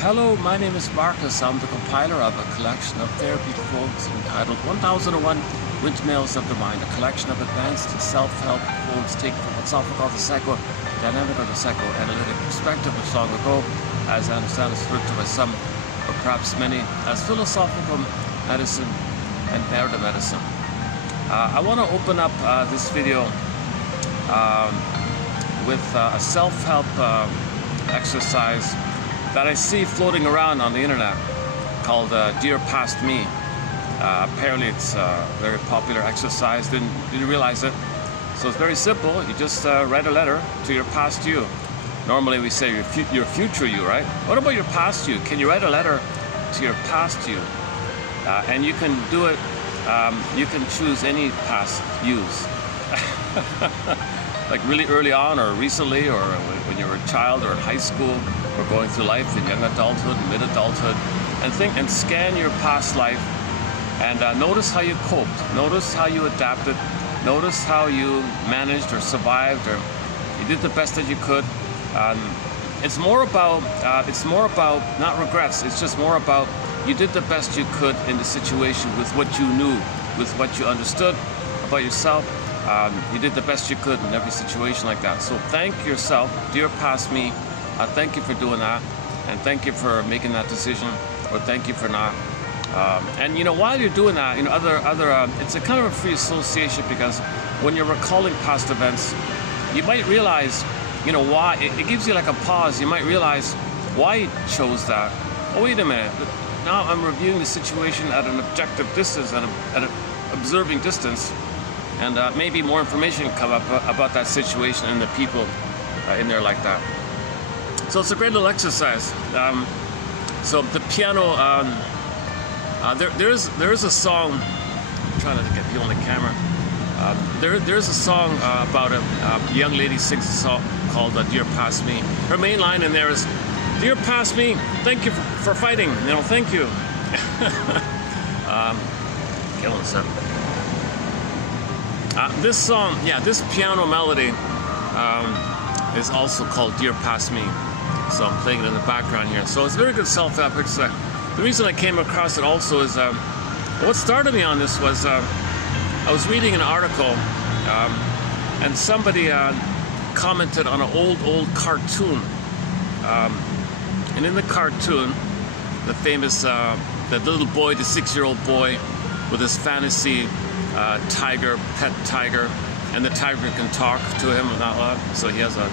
Hello, my name is Marcus. I'm the compiler of a collection of therapy quotes entitled 1001 Windmills of the Mind, a collection of advanced self-help quotes taken from what's often called the psychodynamic or the psychoanalytic perspective, which long ago, as I understand, is referred to by some, or perhaps many, as philosophical medicine and narrative medicine. I want to open up this video with a self-help exercise that I see floating around on the internet called Dear Past Me. Apparently it's a very popular exercise, didn't realize it. So it's very simple. You just write a letter to your past you. Normally we say your future you, right? What about your past you? Can you write a letter to your past you? And you can do it, you can choose any past yous. Like really early on or recently, or when you were a child or in high school, or going through life in young adulthood, mid-adulthood, and think and scan your past life and notice how you coped, notice how you adapted, notice how you managed or survived, or you did the best that you could. It's more about not regrets. It's just more about you did the best you could in the situation with what you knew, with what you understood about yourself. You did the best you could in every situation like that. So thank yourself, dear past me. Thank you for doing that, and thank you for making that decision, or thank you for not. And you know, while you're doing that, you know, it's a kind of a free association, because when you're recalling past events, you might realize, you know, why. It gives you like a pause. You might realize why you chose that. Oh, wait a minute. Now I'm reviewing the situation at an objective distance, at an observing distance, and maybe more information can come up about that situation and the people in there like that. So it's a great little exercise. So the piano, there is a song. I'm trying to get you on the camera. There's a song about a young lady sings a song called "Dear Past Me." Her main line in there is, "Dear past me, thank you for fighting. You know, thank you." Killing something. This song, this piano melody is also called "Dear Past Me." So I'm playing it in the background here. So it's a very good self-help exercise. The reason I came across it also is, what started me on this was, I was reading an article, and somebody commented on an old cartoon. And in the cartoon, the famous, the little boy, the 6-year-old boy with his fantasy tiger, pet tiger, and the tiger can talk to him out loud. So he has a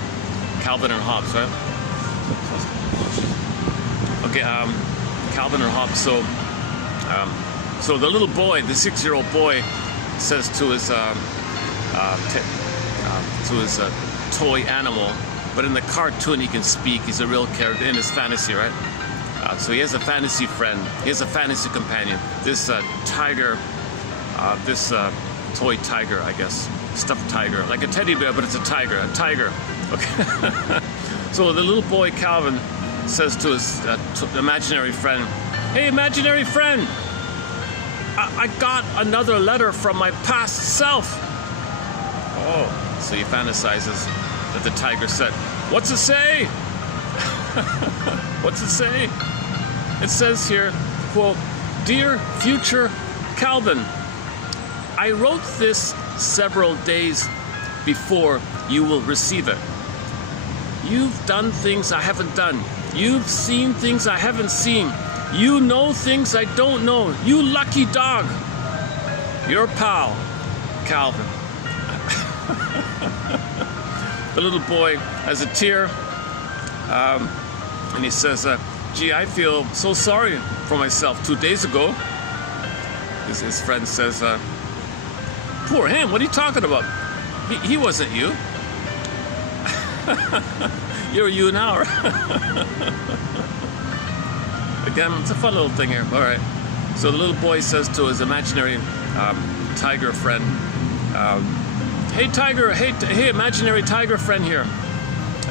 Calvin and Hobbes, right? Okay, Calvin and Hobbes. So the little boy, the 6-year-old boy, says to his toy animal, but in the cartoon he can speak. He's a real character in his fantasy, right? So he has a fantasy friend. He has a fantasy companion. This tiger, this toy tiger, I guess, stuffed tiger, like a teddy bear, but it's a tiger. Okay. So the little boy Calvin says to his imaginary friend, "Hey, imaginary friend, I got another letter from my past self." Oh, so he fantasizes that the tiger said, "What's it say?" What's it say? It says here, quote, "Dear future Calvin, I wrote this several days before you will receive it. You've done things I haven't done. You've seen things I haven't seen. You know things I don't know. You lucky dog. Your pal, Calvin." The little boy has a tear, and he says, "Gee, I feel so sorry for myself 2 days ago." His friend says, "Poor him, what are you talking about? He wasn't you." You're you now, right? Again, it's a fun little thing here. All right. So the little boy says to his imaginary tiger friend, "Hey, tiger, hey, imaginary tiger friend here.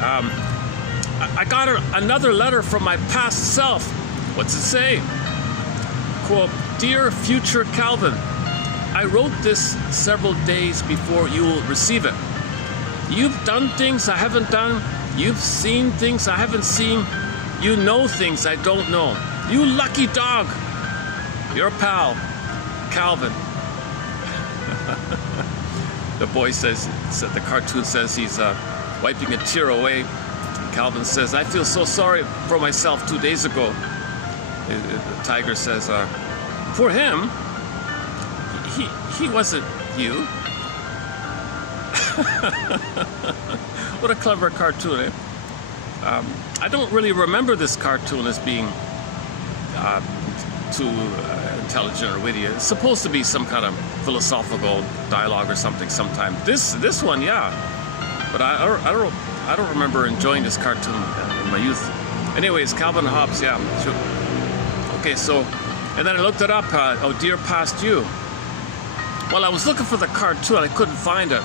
I got another letter from my past self. What's it say?" Quote, "Dear future Calvin, I wrote this several days before you will receive it. You've done things I haven't done. You've seen things I haven't seen. You know things I don't know. You lucky dog. Your pal, Calvin. The boy says, the cartoon says he's wiping a tear away. Calvin says, I feel so sorry for myself 2 days ago. The tiger says, for him, he wasn't you. What a clever cartoon, eh? I don't really remember this cartoon as being too intelligent or witty. It's supposed to be some kind of philosophical dialogue or something sometime. This one, yeah. But I don't remember enjoying this cartoon in my youth. Anyways, Calvin Hobbes, yeah. Sure. Okay, so, and then I looked it up, oh dear past you. Well, I was looking for the cartoon, I couldn't find it.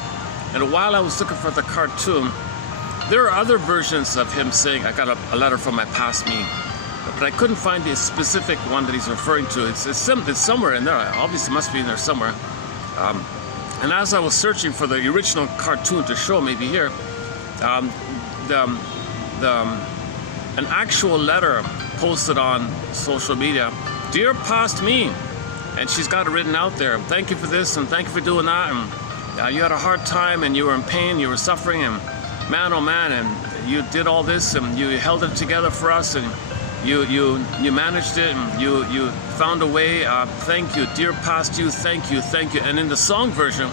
And while I was looking for the cartoon, there are other versions of him saying, I got a letter from my past me. But I couldn't find the specific one that he's referring to. It's somewhere in there, obviously must be in there somewhere. And as I was searching for the original cartoon to show, maybe here, an actual letter posted on social media, dear past me, and she's got it written out there. Thank you for this and thank you for doing that. And you had a hard time and you were in pain, you were suffering, and man, oh man, and you did all this and you held it together for us, and you managed it, and you found a way. Thank you, dear past you, thank you, thank you. And in the song version,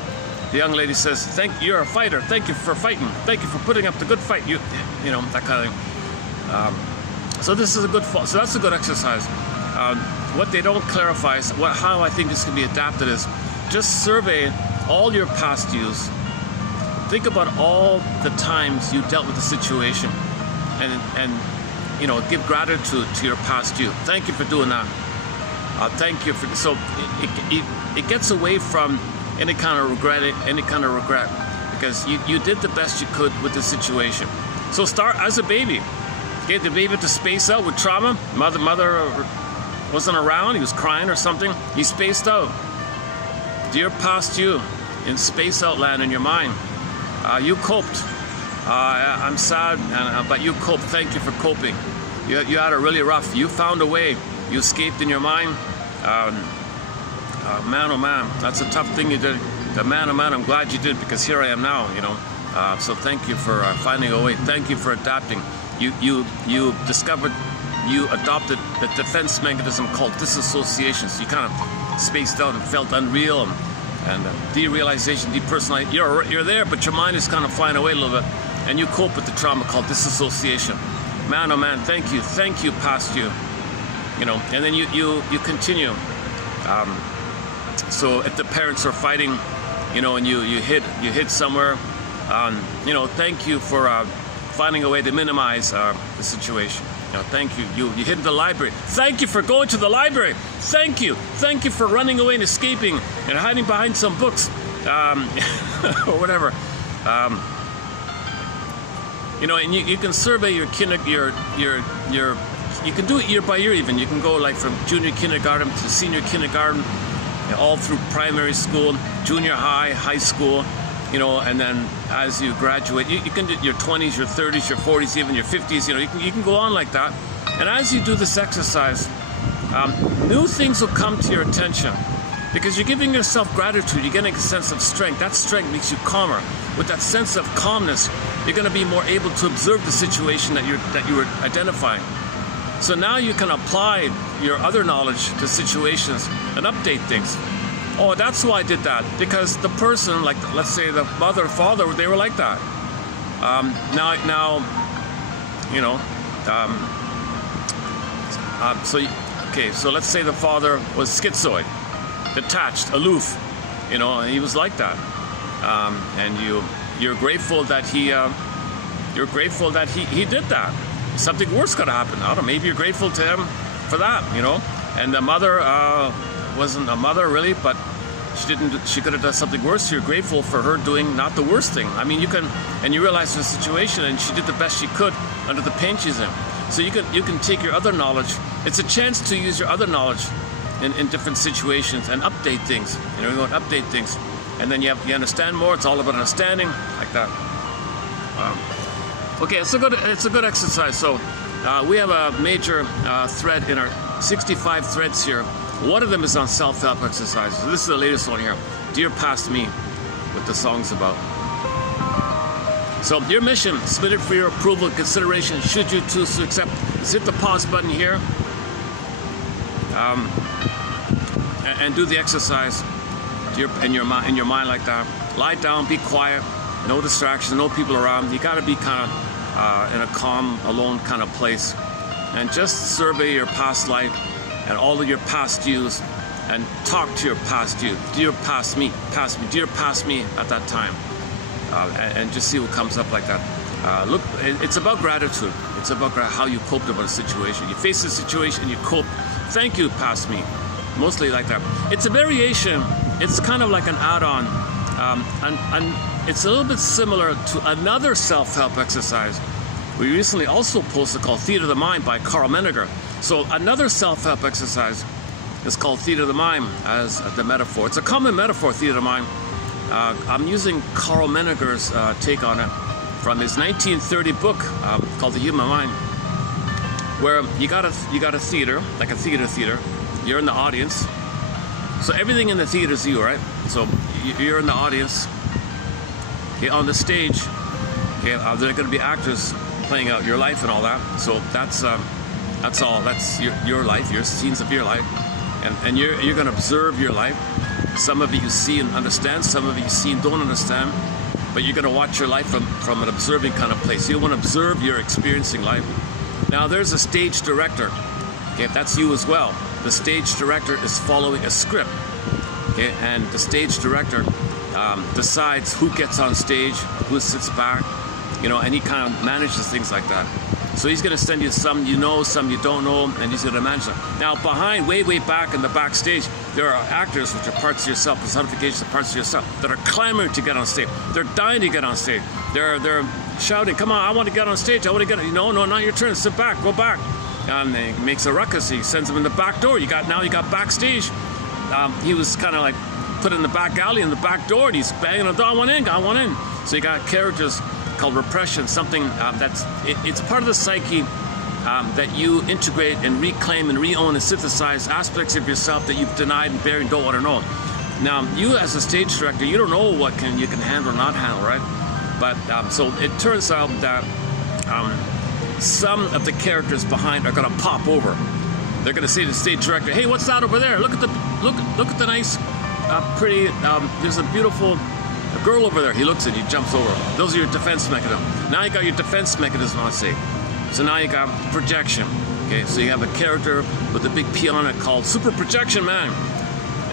the young lady says, you're a fighter, thank you for fighting, thank you for putting up the good fight, you know, that kind of thing. So this is a good, so that's a good exercise. What they don't clarify is how I think this can be adapted is just survey all your past yous. Think about all the times you dealt with the situation, and you know, give gratitude to your past you. Thank you for doing that. Thank you for, so it gets away from any kind of regret, because you did the best you could with the situation. So start as a baby. Get the baby to space out with trauma. Mother wasn't around, he was crying or something. He spaced out. Dear past you, in space out land in your mind, you coped. I'm sad, but you coped. Thank you for coping. You had it really rough. You found a way. You escaped in your mind. Man, oh man, that's a tough thing you did. The man, oh man, I'm glad you did, because here I am now, you know. So thank you for finding a way. Thank you for adapting. You discovered, you adopted the defense mechanism called disassociation. So you kind of spaced out and felt unreal, and derealization, depersonalization. You're there, but your mind is kind of flying away a little bit, and you cope with the trauma called disassociation. Man, oh man, thank you, past you. You know, and then you continue. So if the parents are fighting, you know, and you hid somewhere, you know, thank you for finding a way to minimize the situation. You know, thank you. You hid in the library. Thank you for going to the library. Thank you for running away and escaping and hiding behind some books, or whatever. You know, and you can survey your you can do it year by year even. You can go like from junior kindergarten to senior kindergarten, all through primary school, junior high, high school, you know, and then as you graduate, you can do your 20s, your 30s, your 40s, even your 50s, you know, you can go on like that. And as you do this exercise, new things will come to your attention, because you're giving yourself gratitude, you're getting a sense of strength. That strength makes you calmer. With that sense of calmness, you're going to be more able to observe the situation that you were identifying. So now you can apply your other knowledge to situations and update things. Oh, that's why I did that, because the person, like let's say the mother or father, they were like that. Now, you know, so let's say the father was schizoid, detached, aloof, you know, and he was like that, and you're grateful that he did that. Something worse could have happened. I don't know, maybe you're grateful to him for that, you know. And the mother wasn't a mother really, but she could have done something worse. So you're grateful for her doing not the worst thing. I mean, you realize the situation, and she did the best she could under the pain she's in. So you can take your other knowledge. It's a chance to use your other knowledge in different situations and update things. You know, you want to update things, and then you understand more. It's all about understanding, like that. Okay, it's a good exercise. So we have a major thread in our 65 threads here. One of them is on self-help exercises. This is the latest one here. Dear Past Me, what the song's about. So your mission, submitted for your approval and consideration, should you choose to accept, is hit the pause button here and do the exercise in your mind like that. Lie down, be quiet, no distractions, no people around. You got to be kind of in a calm, alone kind of place, and just survey your past life and all of your past yous, and talk to your past you. Dear past me, dear past me at that time, and just see what comes up like that. Look, it's about gratitude. It's about how you coped about a situation. You face a situation, you cope. Thank you, past me. Mostly like that. It's a variation. It's kind of like an add-on, and it's a little bit similar to another self-help exercise we recently also posted called Theater of the Mind by Carl Menninger. So another self-help exercise is called Theater of the Mind as the metaphor. It's a common metaphor, Theater of the Mind. I'm using Carl Menninger's take on it from his 1930 book called The Human Mind, where you got a theater, like a theater. You're in the audience. So everything in the theater is you, right? So you're in the audience. Okay, on the stage, okay, there are going to be actors playing out your life and all that. So that's all. That's your life, your scenes of your life, and you're going to observe your life. Some of it you see and understand. Some of it you see and don't understand. But you're going to watch your life from an observing kind of place. You want to observe your experiencing life. Now there's a stage director. Okay, that's you as well. The stage director is following a script. Okay, and the stage director decides who gets on stage, who sits back, and he kind of manages things like that. So he's going to send you some you know, some you don't know, and he's going to manage them. Now behind, way back in the backstage, there are actors which are parts of yourself, personifications of parts of yourself that are clamoring to get on stage. They're dying to get on stage. They're shouting, "Come on, I want to get on stage. I want to get." No, not your turn. Sit back. Go back. And he makes a ruckus. He sends them in the back door. You got backstage. He was kind of like put in the back alley in the back door, and he's banging on the door. I want in. So you got characters called repression, something it's part of the psyche that you integrate and reclaim and re-own and synthesize aspects of yourself that you've denied and buried and don't want to know. Now, you as a stage director, you don't know what you can handle or not handle, right? But so it turns out that some of the characters behind are going to pop over. They're going to say to the stage director, "Hey, what's that over there? Look at the nice, pretty. There's a beautiful girl over there." He looks and he jumps over. Those are your defense mechanisms. Now you got your defense mechanism on stage. So now you got projection. Okay, so you have a character with a big P on it called Super Projection Man,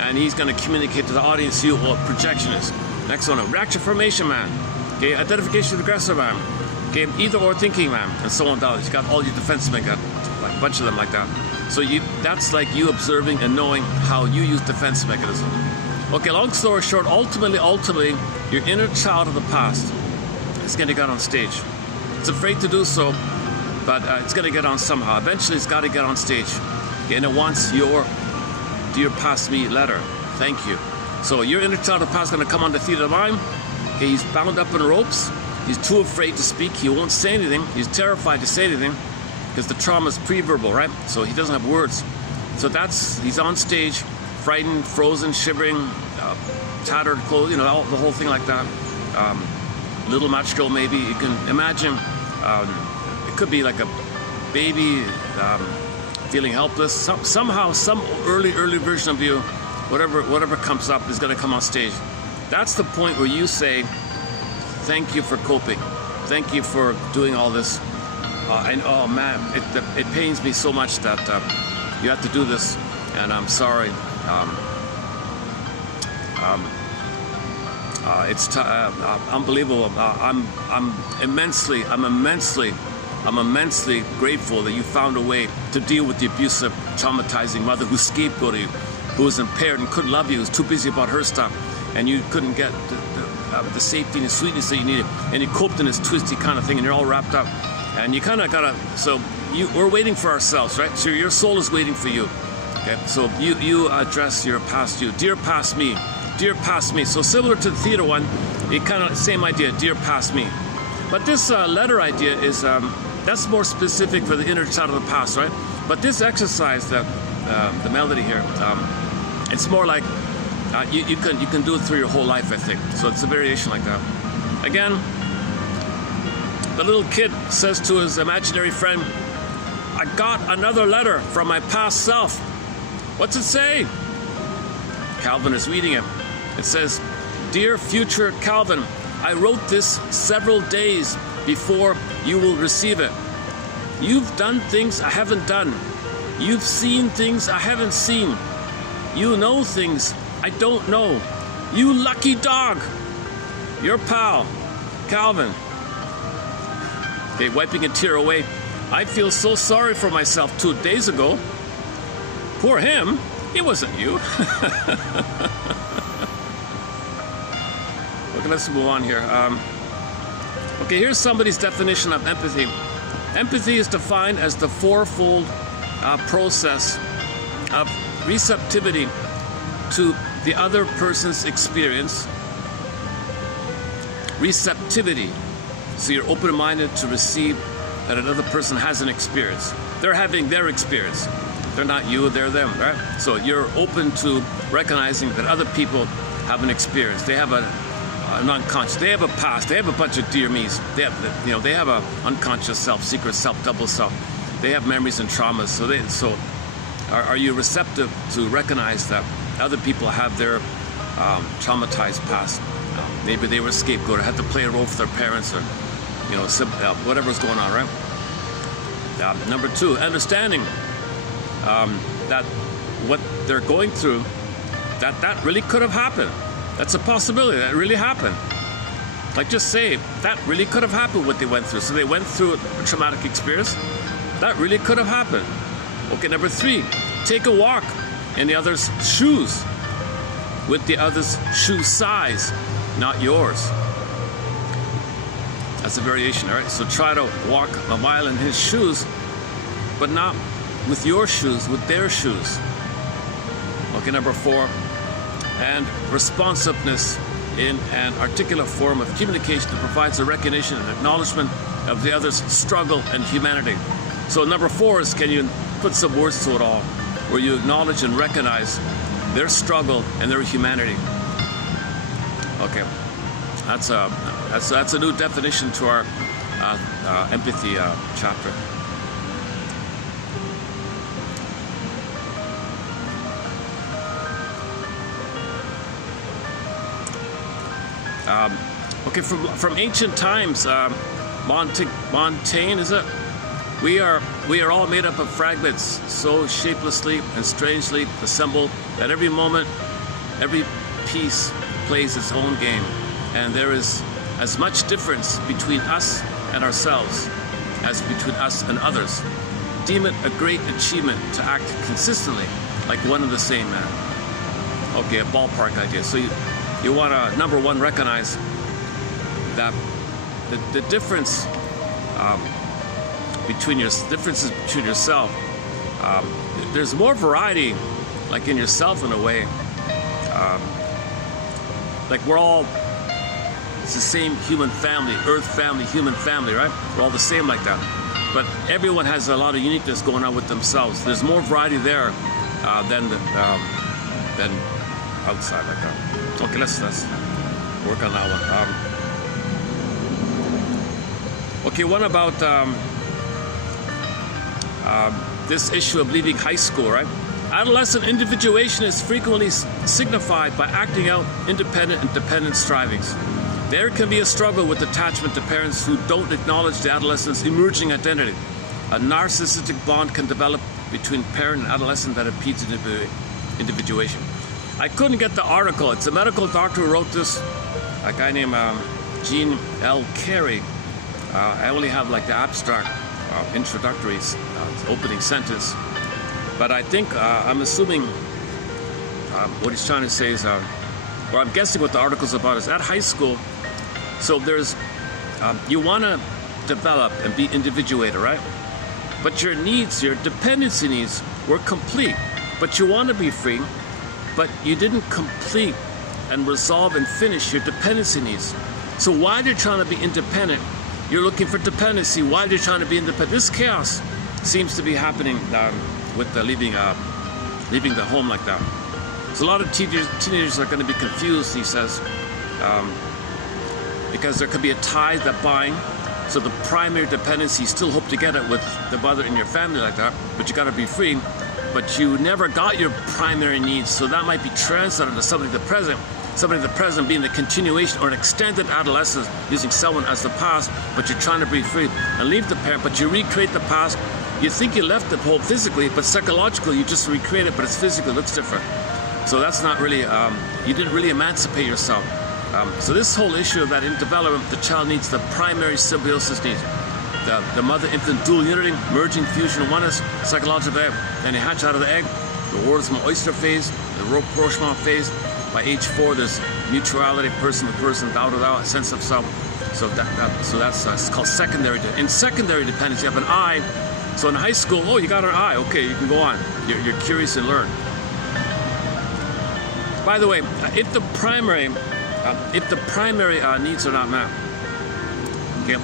and he's going to communicate to the audience what projection is. Next one, reaction formation man. Okay, identification of the aggressor man. Okay, either or thinking man, and so on down. You got all your defense mechanisms, like a bunch of them like that. So that's like you observing and knowing how you use defense mechanism. Okay, long story short, ultimately, your inner child of the past is going to get on stage. It's afraid to do so, but it's going to get on somehow. Eventually, it's got to get on stage. Okay, and it wants your Dear Past Me letter. Thank you. So your inner child of the past is going to come on the theater of the mind. Okay, he's bound up in ropes. He's too afraid to speak. He won't say anything. He's terrified to say anything because the trauma is pre-verbal, right? So he doesn't have words. So he's on stage, frightened, frozen, shivering, tattered clothes, the whole thing like that. Little match girl, maybe. You can imagine it could be like a baby feeling helpless. Somehow, some early version of you, whatever comes up is going to come on stage. That's the point where you say, "Thank you for coping. Thank you for doing all this. And oh man, it pains me so much that you have to do this, and I'm sorry. It's unbelievable. I'm immensely grateful that you found a way to deal with the abusive, traumatizing mother who scapegoated you, who was impaired and couldn't love you, who was too busy about her stuff, and you couldn't get the safety and the sweetness that you needed, and you coped in this twisty kind of thing, and you're all wrapped up, and you kind of gotta. So we're waiting for ourselves, right? So your soul is waiting for you. Okay, so you address your past you, dear past me, dear past me. So similar to the theater one, it kind of same idea, dear past me. But this letter idea is That's more specific for the inner child of the past, right? But this exercise, the melody here, it's more like you can do it through your whole life, I think. So it's a variation like that. Again, the little kid says to his imaginary friend, "I got another letter from my past self." What's it say? Calvin is reading it. It says, "Dear future Calvin, I wrote this several days before you will receive it. You've done things I haven't done. You've seen things I haven't seen. You know things I don't know. You lucky dog. Your pal, Calvin." Okay, wiping a tear away. "I feel so sorry for myself 2 days ago." Poor him. It wasn't you. Okay, let's move on here. Okay, here's somebody's definition of empathy. Empathy is defined as the fourfold process of receptivity to the other person's experience. Receptivity. So you're open-minded to receive that another person has an experience. They're having their experience. They're not you, they're them, right? So you're open to recognizing that other people have an experience. They have an unconscious, they have a past, they have a bunch of dear me's. They have, they have an unconscious self, secret self, double self. They have memories and traumas. So are you receptive to recognize that other people have their traumatized past? Maybe they were scapegoated, had to play a role for their parents, or whatever's going on, right? Number 2, understanding that what they're going through, that really could have happened. That's a possibility. That really happened. Like, just say, that really could have happened what they went through. So they went through a traumatic experience. That really could have happened. Okay, number 3, take a walk in the other's shoes, with the other's shoe size, not yours. That's a variation, all right? So try to walk a mile in his shoes, but not with your shoes, with their shoes. Okay, number 4, and responsiveness in an articulate form of communication that provides a recognition and acknowledgement of the other's struggle and humanity. So number 4 is, can you put some words to it all, where you acknowledge and recognize their struggle and their humanity. Okay, that's a new definition to our empathy chapter. Okay, from ancient times, Montaigne, is it? We are all made up of fragments, so shapelessly and strangely assembled that every moment, every piece plays its own game, and there is as much difference between us and ourselves as between us and others. Deem it a great achievement to act consistently like one and the same man. Okay, a ballpark idea. So you want to, number 1, recognize that the difference differences between yourself. There's more variety, like in yourself in a way. Like it's the same human family, earth family, human family, right? We're all the same like that. But everyone has a lot of uniqueness going on with themselves. There's more variety there than outside like that. Okay, let's work on that one. Okay, what about this issue of leaving high school, right? Adolescent individuation is frequently signified by acting out independent and dependent strivings. There can be a struggle with attachment to parents who don't acknowledge the adolescent's emerging identity. A narcissistic bond can develop between parent and adolescent that impedes individuation. I couldn't get the article. It's a medical doctor who wrote this, a guy named Gene L. Carey. I only have like the abstract introductory opening sentence. But I think, I'm assuming what he's trying to say is, or I'm guessing what the article's about is, at high school, so there's, you want to develop and be individuated, right? But your needs, your dependency needs were complete. But you want to be free, but you didn't complete and resolve and finish your dependency needs. So while you're trying to be independent, You're looking for dependency while you're trying to be independent. This chaos seems to be happening with the leaving the home like that. So a lot of teenagers are going to be confused, he says, because there could be a tie that bind. So the primary dependency, you still hope to get it with the mother in your family like that, but you got to be free. But you never got your primary needs, so that might be translated into something of the present. Something of the present being the continuation or an extended adolescence, using someone as the past, but you're trying to be free and leave the parent, but you recreate the past. You think you left the home physically, but psychologically you just recreate it, but it's physical, it looks different. So that's not really, you didn't really emancipate yourself. So this whole issue of that in development, the child needs the primary symbiosis needs. The mother-infant dual unity, merging, fusion, oneness, psychological egg. Then you hatch out of the egg, the world is from oyster phase, the rapprochement phase. By age 4, there's mutuality, person to person, thou to thou, a sense of self. So that's it's called secondary. In secondary dependence, you have an I. So in high school, oh, you got an I. Okay, you can go on. You're curious and learn. By the way, if the primary needs are not met, okay,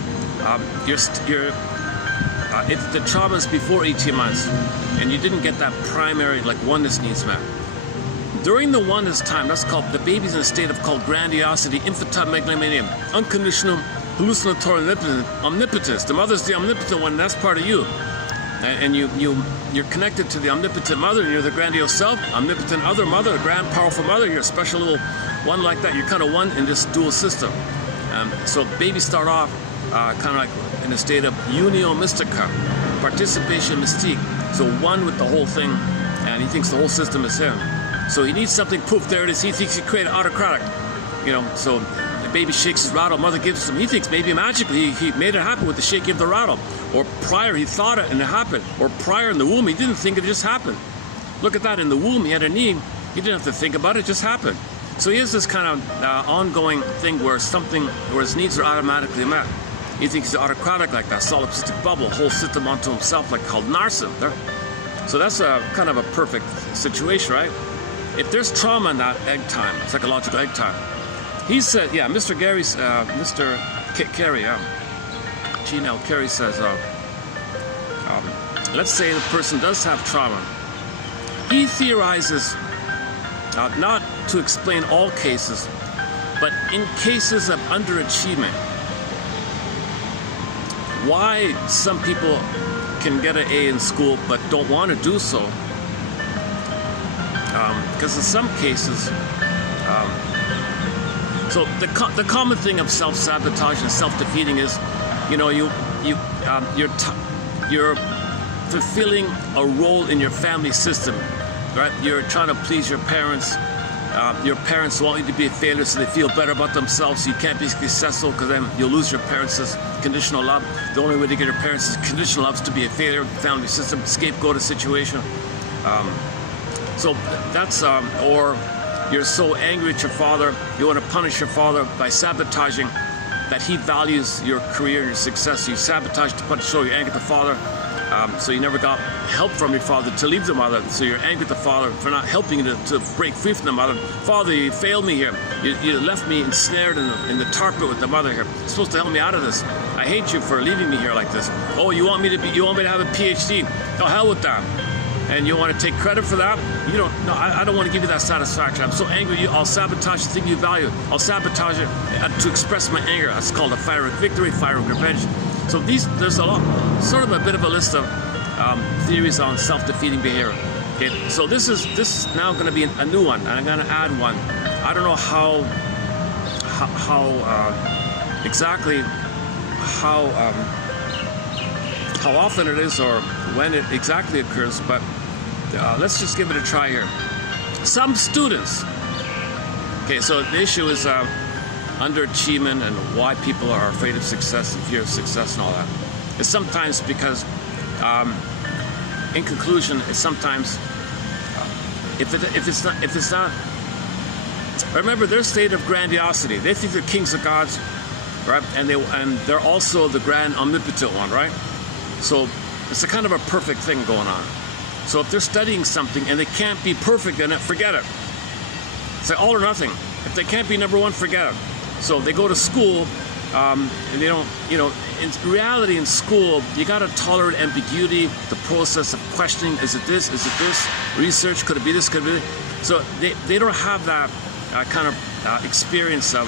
if the trauma is before 18 months and you didn't get that primary like oneness needs met, during the oneness time, that's called, the baby's in a state of called grandiosity, infantile megalomania, unconditional, hallucinatory omnipotence. The mother's the omnipotent one, and that's part of you. And you're connected to the omnipotent mother, and you're the grandiose self, omnipotent other mother, the grand powerful mother. You're a special little one like that. You're kind of one in this dual system. So babies start off kind of like in a state of unio mystica, participation mystique. So one with the whole thing, and he thinks the whole system is him. So he needs something proof. There it is. He thinks he created autocratic. So the baby shakes his rattle. Mother gives him. He thinks maybe magically he made it happen with the shaking of the rattle. Or prior he thought it and it happened. Or prior in the womb he didn't think it just happened. Look at that. In the womb he had a need. He didn't have to think about it. It just happened. So he has this kind of ongoing thing where his needs are automatically met. He thinks he's autocratic like that. Solipsistic bubble. Whole system onto himself like called narcissism. So that's a kind of a perfect situation, right? If there's trauma in that egg time, psychological egg time, he said, yeah, Mr. Carey, G.L. Carey says, let's say the person does have trauma. He theorizes, not to explain all cases, but in cases of underachievement, why some people can get an A in school but don't want to do so. Because in some cases, so the common thing of self-sabotage and self-defeating is, you're fulfilling a role in your family system, right? You're trying to please your parents. Your parents want you to be a failure so they feel better about themselves. So you can't be successful because then you'll lose your parents' conditional love. The only way to get your parents' conditional love is to be a failure. Family system, scapegoat situation. So that's, or you're so angry at your father, you want to punish your father by sabotaging that he values your career, your success. So you sabotage to show your anger at the father. So you never got help from your father to leave the mother. So you're angry at the father for not helping you to break free from the mother. Father, you failed me here. You left me ensnared in the tar pit with the mother here. You're supposed to help me out of this. I hate you for leaving me here like this. Oh, you want me to have a PhD? Oh, hell with that. And you want to take credit for that? You don't. No, I don't want to give you that satisfaction. I'm so angry at you. I'll sabotage the thing you value. I'll sabotage it to express my anger. That's called a fire of victory, fire of revenge. So there's a lot, sort of a bit of a list of theories on self-defeating behavior. Okay, so this is now going to be a new one, and I'm going to add one. I don't know how exactly how often it is or when it exactly occurs, but let's just give it a try here. Some students. Okay, so the issue is underachievement and why people are afraid of success and fear of success and all that. It's sometimes because, in conclusion, it's sometimes if it's not. Remember their state of grandiosity. They think they're kings of gods, right? And they're also the grand omnipotent one, right? So it's a kind of a perfect thing going on. So if they're studying something and they can't be perfect in it, forget it. It's like all or nothing. If they can't be number one, forget it. So they go to school and they don't, you know, in reality in school, you got to tolerate ambiguity, the process of questioning, is it this, research, could it be this, could it be this? So they don't have that kind of experience of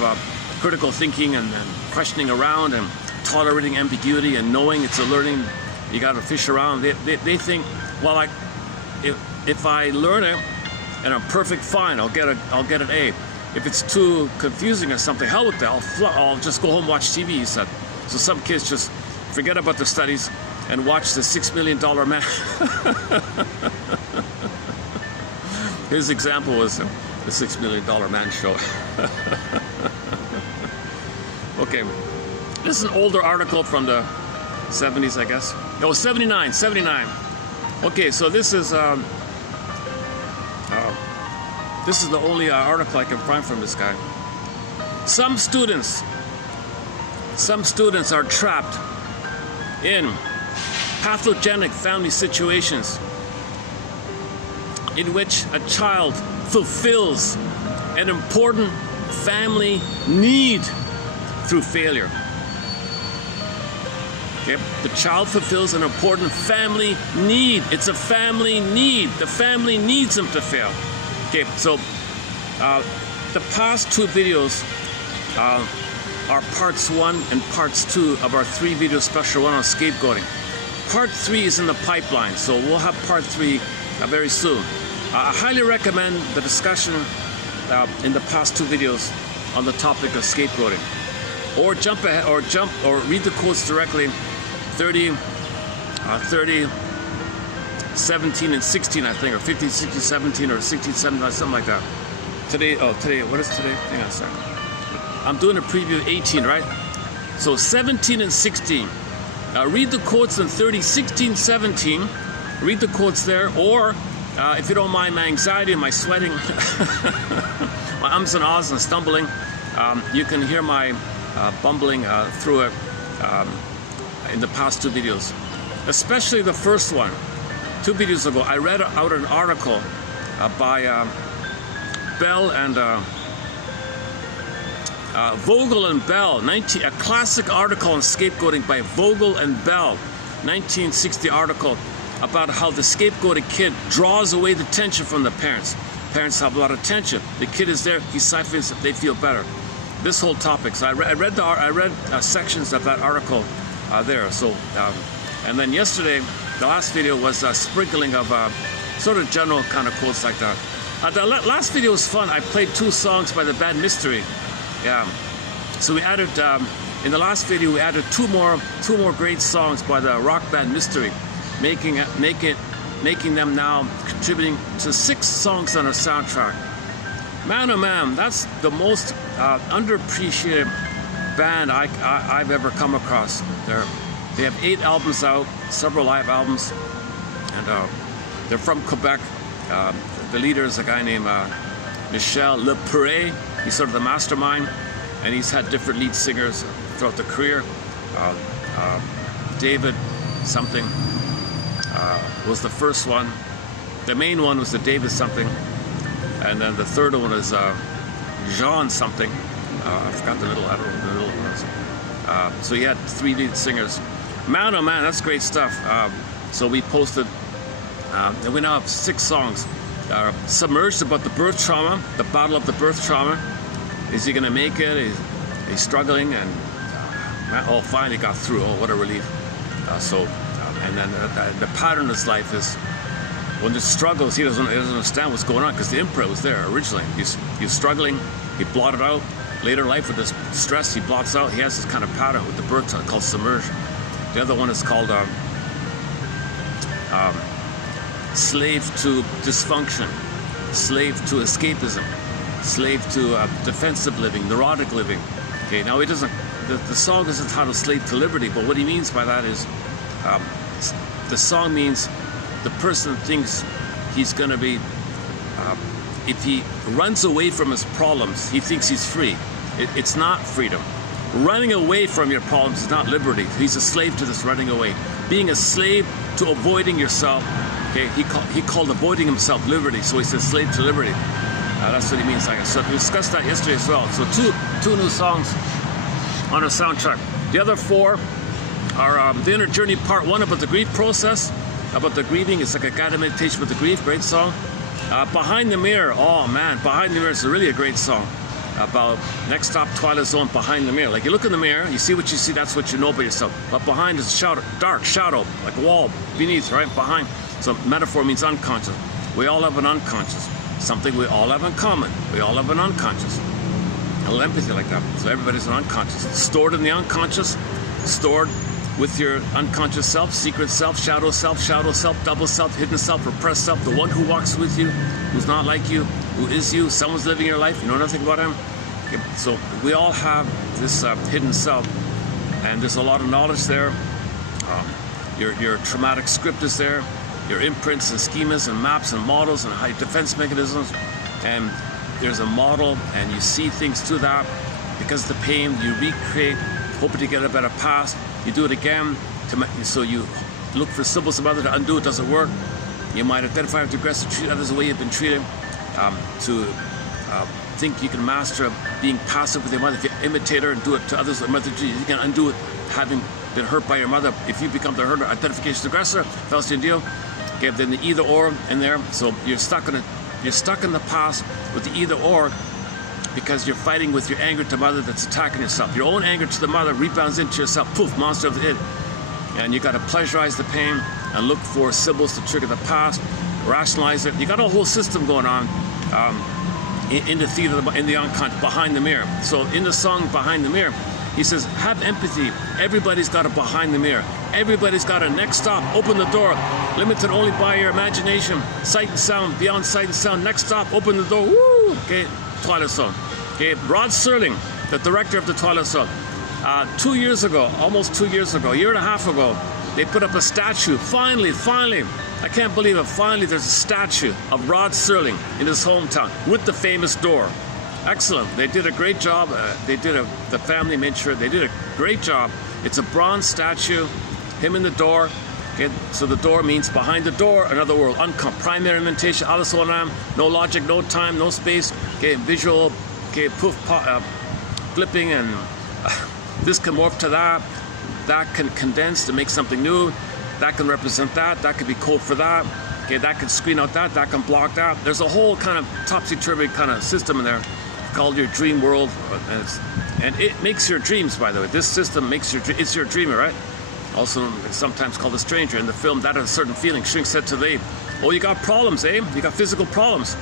critical thinking and questioning around and tolerating ambiguity and knowing it's a learning, you got to fish around. They think, well, like, if I learn it and I'm perfect, fine, I'll get an A. If it's too confusing or something, hell with that, I'll just go home and watch TV, he said. So some kids just forget about their studies and watch the $6 Million Man. His example was the $6 Million Man show. Okay, this is an older article from the 70s, I guess. No, 79. Okay, so this is the only article I can find from this guy. Some students are trapped in pathogenic family situations in which a child fulfills an important family need through failure. Okay. The child fulfills an important family need. It's a family need. The family needs them to fail. Okay, so the past two videos are parts 1 and parts 2 of our 3-video special one on scapegoating. Part 3 is in the pipeline, so we'll have part 3 very soon. I highly recommend the discussion in the past 2 videos on the topic of scapegoating. Or jump ahead, or read the quotes directly, 30, 17 and 16, I think, or 15, 16, 17, or 16, 17, something like that. Today, what is today? Hang on a second. I'm doing a preview of 18, right? So 17 and 16. Read the quotes in 30, 16, 17. Read the quotes there, or if you don't mind my anxiety and my sweating, my ums and ahs and stumbling, you can hear my bumbling through it in the past 2 videos. Especially the first one. 2 videos ago, I read out an article by Bell and Vogel and Bell, a classic article on scapegoating by Vogel and Bell, 1960 article about how the scapegoated kid draws away the tension from the parents. Parents have a lot of tension. The kid is there, he siphons it, they feel better. This whole topic. So I read sections of that article there. So and then yesterday, the last video was a sprinkling of sort of general kind of quotes like that. The last video was fun. I played 2 songs by the band Mystery. Yeah. So we added in the last video we added two more great songs by the rock band Mystery, making them now contributing to 6 songs on our soundtrack. Man, oh man, that's the most underappreciated band I've ever come across. They have 8 albums out, several live albums, and they're from Quebec. The leader is a guy named Michel Lepre. He's sort of the mastermind, and he's had different lead singers throughout the career. David something was the first one. The main one was the David something, and then the third one is Jean something. I forgot the middle. I don't know what the middle one was. So he had 3 lead singers. Man, oh man, that's great stuff. So we posted, and we now have 6 songs. Submerged about the birth trauma, the battle of the birth trauma. Is he gonna make it? He's struggling, and oh, finally got through. Oh, what a relief. And then the pattern of his life is when there's struggles, he doesn't understand what's going on, because the imprint was there originally. He's struggling, he blotted out. Later in life, with this stress, he blots out. He has this kind of pattern with the birth trauma called submerge. The other one is called slave to dysfunction, slave to escapism, slave to defensive living, neurotic living. Okay, now the song is entitled Slave to Liberty, but what he means by that is the song means the person thinks he's going to be, if he runs away from his problems, he thinks he's free. It's not freedom. Running away from your problems is not liberty. He's a slave to this running away. Being a slave to avoiding yourself. Okay, he called avoiding himself liberty, so he says slave to liberty. That's what he means. So we discussed that yesterday as well. So two new songs on our soundtrack. The other 4 are The Inner Journey Part 1 about the grief process, about the grieving. It's like a guided meditation with the grief, great song. Behind the Mirror, oh man, Behind the Mirror is really a great song. About next stop, Twilight Zone, Behind the Mirror. Like you look in the mirror, you see what you see, that's what you know about yourself. But behind is a shadow, dark shadow, like a wall beneath, right? Behind. So metaphor means unconscious. We all have an unconscious, something we all have in common. We all have an unconscious. A little empathy like that. So everybody's an unconscious. Stored in the unconscious, stored with your unconscious self, secret self, shadow self, double self, hidden self, repressed self, the one who walks with you, who's not like you, who is you, someone's living your life, you know nothing about him. Okay, so we all have this hidden self, and there's a lot of knowledge there. Your traumatic script is there, your imprints and schemas and maps and models and high defense mechanisms, and there's a model, and you see things through that. Because of the pain, you recreate, hoping to get a better past. You do it again, so you look for symbols of other to undo it, doesn't work. You might identify with aggressive, treat others the way you've been treated, to think you can master being passive with your mother. If you imitate her and do it to others, mother, you can undo it, having been hurt by your mother. If you become the hurter, identification aggressor, Faustian deal. Okay, then the either or in there, so you're stuck in the past with the either or, because you're fighting with your anger to mother that's attacking yourself. Your own anger to the mother rebounds into yourself, poof, monster of the id. And you got to pleasurize the pain and look for symbols to trigger the past, rationalize it. You got a whole system going on in the theater, in the unconscious, Behind the Mirror. So in the song Behind the Mirror, he says, have empathy. Everybody's got a behind the mirror. Everybody's got a next stop. Open the door. Limited only by your imagination. Sight and sound, beyond sight and sound. Next stop, open the door. Woo! Okay, Twilight Zone. Okay, Rod Serling, the director of the Twilight Zone. 2 years ago, almost 2 years ago, a year and a half ago, they put up a statue. Finally, I can't believe it. Finally, there's a statue of Rod Serling in his hometown with the famous door. Excellent. They did a great job. The family made sure they did a great job. It's a bronze statue, him in the door. Okay, so the door means behind the door, another world. Primary imitation, Alice Onam, no logic, no time, no space. Okay, visual, okay, poof, flipping, and this can morph to that. That can condense to make something new. That can represent that. That could be code for that. Okay, that can screen out that. That can block that. There's a whole kind of topsy-turvy kind of system in there called your dream world, and it makes your dreams. By the way, this system makes it's your dreamer, right? Also sometimes called a stranger. In the film, that has a certain feeling. Shrink said to the ape, "Oh, you got problems, eh? You got physical problems.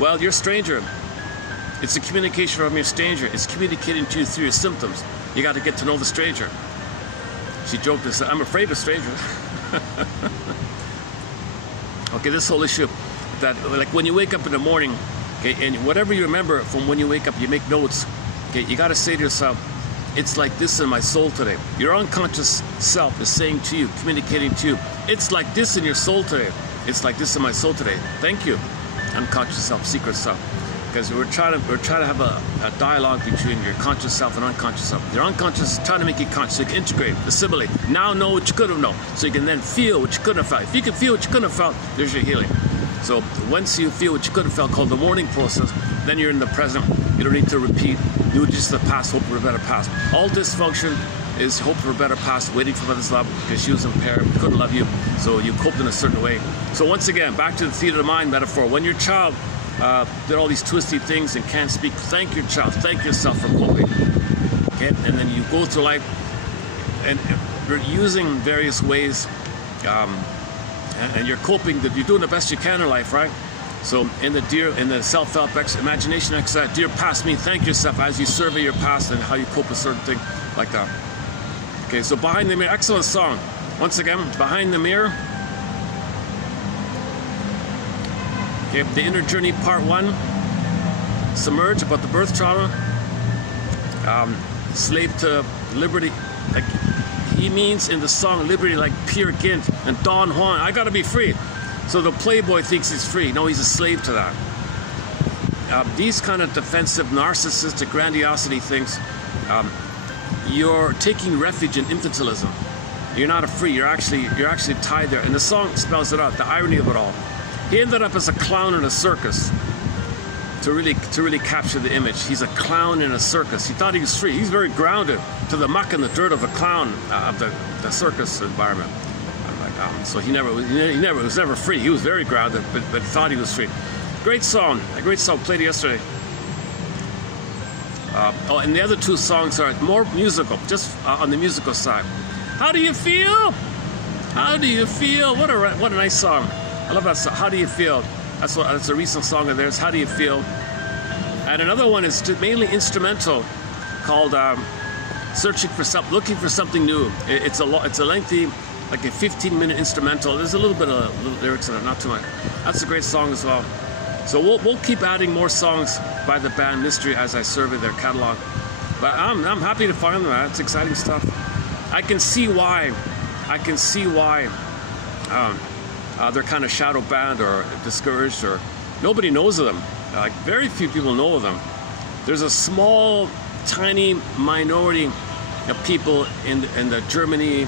Well, you're a stranger. It's a communication from your stranger. It's communicating to you through your symptoms. You got to get to know the stranger." She joked and said, "I'm afraid of strangers." Okay, this whole issue that, like, when you wake up in the morning, okay, and whatever you remember from when you wake up, you make notes. Okay, you got to say to yourself, "It's like this in my soul today." Your unconscious self is saying to you, communicating to you, "It's like this in your soul today. It's like this in my soul today." Thank you, unconscious self, secret self. Because we're trying to have a dialogue between your conscious self and unconscious self. Your unconscious is trying to make you conscious, so you can integrate, assimilate, now know what you could have known, so you can then feel what you could have felt. If you can feel what you could have felt, there's your healing. So once you feel what you could have felt, called the morning process, then you're in the present. You don't need to repeat, do just the past, hope for a better past. All dysfunction is hope for a better past, waiting for mother's love, because she was impaired, couldn't love you, so you coped in a certain way. So once again, back to the theater of the mind metaphor. When your child did all these twisty things and can't speak, thank your child, thank yourself for coping. Okay? And then you go through life and you're using various ways, and you're coping, that you're doing the best you can in life, right? So in the self-help imagination exercise, dear past me, thank yourself as you survey your past and how you cope with certain things like that. Okay, so Behind the Mirror, excellent song. Once again, Behind the Mirror. Okay, The Inner Journey Part 1, Submerge, about the birth trauma, Slave to Liberty, like he means in the song Liberty, like Peer Gynt and Don Juan, I gotta be free. So the playboy thinks he's free. No, he's a slave to that. These kind of defensive, narcissistic, grandiosity things, you're taking refuge in infantilism. You're not free, you're actually tied there. And the song spells it out, the irony of it all. He ended up as a clown in a circus. to really capture the image. He's a clown in a circus. He thought he was free. He's very grounded to the muck and the dirt of a clown of the circus environment. I'm like, so he was never free. He was very grounded, but thought he was free. Great song, a great song played yesterday. And the other two songs are more musical, just on the musical side. How do you feel? How do you feel? What a nice song. I love that song. How do you feel? That's a recent song of theirs. How do you feel? And another one is mainly instrumental, called looking for something new. It's a lengthy, like a 15-minute instrumental. There's a little bit of lyrics in it, not too much. That's a great song as well. So we'll keep adding more songs by the band Mystery as I survey their catalog. But I'm happy to find them. It's exciting stuff. I can see why they're kind of shadow banned or discouraged, or nobody knows of them. Like, very few people know of them. There's a small, tiny minority of people in the Germany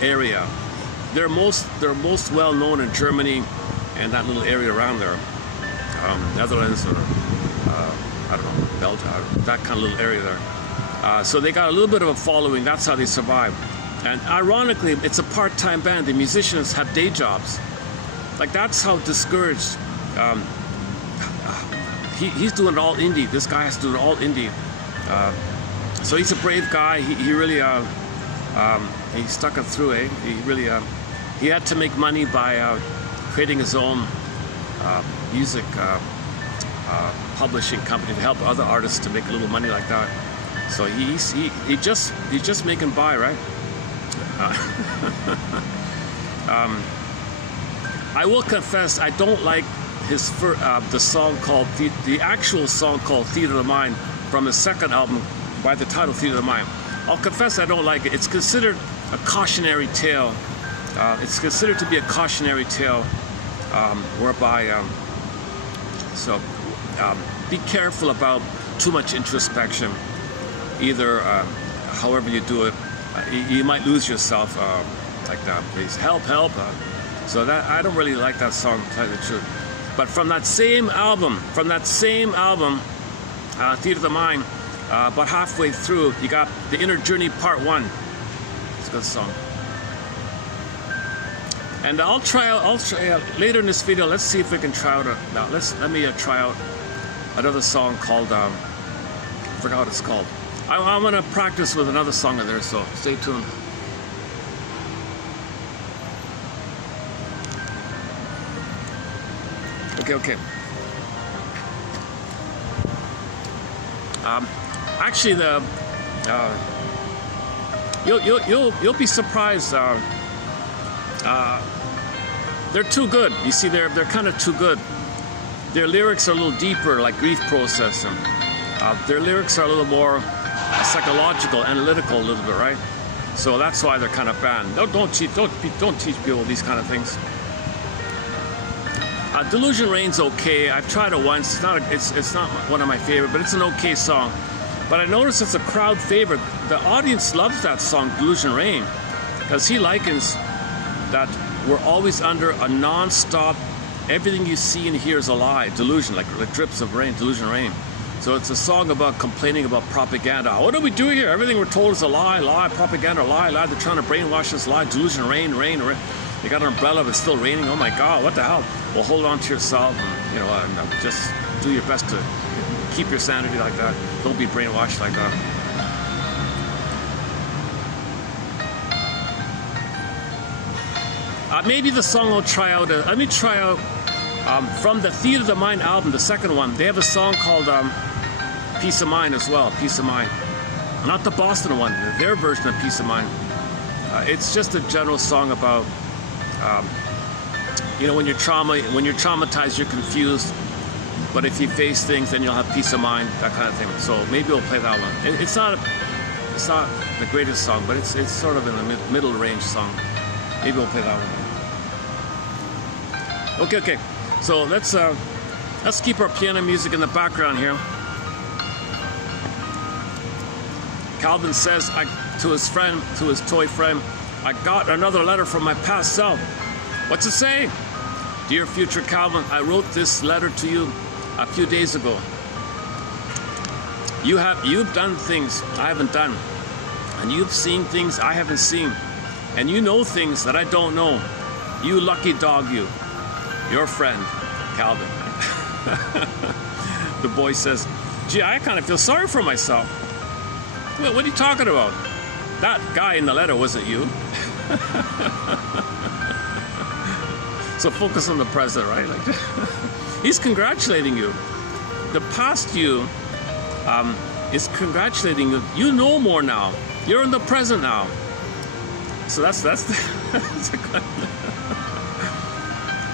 area. They're most well known in Germany and that little area around there. Netherlands, or I don't know, Belgium, that kind of little area there. So they got a little bit of a following. That's how they survive. And ironically, it's a part-time band. The musicians have day jobs. Like, that's how discouraged. He's doing it all indie. This guy has to do it all indie. So he's a brave guy. He really he stuck it through. He really he had to make money by creating his own music publishing company to help other artists to make a little money like that. So he's just making by, right? I will confess, I don't like his the song called the actual song called Theater of the Mind from his second album by the title Theater of the Mind. I'll confess I don't like it. It's considered a cautionary tale. It's considered to be a cautionary tale whereby be careful about too much introspection. Either however you do it, you might lose yourself, like that. Please help. So that I don't really like that song, to tell you the truth. But from that same album, Theater of the Mind, about halfway through, you got The Inner Journey Part 1. It's a good song. And I'll try out later in this video. Let's see if we can try out let me try out another song called I forgot what it's called. I'm gonna practice with another song in there, so stay tuned. Okay. Actually, you'll be surprised. They're too good. You see, they're kind of too good. Their lyrics are a little deeper, like Grief Process. Their lyrics are a little more psychological, analytical, a little bit, right? So that's why they're kind of banned. Don't teach people these kind of things. Delusion Reign's okay. I've tried it once. It's not one of my favorite, but it's an okay song. But I noticed it's a crowd favorite. The audience loves that song, Delusion Reign, because he likens that we're always under a non-stop, everything you see and hear is a lie, delusion, like drips of rain, delusion rain. So it's a song about complaining about propaganda. What are we doing here? Everything we're told is a lie, propaganda, lie. They're trying to brainwash us, lie, delusion, rain. You got an umbrella, but it's still raining. Oh my God, what the hell? Well, hold on to yourself, and just do your best to keep your sanity like that. Don't be brainwashed like that. Maybe the song I'll try out. Let me try out from the Theater of the Mind album, the second one. They have a song called Peace of Mind as well. Peace of Mind, not the Boston one. Their version of Peace of Mind. It's just a general song about when you're traumatized, you're confused. But if you face things, then you'll have peace of mind, that kind of thing. So maybe we'll play that one. It's not the greatest song, but it's sort of in the middle range song. Maybe we'll play that one. Okay. So let's keep our piano music in the background here. Calvin says to his toy friend, I got another letter from my past self. What's it say? Dear future Calvin, I wrote this letter to you a few days ago. You've done things I haven't done, and you've seen things I haven't seen, and you know things that I don't know. You lucky dog, you. Your friend, Calvin. The boy says, gee, I kind of feel sorry for myself. Well, what are you talking about? That guy in the letter wasn't you. So focus on the present, right? Like, he's congratulating you. The past you is congratulating you. You know more now. You're in the present now. So that's a good.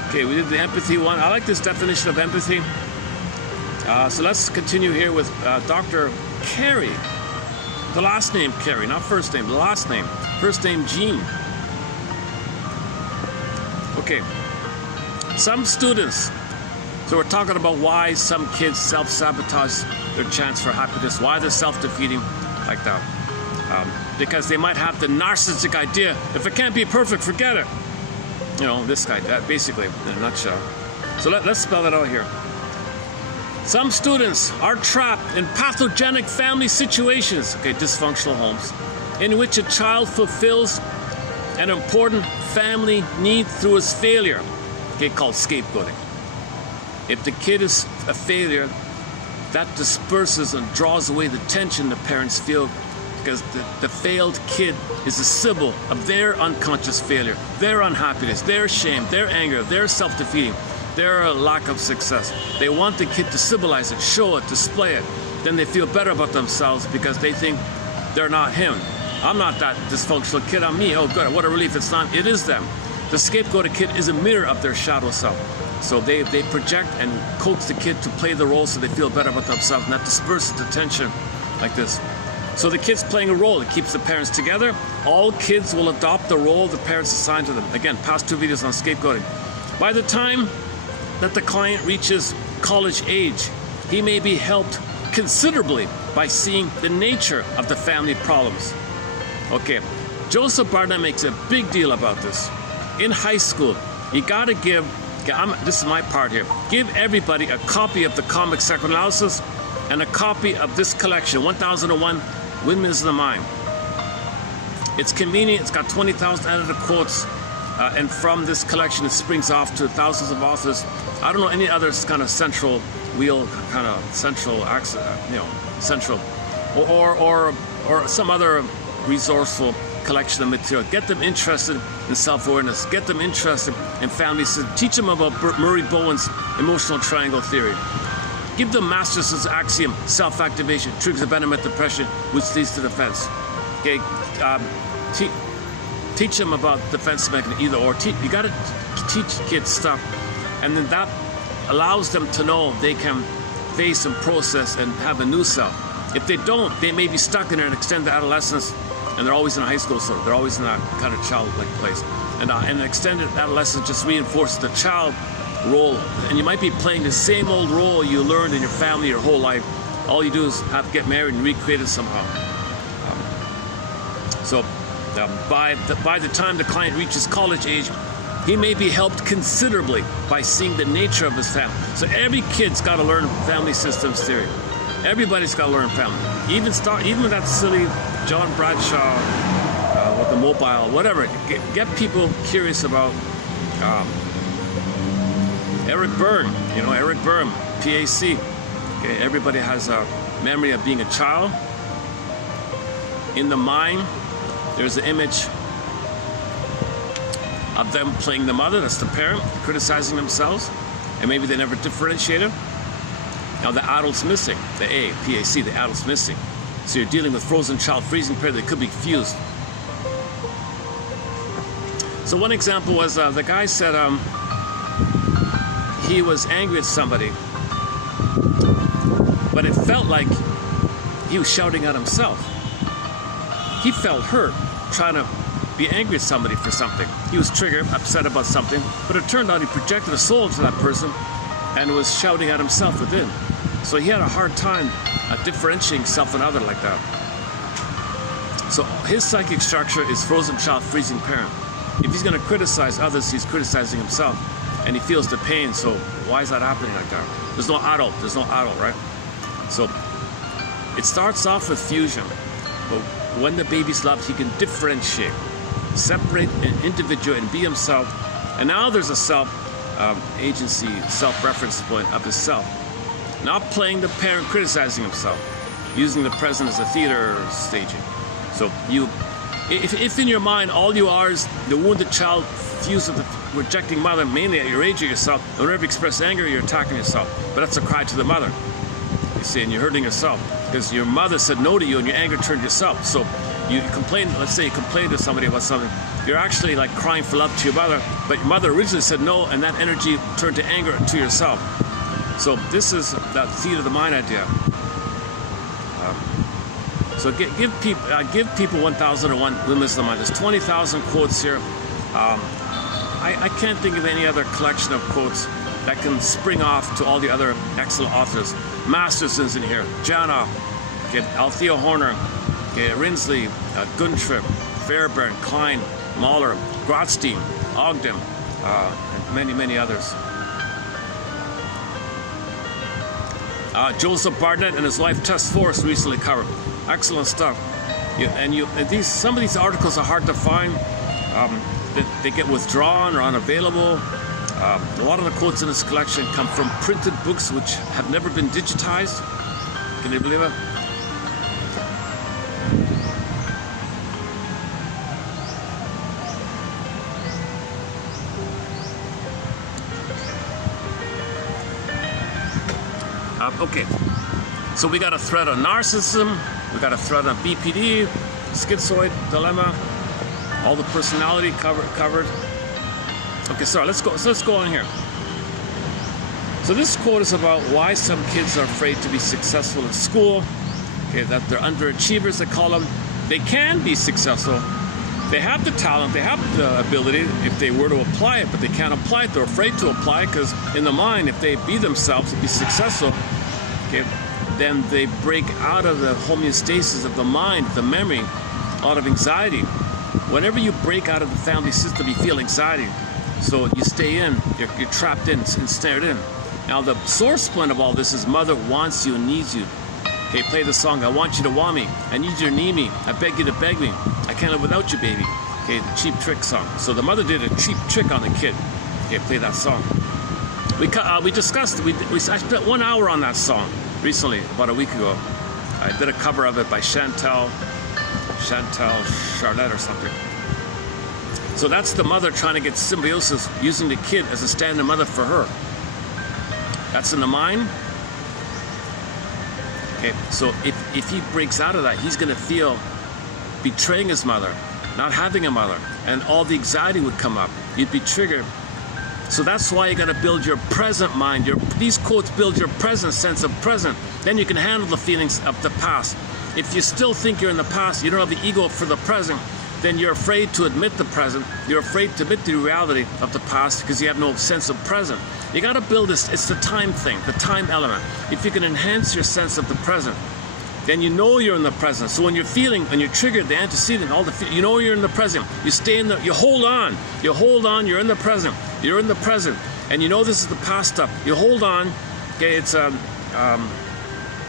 Okay, we did the empathy one. I like this definition of empathy. So let's continue here with Dr. Carey. The last name Carey, not first name, the last name. First name Jean. Okay. Some students, so we're talking about why some kids self-sabotage their chance for happiness, why they're self-defeating like that. Because they might have the narcissistic idea, if it can't be perfect, forget it. You know, this guy, that basically, in a nutshell. So let's spell it out here. Some students are trapped in pathogenic family situations, okay, dysfunctional homes, in which a child fulfills an important family need through his failure, okay, called scapegoating. If the kid is a failure, that disperses and draws away the tension the parents feel, because the failed kid is a symbol of their unconscious failure, their unhappiness, their shame, their anger, their self-defeating, their lack of success. They want the kid to symbolize it, show it, display it. Then they feel better about themselves because they think they're not him. I'm not that dysfunctional kid, I'm me. Oh good, what a relief, it's not, it is them. The scapegoated kid is a mirror of their shadow self. So they project and coax the kid to play the role so they feel better about themselves, and that disperses the tension like this. So the kid's playing a role, it keeps the parents together. All kids will adopt the role the parents assign to them. Again, past 2 videos on scapegoating. By the time that the client reaches college age, he may be helped considerably by seeing the nature of the family problems. Okay, Joseph Barnett makes a big deal about this. In high school, you gotta give, this is my part here, give everybody a copy of the comic psychoanalysis and a copy of this collection, 1001 Windmills of the Mind. It's convenient, it's got 20,000 edited quotes, and from this collection it springs off to thousands of authors. I don't know any other kind of central wheel, kind of central axis, central, or some other resourceful collection of material. Get them interested in self-awareness. Get them interested in family systems. Teach them about Murray Bowen's emotional triangle theory. Give them Masterson's axiom, self-activation triggers abandonment depression, which leads to defense. Okay, teach them about defense mechanism, either or. You got to teach kids stuff, and then that allows them to know they can face and process and have a new self. If they don't, they may be stuck in an extended adolescence, and they're always in high school, so they're always in that kind of childlike place. And an extended adolescence just reinforces the child role, and you might be playing the same old role you learned in your family your whole life. All you do is have to get married and recreate it somehow. By the time the client reaches college age, he may be helped considerably by seeing the nature of his family. So every kid's got to learn family systems theory. Everybody's got to learn family. Even with that silly John Bradshaw with the mobile, whatever. Get people curious about Eric Byrne. You know, Eric Byrne, PAC. Okay, everybody has a memory of being a child. In the mind, there's an image of them playing the mother, that's the parent, criticizing themselves, and maybe they never differentiated. Now the adult's missing, the A, PAC, the adult's missing. So you're dealing with frozen child freezing period that could be fused. So one example was the guy said he was angry at somebody, but it felt like he was shouting at himself. He felt hurt trying to be angry at somebody for something. He was triggered, upset about something, but it turned out he projected a soul into that person and was shouting at himself within. So he had a hard time differentiating self and other like that. So his psychic structure is frozen child, freezing parent. If he's going to criticize others, he's criticizing himself, and he feels the pain. So why is that happening like that? There's no adult, right? So it starts off with fusion, but when the baby's loved, he can differentiate, separate an individual and be himself. And now there's a self-agency, self-reference point of the self. Not playing the parent, criticizing himself, using the present as a theater staging. So if in your mind all you are is the wounded child fused with the rejecting mother, mainly at your age of yourself, and whenever you express anger, you're attacking yourself. But that's a cry to the mother. You see, and you're hurting yourself because your mother said no to you and your anger turned yourself. So you complain, let's say you complain to somebody about something, you're actually like crying for love to your mother, but your mother originally said no, and that energy turned to anger to yourself. So this is that theater of the mind idea. So give people 1001 Windmills of the mind. There's 20,000 quotes here. I can't think of any other collection of quotes that can spring off to all the other excellent authors. Masterson's in here, Janoff, Althea Horner, Rinsley, Guntrip, Fairbairn, Klein, Mahler, Grotstein, Ogden, and many, many others. Joseph Barnett and his wife Tess Forrest recently covered. Excellent stuff. Some of these articles are hard to find. They get withdrawn or unavailable. A lot of the quotes in this collection come from printed books which have never been digitized. Can you believe it? Okay, so we got a thread on narcissism, we got a thread on BPD, schizoid dilemma, all the personality covered. Okay, sorry, let's go on here. So this quote is about why some kids are afraid to be successful in school. Okay, that they're underachievers, they call them. They can be successful. They have the talent, they have the ability if they were to apply it, but they can't apply it. They're afraid to apply it because in the mind, if they be themselves and be successful, okay, then they break out of the homeostasis of the mind, the memory, out of anxiety. Whenever you break out of the family system, you feel anxiety. So you stay in, you're trapped in, ensnared in. Now the source point of all this is mother wants you and needs you. Okay, play the song, I want you to want me, I need you to need me, I beg you to beg me, I can't live without you, baby. Okay, the Cheap Trick song. So the mother did a cheap trick on the kid. Okay, play that song. We discussed, I spent 1 hour on that song recently, about a week ago. I did a cover of it by Chantal Charlotte or something. So that's the mother trying to get symbiosis, using the kid as a stand-in mother for her. That's in the mind. Okay, so if he breaks out of that, he's going to feel betraying his mother, not having a mother, and all the anxiety would come up. You'd be triggered. So that's why you got to build your present mind. These quotes build your present sense of present. Then you can handle the feelings of the past. If you still think you're in the past, you don't have the ego for the present, then you're afraid to admit the present. You're afraid to admit the reality of the past because you have no sense of present. You got to build this. It's the time thing, the time element. If you can enhance your sense of the present, then you know you're in the present. So when you're feeling, when you're triggered, the antecedent, you know you're in the present. You stay in you hold on, you're in the present. You're in the present. And you know this is the past stuff. You hold on, okay,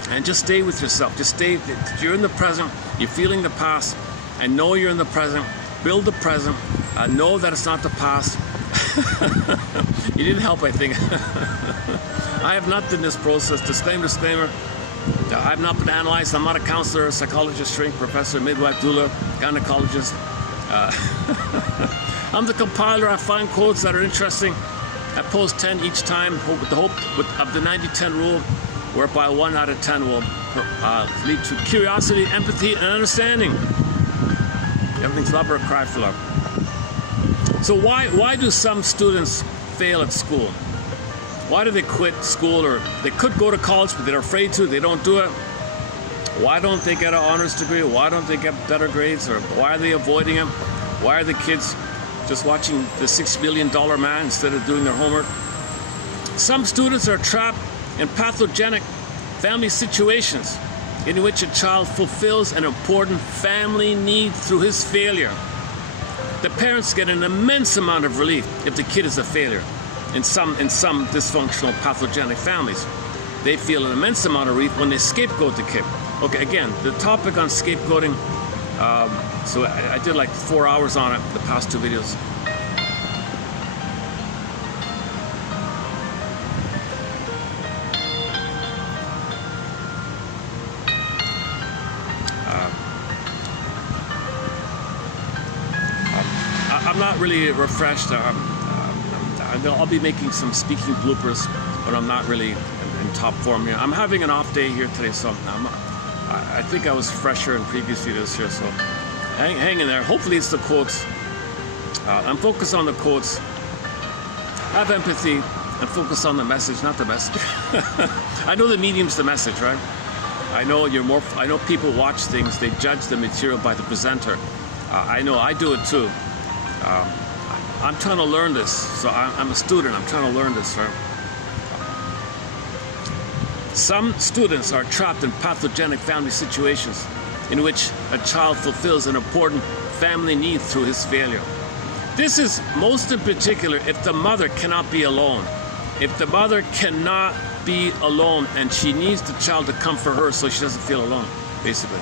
and just stay with yourself. Just stay, you're in the present, you're feeling the past, and know you're in the present. Build the present, know that it's not the past. You didn't help, I think. I have not done this process. Disclaimer. I have not been analyzed. I'm not a counselor, psychologist, shrink, professor, midwife, doula, gynecologist. I'm the compiler. I find quotes that are interesting. I post 10 each time with the hope of the 90-10 rule, whereby 1 out of 10 will lead to curiosity, empathy, and understanding. Everything's love or a cry for love. So why do some students fail at school? Why do they quit school? Or they could go to college, but they're afraid to, they don't do it. Why don't they get an honors degree? Why don't they get better grades? Or why are they avoiding them? Why are the kids just watching the $6 million man instead of doing their homework? Some students are trapped in pathogenic family situations in which a child fulfills an important family need through his failure. The parents get an immense amount of relief if the kid is a failure. in some dysfunctional pathogenic families. They feel an immense amount of relief when they scapegoat the kid. Okay, again, the topic on scapegoating, so I did like 4 hours on it, the past 2 videos. I'm not really refreshed. I'll be making some speaking bloopers, but I'm not really in top form here. I'm having an off day here today, so I think I was fresher in previous videos here, so hang in there. Hopefully it's the quotes. I'm focused on the quotes. Have empathy and focus on the message, not the message. I know the medium's the message, right? I know people watch things, they judge the material by the presenter. I know I do it too. I'm trying to learn this, so I'm a student. I'm trying to learn this, right? Some students are trapped in pathogenic family situations in which a child fulfills an important family need through his failure. This is most in particular if the mother cannot be alone. If the mother cannot be alone and she needs the child to come for her so she doesn't feel alone, basically.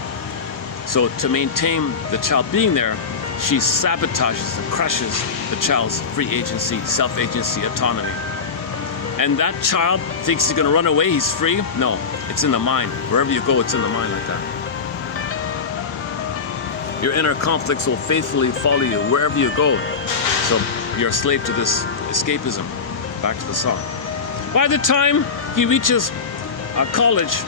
So to maintain the child being there, she sabotages and crushes the child's free agency, self-agency, autonomy. And that child thinks he's going to run away, he's free. No, it's in the mind. Wherever you go, it's in the mind like that. Your inner conflicts will faithfully follow you wherever you go. So you're a slave to this escapism. Back to the song. By the time he reaches college,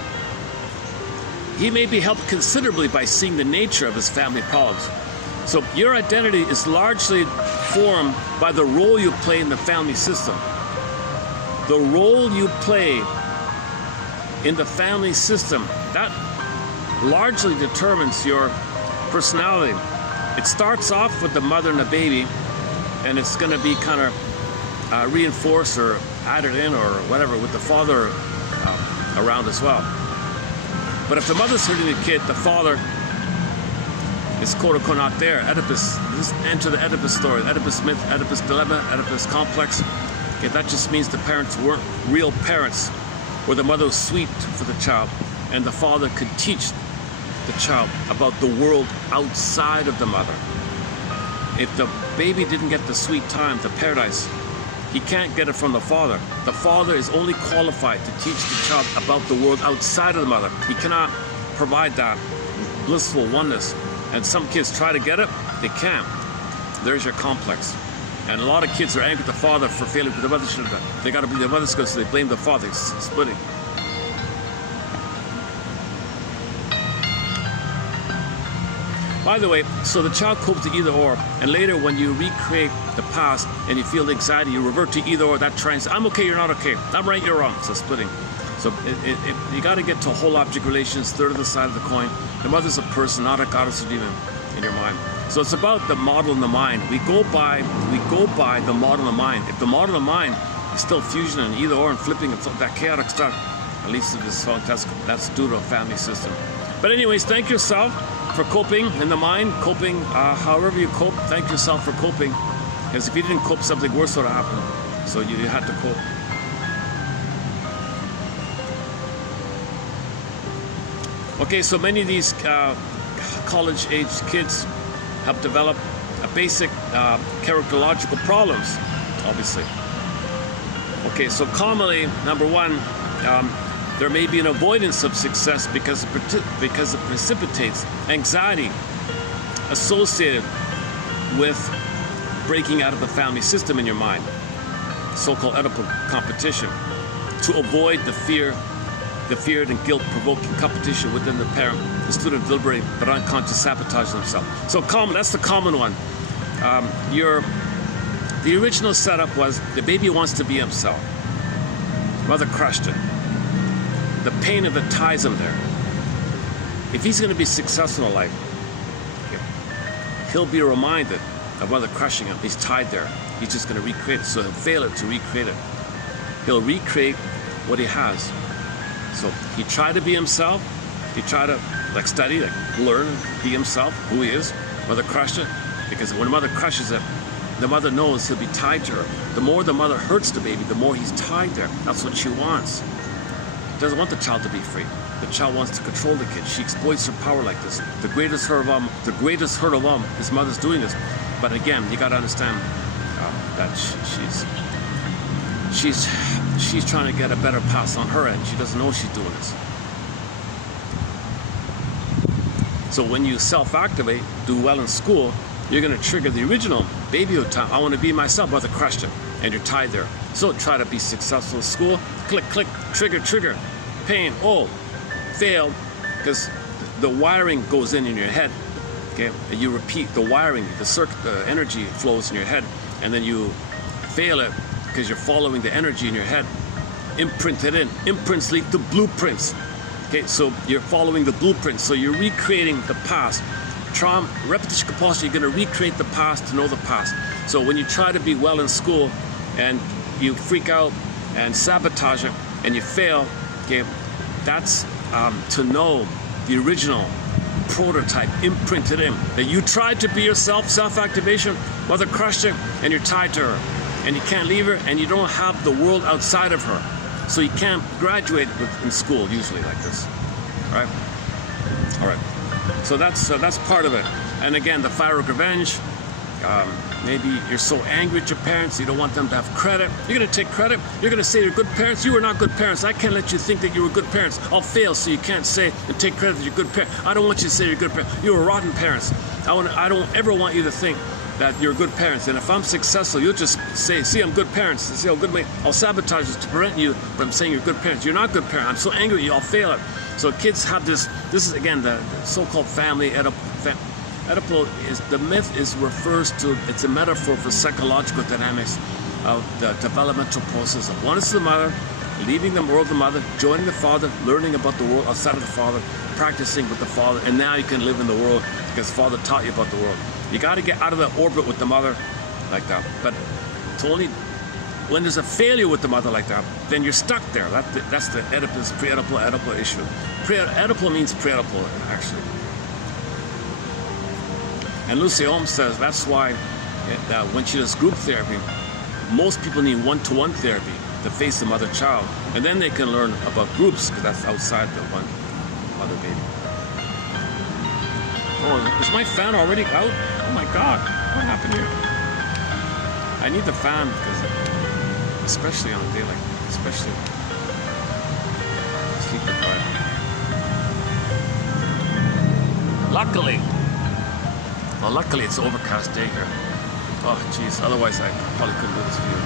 he may be helped considerably by seeing the nature of his family problems. So your identity is largely formed by the role you play in the family system. The role you play in the family system, that largely determines your personality. It starts off with the mother and the baby, and it's going to be kind of reinforced or added in or whatever with the father around as well. But if the mother's hurting the kid, the father is quote-unquote not there. Oedipus, just enter the Oedipus story, Oedipus myth, Oedipus dilemma, Oedipus complex. Okay, that just means the parents weren't real parents, where the mother was sweet for the child, and the father could teach the child about the world outside of the mother. If the baby didn't get the sweet time, the paradise, he can't get it from the father. The father is only qualified to teach the child about the world outside of the mother. He cannot provide that blissful oneness. And some kids try to get it, they can't. There's your complex. And a lot of kids are angry at the father for failing, but the mother should have done. They got to be the mother's good, so they blame the father. It's splitting. By the way, so the child copes to either or, and later when you recreate the past and you feel anxiety, you revert to either or. That tries, I'm okay, you're not okay. I'm right, you're wrong. So splitting. So you got to get to whole object relations, third of the side of the coin. The mother's a person, not a goddess or demon in your mind. So it's about the model in the mind. We go by the model in the mind. If the model in the mind is still fusion and either or and flipping and that chaotic stuff, at least it is that's due to a family system. But anyways, thank yourself for coping in the mind, coping however you cope. Thank yourself for coping, because if you didn't cope, something worse would have happened. So you had to cope. Okay, so many of these college-age kids have developed a basic characterological problems, obviously. Okay, so commonly, number one, there may be an avoidance of success because it precipitates anxiety associated with breaking out of the family system in your mind, so-called Oedipal competition, to avoid the feared and guilt-provoking competition within the parent, the student deliberating but unconscious sabotage themselves. So that's the common one. The original setup was the baby wants to be himself. Mother crushed it. The pain of it ties him there. If he's going to be successful in life, he'll be reminded of mother crushing him. He's tied there. He's just going to recreate it. So he'll fail it to recreate it. He'll recreate what he has. So he tried to be himself. He tried to study, learn, be himself, who he is. Mother crushed it, because when mother crushes it, the mother knows he'll be tied to her. The more the mother hurts the baby, the more he's tied there. That's what she wants. She doesn't want the child to be free. The child wants to control the kid. She exploits her power like this. The greatest hurt of all, his mother's doing this. But again, you got to understand that she's trying to get a better pass on her end. She doesn't know she's doing this. So when you self-activate, do well in school, you're going to trigger the original babyhood time. I want to be myself, Brother Christian, and you're tied there. So try to be successful in school. Click, click, trigger, trigger, pain, oh, fail, because the wiring goes in your head. Okay, and you repeat the wiring, the energy flows in your head, and then you fail it because you're following the energy in your head. Imprint it in. Imprints lead to blueprints. Okay, so you're following the blueprints. So you're recreating the past. Trauma, repetition, compulsion. You're going to recreate the past to know the past. So when you try to be well in school and you freak out and sabotage it and you fail, okay, that's to know the original prototype imprinted in, that you tried to be yourself, self-activation, Mother crushed her, and you're tied to her, and you can't leave her, and you don't have the world outside of her, so you can't graduate in school usually like this. All right, so that's part of it. And again, the fire of revenge. Maybe you're so angry at your parents, you don't want them to have credit. You're going to take credit. You're going to say you're good parents. You were not good parents. I can't let you think that you were good parents. I'll fail, so you can't say and take credit that you're good parents. I don't want you to say you're good parents. You were rotten parents. I don't ever want you to think that you're good parents. And if I'm successful, you'll just say, see, I'm good parents. See how good I'll sabotage this to prevent you from saying you're good parents. You're not good parents. I'm so angry at you, I'll fail it. So kids have this is, again, the so-called family Oedipal is the myth refers to, it's a metaphor for psychological dynamics of the developmental process of one is the mother, leaving the world of the mother, joining the father, learning about the world outside of the father, practicing with the father, and now you can live in the world because father taught you about the world. You got to get out of the orbit with the mother like that. But it's only when there's a failure with the mother like that, then you're stuck there. That's the Oedipus, pre-Oedipal issue. Pre-Oedipal means pre-Oedipal, actually. And Lucy Holmes says that's why when she does group therapy, most people need one-to-one therapy to face the mother-child. And then they can learn about groups, because that's outside the one mother-baby. Oh, is my fan already out? Oh my God, what happened here? I need the fan, because especially on a day like this, especially sleep deprived. Luckily it's an overcast day here. Oh jeez, otherwise I probably couldn't do this video.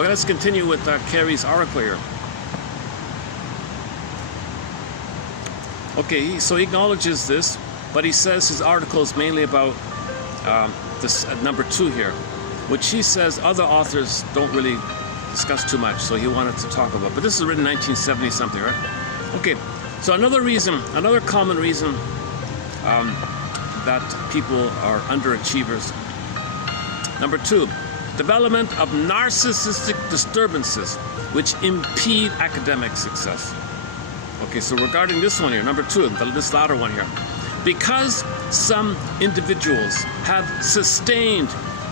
Okay, let's continue with Carey's article here. Okay, so he acknowledges this, but he says his article is mainly about this number 2 here, which he says other authors don't really discuss too much, so he wanted to talk about. But this is written in 1970 something, right? Okay. So another common reason that people are underachievers. Number 2, development of narcissistic disturbances which impede academic success. Okay, so regarding this one here, number 2, this latter one here. Because some individuals have sustained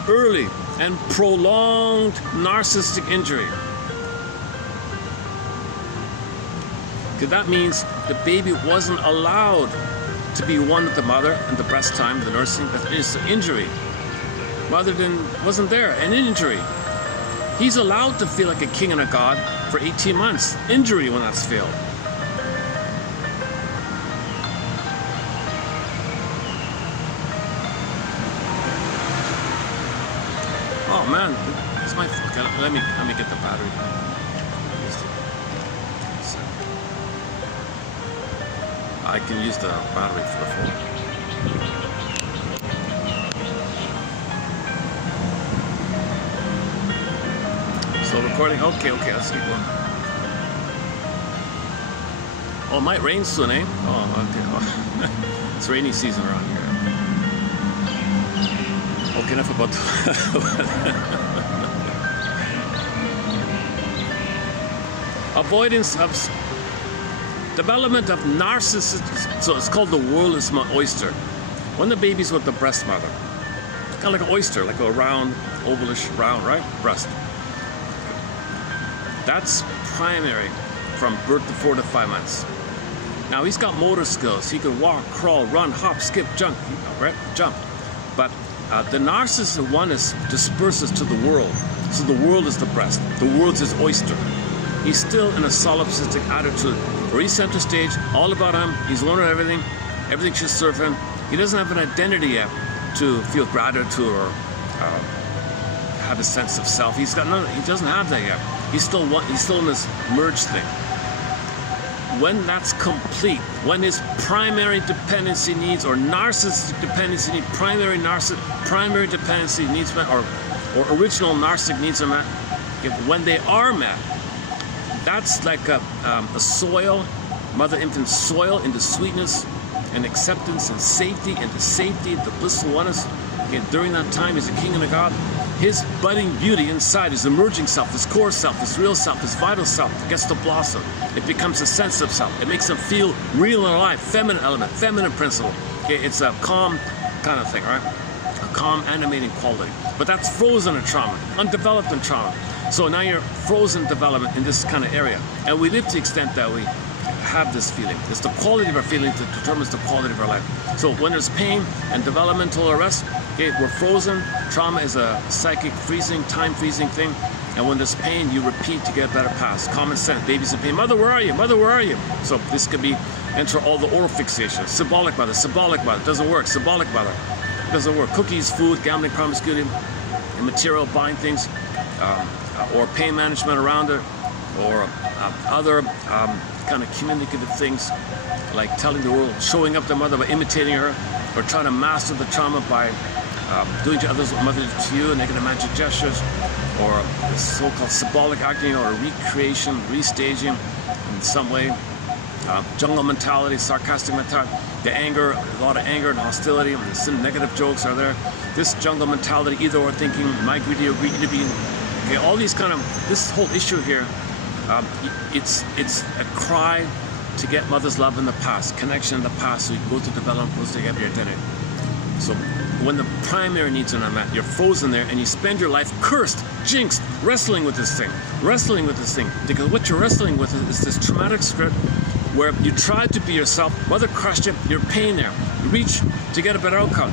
early and prolonged narcissistic injury. Because that means the baby wasn't allowed to be one with the mother and the breast time, the nursing. It's an injury. Mother wasn't there, an injury. He's allowed to feel like a king and a god for 18 months. Injury when that's failed. Oh man, it's my. Okay, let me get the battery. I can use the battery for the phone. So recording, okay, let's keep going. Oh, it might rain soon, eh? Oh, okay. Oh. It's rainy season around here. Okay, enough about avoidance of development of narcissism. So it's called the world is my oyster. When the baby's with the breast mother, kind of like an oyster, like a round, ovalish, round, right? Breast. That's primary from birth to 4 to 5 months. Now he's got motor skills. He can walk, crawl, run, hop, skip, jump, right? Jump. But the narcissistic oneness disperses to the world. So the world is the breast. The world's his oyster. He's still in a solipsistic attitude where he's center stage, all about him. He's one of everything. Everything should serve him. He doesn't have an identity yet to feel gratitude or have a sense of self. He's got none. He doesn't have that yet. He's still in this merge thing. When that's complete, when his primary dependency needs or narcissistic dependency need, primary dependency needs met, or original narcissistic needs are met, when they are met, that's like a soil, mother-infant soil into sweetness and acceptance and safety, the blissful oneness. Okay, during that time, he's a king and a god. His budding beauty inside, his emerging self, his core self, his real self, his vital self gets to blossom. It becomes a sense of self. It makes him feel real and alive, feminine element, feminine principle. Okay, it's a calm kind of thing, right? A calm, animating quality. But that's frozen in trauma, undeveloped in trauma. So now you're frozen development in this kind of area. And we live to the extent that we have this feeling. It's the quality of our feeling that determines the quality of our life. So when there's pain and developmental arrest, okay, we're frozen. Trauma is a psychic freezing, time freezing thing. And when there's pain, you repeat to get a better pass. Common sense, baby's in pain. Mother, where are you? Mother, where are you? So this could be, enter all the oral fixations. Symbolic mother, doesn't work. Symbolic mother, doesn't work. Cookies, food, gambling, promiscuity, immaterial, buying things, or pain management around it, or other kind of communicative things like telling the world, showing up the mother by imitating her, or trying to master the trauma by doing to others what mother did to you, negative magic gestures, or the so-called symbolic acting, or recreation, restaging in some way, jungle mentality, sarcastic mentality, the anger, a lot of anger and hostility, and some negative jokes are there. This jungle mentality, either or thinking, my greedy or greedy to be, okay, all these kind of, this whole issue here, it's a cry to get mother's love in the past, connection in the past, so you go to develop, goes to get your identity. So when the primary needs are not met, you're frozen there, and you spend your life cursed, jinxed, wrestling with this thing, because what you're wrestling with is this traumatic script where you tried to be yourself, mother crushed you, you're pain there, you reach to get a better outcome,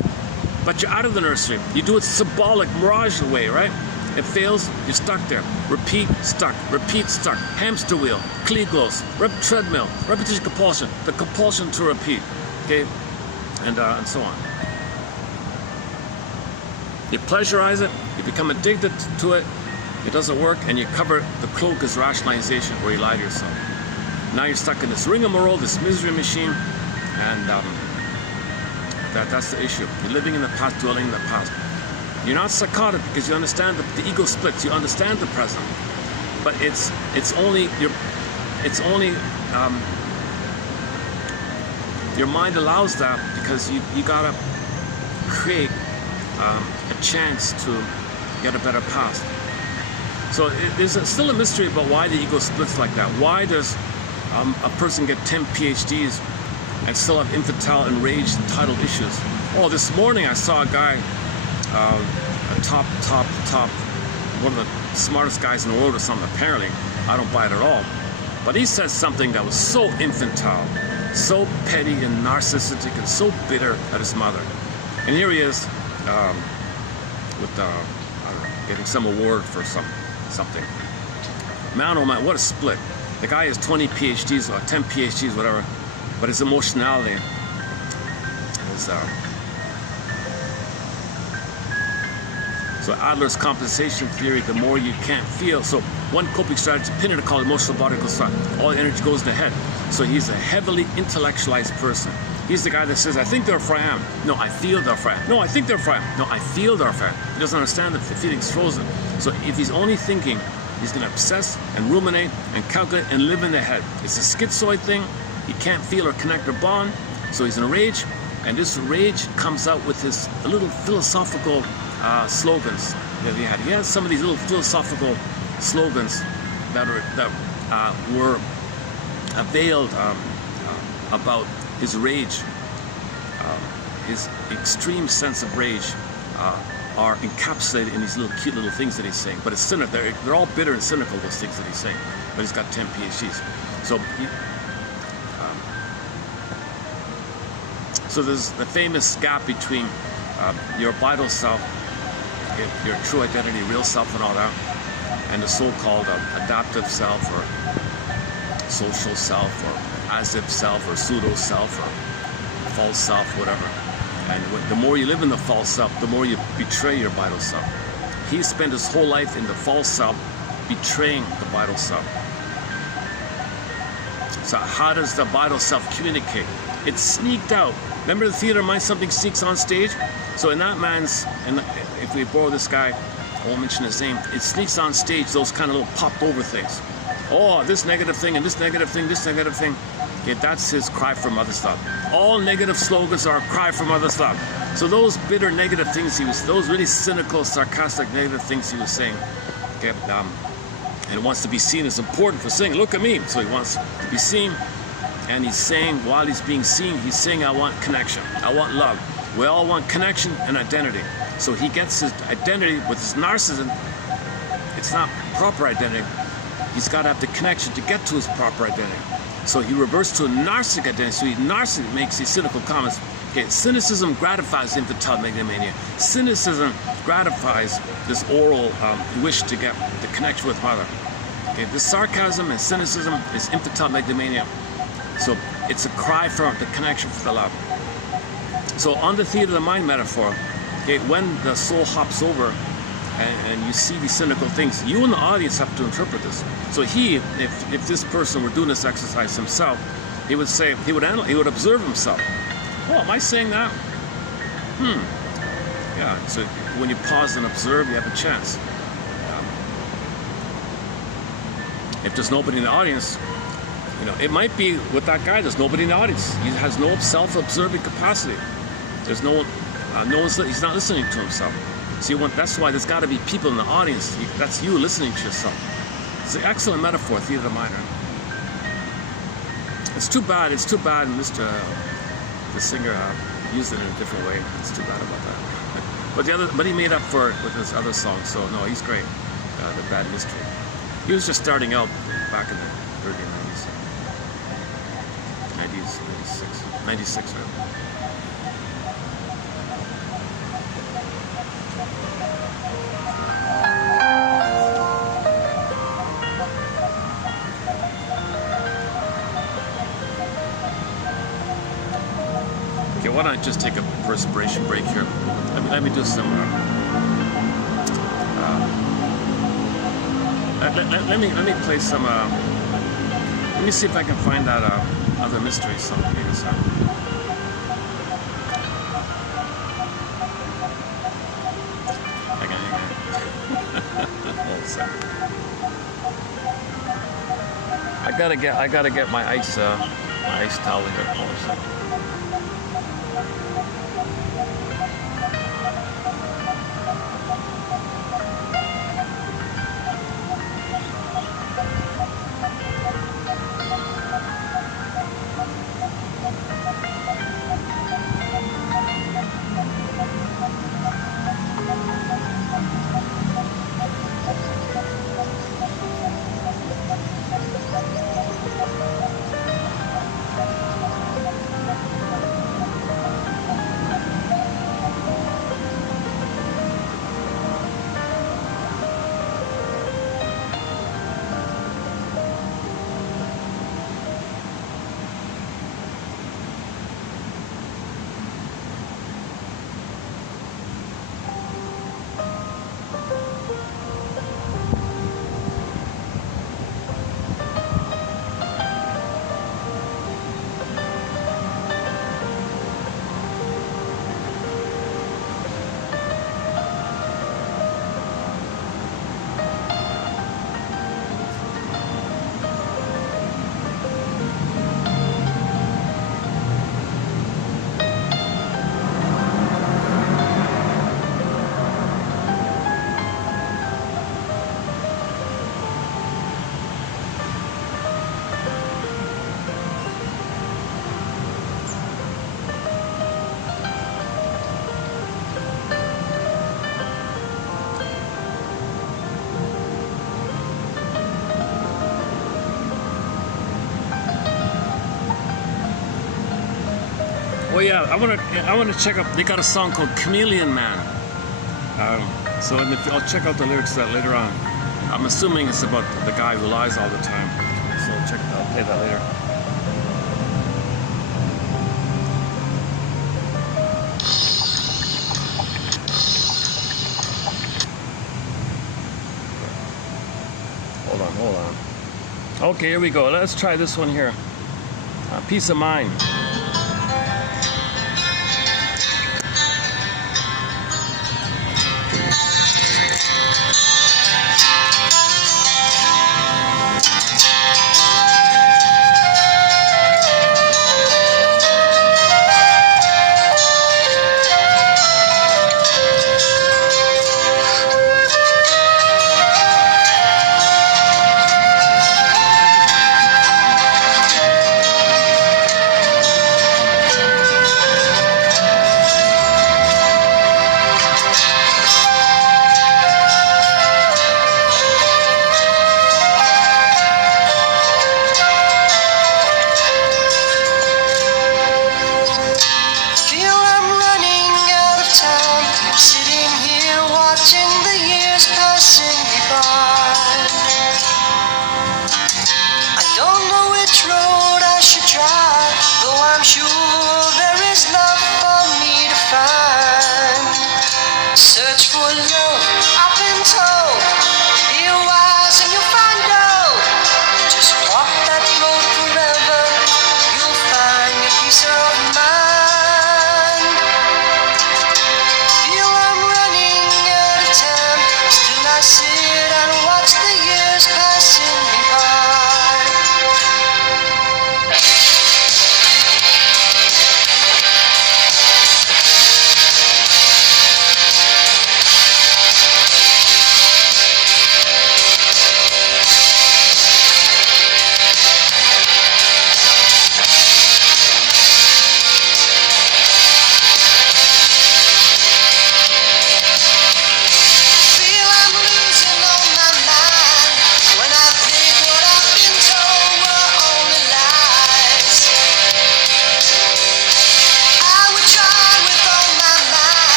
but you're out of the nursery. You do it symbolic, mirage way, right? It fails, you're stuck there. Repeat, stuck. Hamster wheel, Klieglos, treadmill, repetition compulsion, the compulsion to repeat, okay, and so on. You pleasurize it, you become addicted to it, it doesn't work, and you cover the cloak as rationalization where you lie to yourself. Now you're stuck in this rigmarole, this misery machine, and that's the issue. You're living in the past, dwelling in the past. You're not psychotic because you understand the ego splits. You understand the present, but it's only your mind allows that because you gotta create a chance to get a better past. So there's still a mystery about why the ego splits like that. Why does a person get 10 PhDs and still have infantile, enraged, entitled issues? Oh, this morning I saw a guy. A top, one of the smartest guys in the world or something, apparently. I don't buy it at all. But he said something that was so infantile, so petty and narcissistic and so bitter at his mother. And here he is with getting some award for something. Man, oh man, what a split. The guy has 20 PhDs or 10 PhDs, whatever, but his emotionality is so Adler's compensation theory, the more you can't feel. So one coping strategy, Pinner called emotional body goes on. All the energy goes in the head. So he's a heavily intellectualized person. He's the guy that says, I think therefore I am. No, I feel therefore I am. No, I think therefore I am. No, I feel therefore I am. He doesn't understand that the feeling's frozen. So if he's only thinking, he's going to obsess and ruminate and calculate and live in the head. It's a schizoid thing. He can't feel or connect or bond. So he's in a rage. And this rage comes out with his little philosophical slogans that he had. He has some of these little philosophical slogans that were veiled about his rage. his extreme sense of rage are encapsulated in these little cute little things that he's saying. But it's cynical. They're all bitter and cynical, those things that he's saying. But he's got 10 PhDs. So there's the famous gap between your vital self, your true identity, real self and all that, and the so-called adaptive self or social self or as-if self or pseudo-self or false self, whatever. And the more you live in the false self, the more you betray your vital self. He spent his whole life in the false self, betraying the vital self. So how does the vital self communicate? It's sneaked out. Remember the theater of mind, something sneaks on stage? So in that man's, and if we borrow this guy, I won't mention his name, it sneaks on stage those kind of little popped over things. Oh, this negative thing and this negative thing, this negative thing. Okay, that's his cry for mother stuff. All negative slogans are a cry for mother stuff. So those bitter negative things those really cynical, sarcastic negative things he was saying, okay, and wants to be seen as important for saying, look at me. So he wants to be seen, and he's saying, while he's being seen, he's saying, I want connection, I want love. We all want connection and identity. So he gets his identity with his narcissism. It's not proper identity. He's got to have the connection to get to his proper identity. So he reverts to a narcissistic identity. So narcissism makes these cynical comments. Okay, cynicism gratifies infantile megalomania. Cynicism gratifies this oral wish to get the connection with mother. Okay, this sarcasm and cynicism is infantile megalomania. So it's a cry for the connection, for the love. So on the theater of the mind metaphor, okay, when the soul hops over and you see these cynical things, you in the audience have to interpret this. So if this person were doing this exercise himself, he would say, he would observe himself. Oh, am I saying that? Yeah, so when you pause and observe, you have a chance. If there's nobody in the audience, it might be with that guy, there's nobody in the audience. He has no self-observing capacity. There's he's not listening to himself. So that's why there's got to be people in the audience. That's you listening to yourself. It's an excellent metaphor, theater of the mind. It's too bad Mr. The singer used it in a different way. It's too bad about that. But he made up for it with his other songs. So no, he's great. The Bad Mystery. He was just starting out back in the early 90s. 96, right? Why don't I just take a perspiration break here? Let me do some. Let me play some. Let me see if I can find that other mystery song. Hang on. Hold a second. I gotta get my ice towel here. Hold a second. yeah, I wanna check out. They got a song called Chameleon Man. So I'll check out the lyrics to that later on. I'm assuming it's about the guy who lies all the time. So I'll play that later. Hold on. Okay, here we go. Let's try this one here. Peace of mind.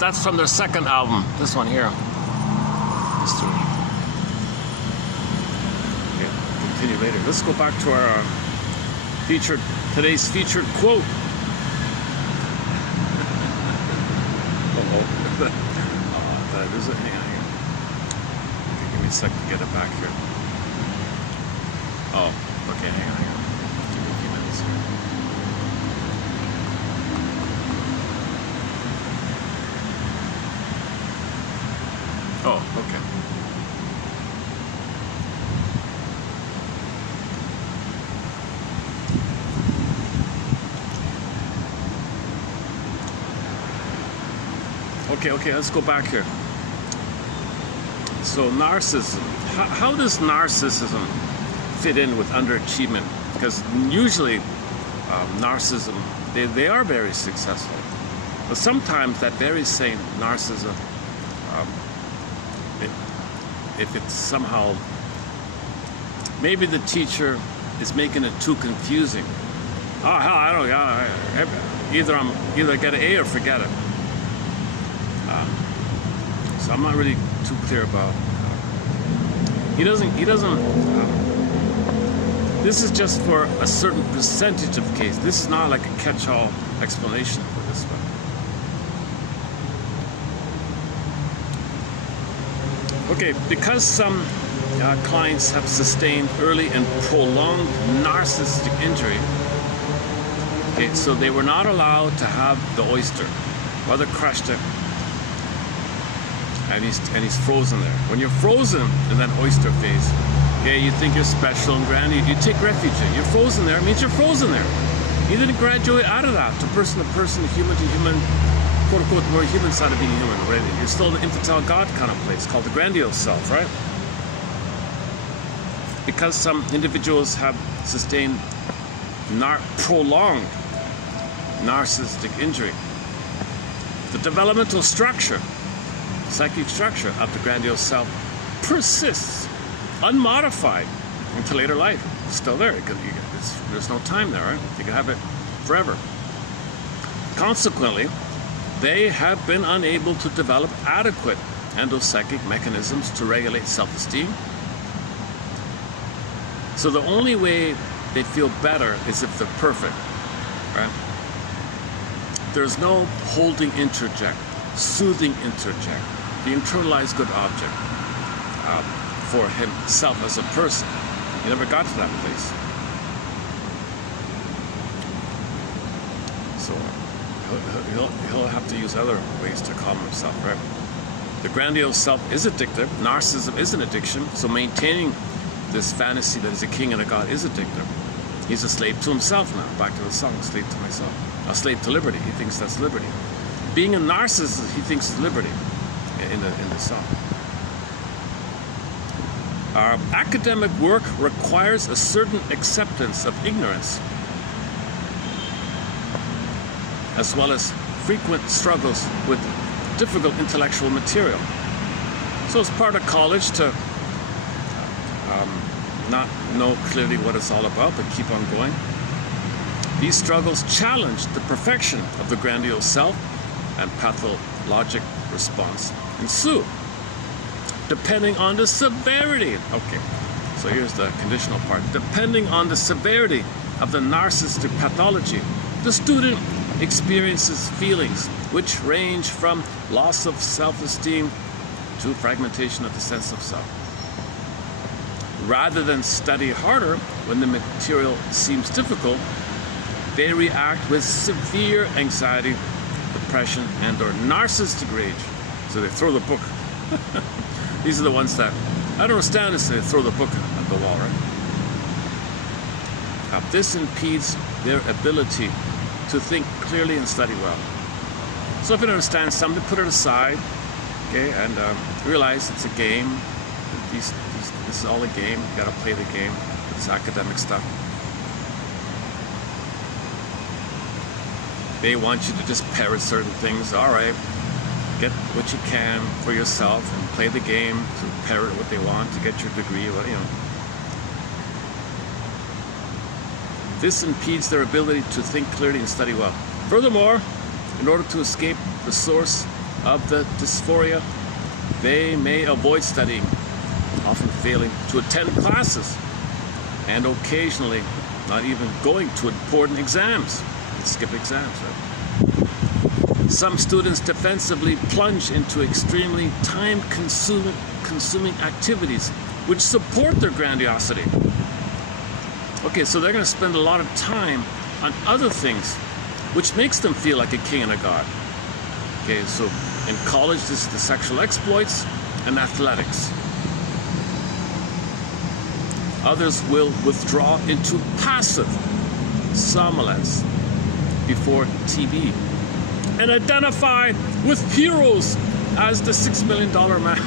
That's from their second album. This one here. Okay, continue later. Let's go back to our today's featured quote. That is it. Hang on here. Okay, give me a sec to get it back here. Oh, okay. Hang on. Give me a few minutes here. Oh, okay. Okay, let's go back here. So narcissism. How does narcissism fit in with underachievement? Because usually narcissism, they are very successful. But sometimes that very same narcissism, if it's somehow, maybe the teacher is making it too confusing. Oh hell, I don't. Either get an A or forget it. So I'm not really too clear about. He doesn't. This is just for a certain percentage of case. This is not like a catch-all explanation for this one. Okay, because some clients have sustained early and prolonged narcissistic injury, okay, so they were not allowed to have the oyster. Mother crushed it, and he's frozen there. When you're frozen in that oyster phase, okay, you think you're special and grand. You take refuge in. You're frozen there. It means you're frozen there. You didn't graduate out of that to person, human to human, quote unquote, more human side of being human, right? You're still in the infantile God kind of place called the grandiose self, right? Because some individuals have sustained prolonged narcissistic injury, the developmental structure, psychic structure of the grandiose self persists unmodified into later life. It's still there. There's no time there, right? You can have it forever. Consequently, they have been unable to develop adequate endopsychic mechanisms to regulate self-esteem. So the only way they feel better is if they're perfect, right? There's no holding interject, soothing interject, the internalized good object for himself as a person. He never got to that place. So he'll have to use other ways to calm himself, right? The grandiose self is addictive. Narcissism is an addiction. So maintaining this fantasy that he's a king and a god is addictive. He's a slave to himself now. Back to the song, slave to myself. A slave to liberty. He thinks that's liberty. Being a narcissist, he thinks is liberty in the song. Academic work requires a certain acceptance of ignorance, as well as frequent struggles with difficult intellectual material. So it's part of college to not know clearly what it's all about, but keep on going. These struggles challenge the perfection of the grandiose self, and pathologic response ensue, depending on the severity. Okay, so here's the conditional part. Depending on the severity of the narcissistic pathology, the student experiences feelings which range from loss of self-esteem to fragmentation of the sense of self. Rather than study harder when the material seems difficult, they react with severe anxiety, depression, and or narcissistic rage. So they throw the book. These are the ones that, I don't understand this, they throw the book at the wall, right? This impedes their ability to think clearly and study well. So if you don't understand something, put it aside, okay, and realize it's a game. This is all a game. You gotta play the game. It's academic stuff. They want you to just parrot certain things. All right, get what you can for yourself and play the game to parrot what they want to get your degree. What, you know. This impedes their ability to think clearly and study well. Furthermore, in order to escape the source of the dysphoria, they may avoid studying, often failing to attend classes, and occasionally not even going to important exams. They skip exams, right? Some students defensively plunge into extremely time-consuming activities which support their grandiosity. Okay, so they're going to spend a lot of time on other things which makes them feel like a king and a god. Okay, so in college, this is the sexual exploits and athletics. Others will withdraw into passive somnolence before TV and identify with heroes as the $6 million man.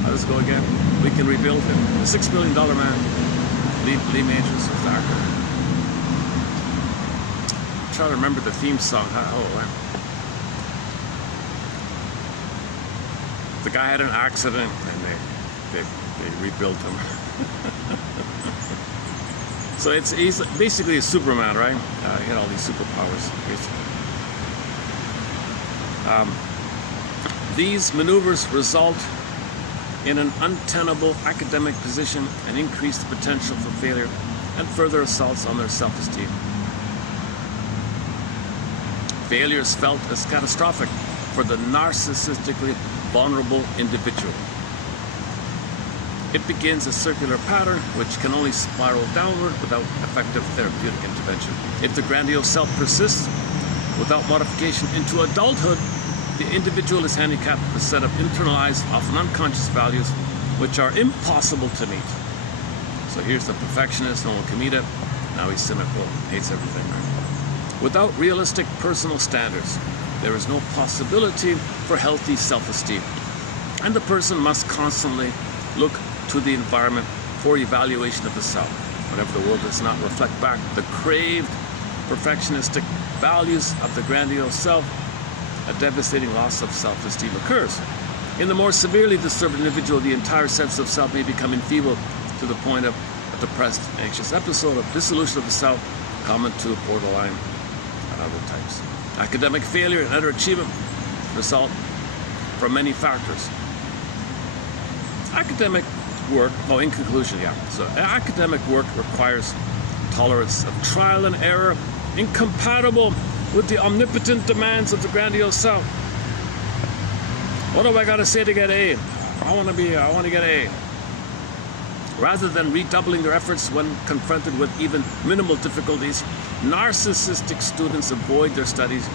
How does it go again? We can rebuild him. The $6 million man. Lee Majors was the actor. I'm trying to remember the theme song. The guy had an accident and they rebuilt him. So he's basically a Superman, right? He had all these superpowers, basically. These maneuvers result in an untenable academic position and increase the potential for failure and further assaults on their self-esteem. Failure is felt as catastrophic for the narcissistically vulnerable individual. It begins a circular pattern which can only spiral downward without effective therapeutic intervention. If the grandiose self persists without modification into adulthood, the individual is handicapped with a set of internalized, often unconscious values which are impossible to meet. So here's the perfectionist, no one can meet it. Now he's cynical, hates everything. Right? Without realistic personal standards, there is no possibility for healthy self-esteem. And the person must constantly look to the environment for evaluation of the self. Whenever the world does not reflect back the craved perfectionistic values of the grandiose self, a devastating loss of self-esteem occurs. In the more severely disturbed individual, the entire sense of self may become enfeebled to the point of a depressed, anxious episode of dissolution of the self, common to borderline and other types. Academic failure and underachievement result from many factors. Academic work, in conclusion, so academic work requires tolerance of trial and error, incompatible with the omnipotent demands of the grandiose self. What do I got to say to get A? I want to get A. Rather than redoubling their efforts when confronted with even minimal difficulties, narcissistic students avoid their studies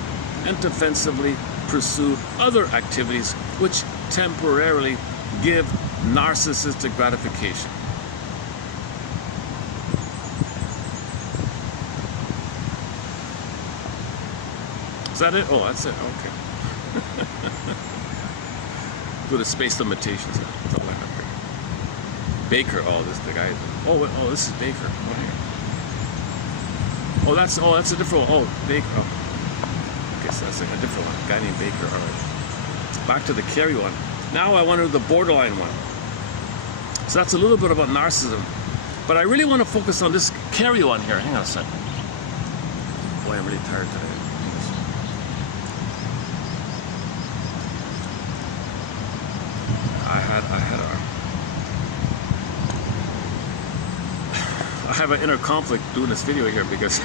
and defensively pursue other activities which temporarily give narcissistic gratification. Is that it? Oh, that's it. Okay. With the space limitations. That's all I have here. Baker. Oh, this is the guy. Oh, this is Baker. Oh, that's a different one. Oh, Baker. Oh. Okay, so that's like a different one. A guy named Baker. All right. Back to the Carey one. Now I want to do the borderline one. So that's a little bit about narcissism. But I really want to focus on this Carey one here. Hang on a second. Boy, I'm really tired today. I have an inner conflict doing this video here because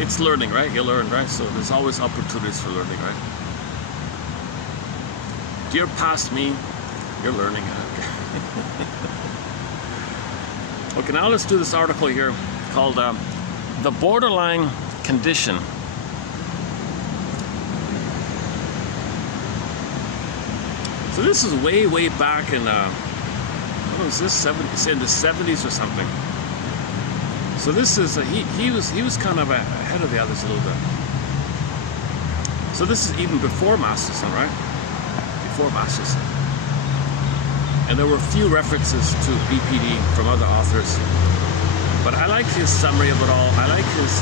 it's learning, right? You learn, right? So there's always opportunities for learning, right? Dear past me, you're learning. Okay, now let's do this article here called The Borderline Condition. So this is way back in, what was this, in the 70s or something. So this is, he was kind of ahead of the others a little bit. So this is even before Masterson, right? Before Masterson. And there were a few references to BPD from other authors. But I like his summary of it all. I like his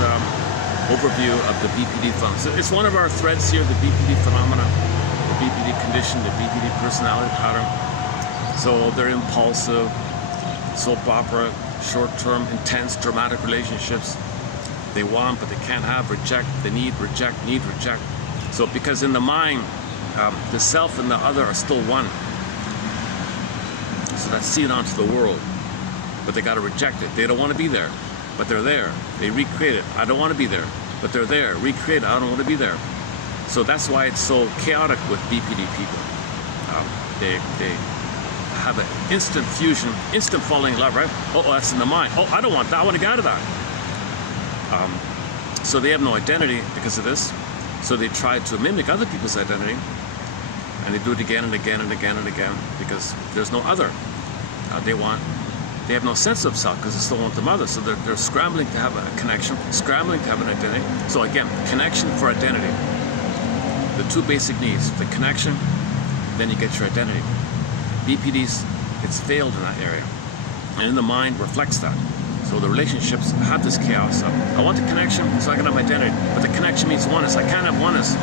overview of the BPD phenomenon. So it's one of our threads here, the BPD phenomena, the BPD condition, the BPD personality pattern. So they're impulsive, soap opera, short-term, intense, dramatic relationships. They want, but they can't have, reject, they need, reject, reject. So because in the mind, the self and the other are still one. So that's seen onto the world. But they got to reject it. They don't want to be there, but they're there. They recreate it. I don't want to be there, but they're there. Recreate it. I don't want to be there. So that's why it's so chaotic with BPD people. They have an instant fusion, instant falling in love, right? Oh, that's in the mind. Oh, I don't want that. I want to get out of that. So they have no identity because of this. So they try to mimic other people's identity. And they do it again and again and again and again because there's no other. They have no sense of self because they still want the mother. So they're scrambling to have a connection, scrambling to have an identity. So again, connection for identity. The two basic needs, the connection, then you get your identity. BPDs, it's failed in that area. And in the mind reflects that. So the relationships have this chaos of, I want the connection so I can have my identity. But the connection means oneness. I can't have oneness.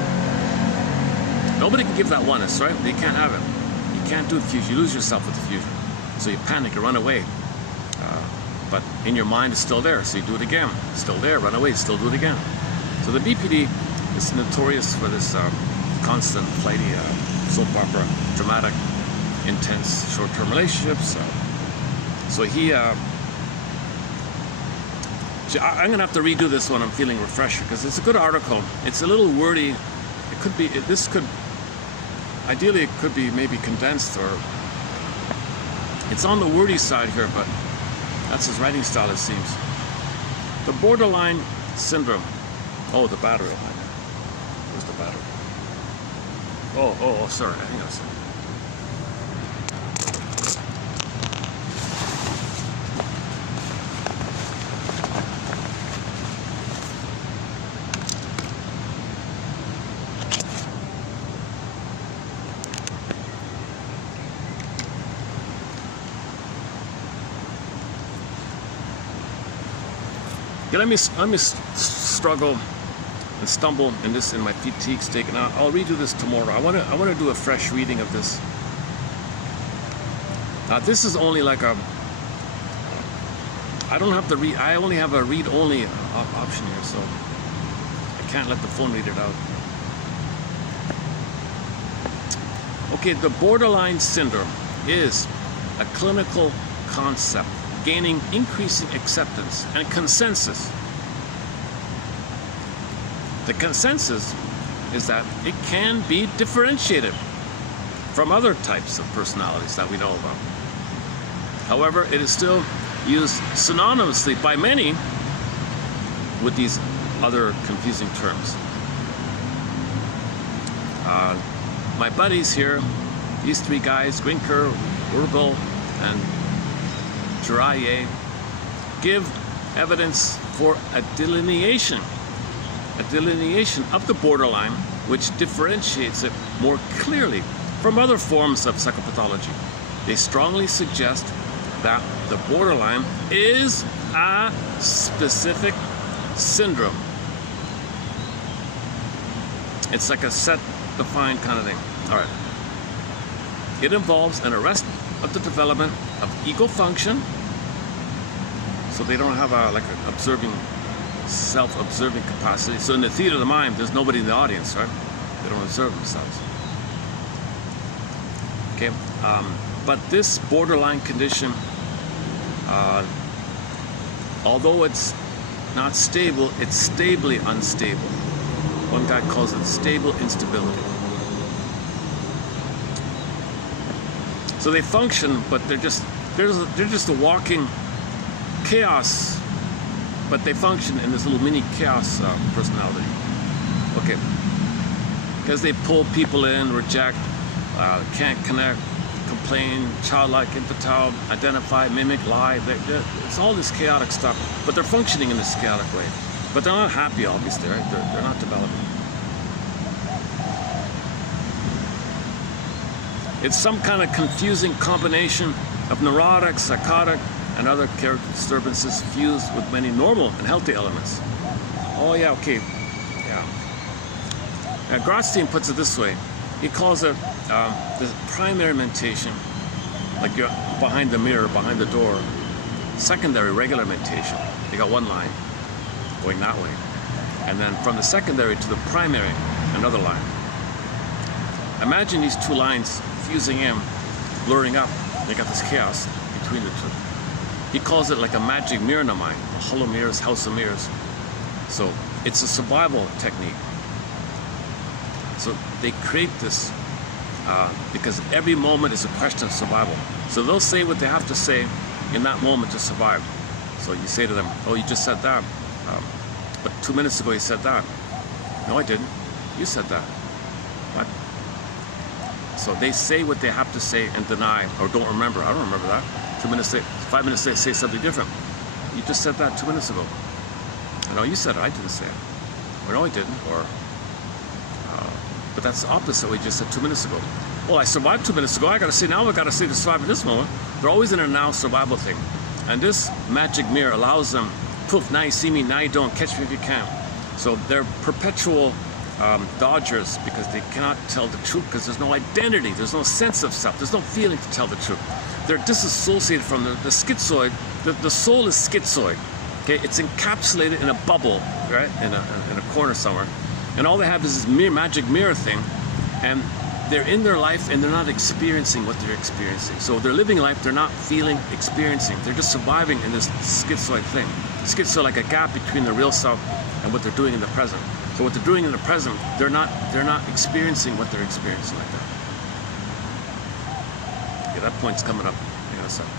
Nobody can give that oneness, right? They can't have it. You can't do the fusion. You lose yourself with the fusion. So you panic, you run away. But in your mind, it's still there. So you do it again. It's still there, run away, still do it again. So the BPD is notorious for this constant, flighty, soap opera, dramatic, intense, short-term relationships. So he, I'm gonna have to redo this one. I'm feeling refreshed because it's a good article. It's a little wordy. It could be, ideally it could be maybe condensed, or it's on the wordy side here, but that's his writing style, it seems. The borderline syndrome. Oh, the battery. Where's the battery? Oh, sorry. I think that's it. Yeah, let me struggle and stumble in this, in my fatigue's taken out. I'll redo this tomorrow. I want to do a fresh reading of this. This is only like a, I don't have to read, I only have a read only option here, so I can't let the phone read it out. Okay, the borderline syndrome is a clinical concept gaining increasing acceptance and consensus. The consensus is that it can be differentiated from other types of personalities that we know about. However, it is still used synonymously by many with these other confusing terms. My buddies here, these three guys, Grinker, Urgel, and Juraye, give evidence for a delineation of the borderline, which differentiates it more clearly from other forms of psychopathology. They strongly suggest that the borderline is a specific syndrome. It's like a set defined kind of thing. All right. It involves an arrest of the development of ego function. So they don't have like an observing, self-observing capacity. So in the theater of the mind, there's nobody in the audience, right? They don't observe themselves. Okay, but this borderline condition, although it's not stable, it's stably unstable. One guy calls it stable instability. So they function, but they're just a walking chaos, but they function in this little mini chaos personality. Okay, because they pull people in, reject, can't connect, complain, childlike, infantile, identify, mimic, lie. It's all this chaotic stuff, but they're functioning in this chaotic way. But they're not happy, obviously, right? They're not developing. It's some kind of confusing combination of neurotic, psychotic, and other character disturbances fused with many normal and healthy elements. Oh yeah, okay, yeah. Now, Grotstein puts it this way. He calls it the primary mentation, like you're behind the mirror, behind the door. Secondary, regular mentation. They got one line going that way. And then from the secondary to the primary, another line. Imagine these two lines fusing in, blurring up. They got this chaos between the two. He calls it like a magic mirror in the mind, hollow mirrors, house of mirrors. So it's a survival technique. So they create this because every moment is a question of survival. So they'll say what they have to say in that moment to survive. So you say to them, oh, you just said that. But 2 minutes ago you said that. No, I didn't. You said that. What? So they say what they have to say and deny or don't remember. I don't remember that. 2 minutes later, 5 minutes later, say something different. You just said that 2 minutes ago. No, you said it, I didn't say it. Or no, I didn't. Or, but that's the opposite of what you just said 2 minutes ago. Well, I survived 2 minutes ago. I got to say now. I got to say to survive in this moment. They're always in a now survival thing, and this magic mirror allows them. Poof! Now you see me. Now you don't. Catch me if you can. So they're perpetual dodgers because they cannot tell the truth because there's no identity. There's no sense of self. There's no feeling to tell the truth. They're disassociated from the schizoid. The soul is schizoid. Okay, it's encapsulated in a bubble, right, in a corner somewhere, and all they have is this magic mirror thing, and they're in their life and they're not experiencing what they're experiencing. So they're living life, they're not feeling, experiencing. They're just surviving in this schizoid thing. Schizoid, like a gap between the real self and what they're doing in the present. So what they're doing in the present, they're not experiencing what they're experiencing like that. Yeah, that point's coming up. Hang on a second.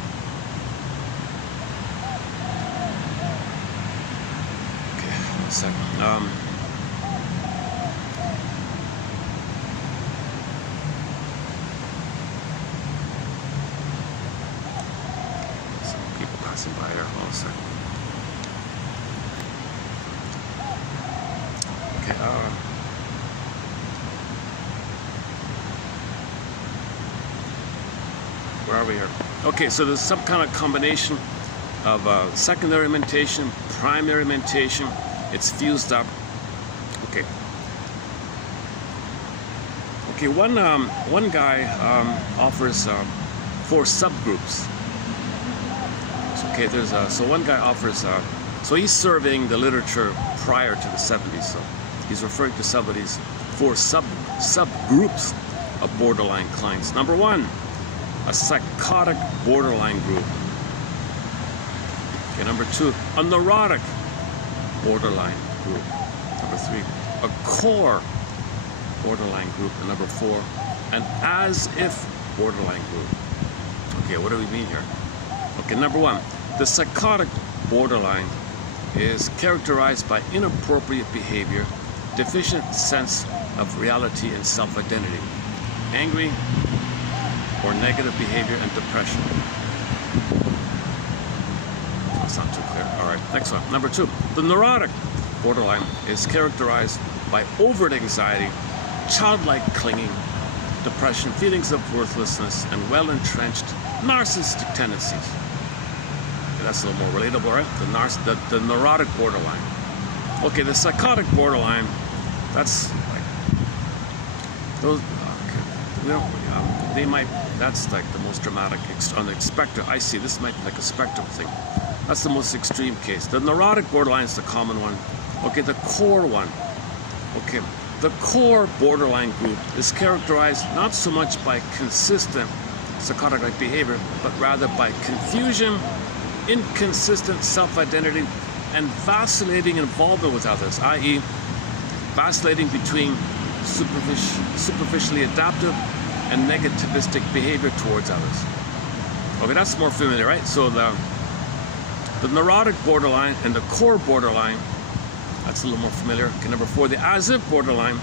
Second. Some people passing by here. Hold on a second. Okay. Where are we here? Okay, so there's some kind of combination of secondary mentation, primary mentation. It's fused up. Okay. Okay. One guy offers 4 subgroups. Okay. So one guy offers. So he's surveying the literature prior to the 70s. So he's referring to somebody's 4 subgroups of borderline clients. Number 1, a psychotic borderline group. Okay. Number 2, a neurotic borderline group. Number 3, a core borderline group. And number 4, an as-if borderline group. Okay, what do we mean here? Okay, number 1, the psychotic borderline is characterized by inappropriate behavior, deficient sense of reality and self-identity, angry or negative behavior, and depression. That's not too clear. All right, next one. Number 2, the neurotic borderline is characterized by overt anxiety, childlike clinging, depression, feelings of worthlessness, and well-entrenched narcissistic tendencies. Okay, that's a little more relatable, right? The neurotic borderline. Okay, the psychotic borderline, that's like those. Okay, we don't. They might. That's like the most dramatic on the spectrum. I see. This might be like a spectrum thing. That's the most extreme case. The neurotic borderline is the common one. Okay, the core one. Okay, the core borderline group is characterized not so much by consistent psychotic-like behavior, but rather by confusion, inconsistent self-identity, and vacillating involvement with others, i.e., vacillating between superficially adaptive and negativistic behavior towards others. Okay, that's more familiar, right? So the neurotic borderline and the core borderline, that's a little more familiar. Okay, number 4, the as-if borderline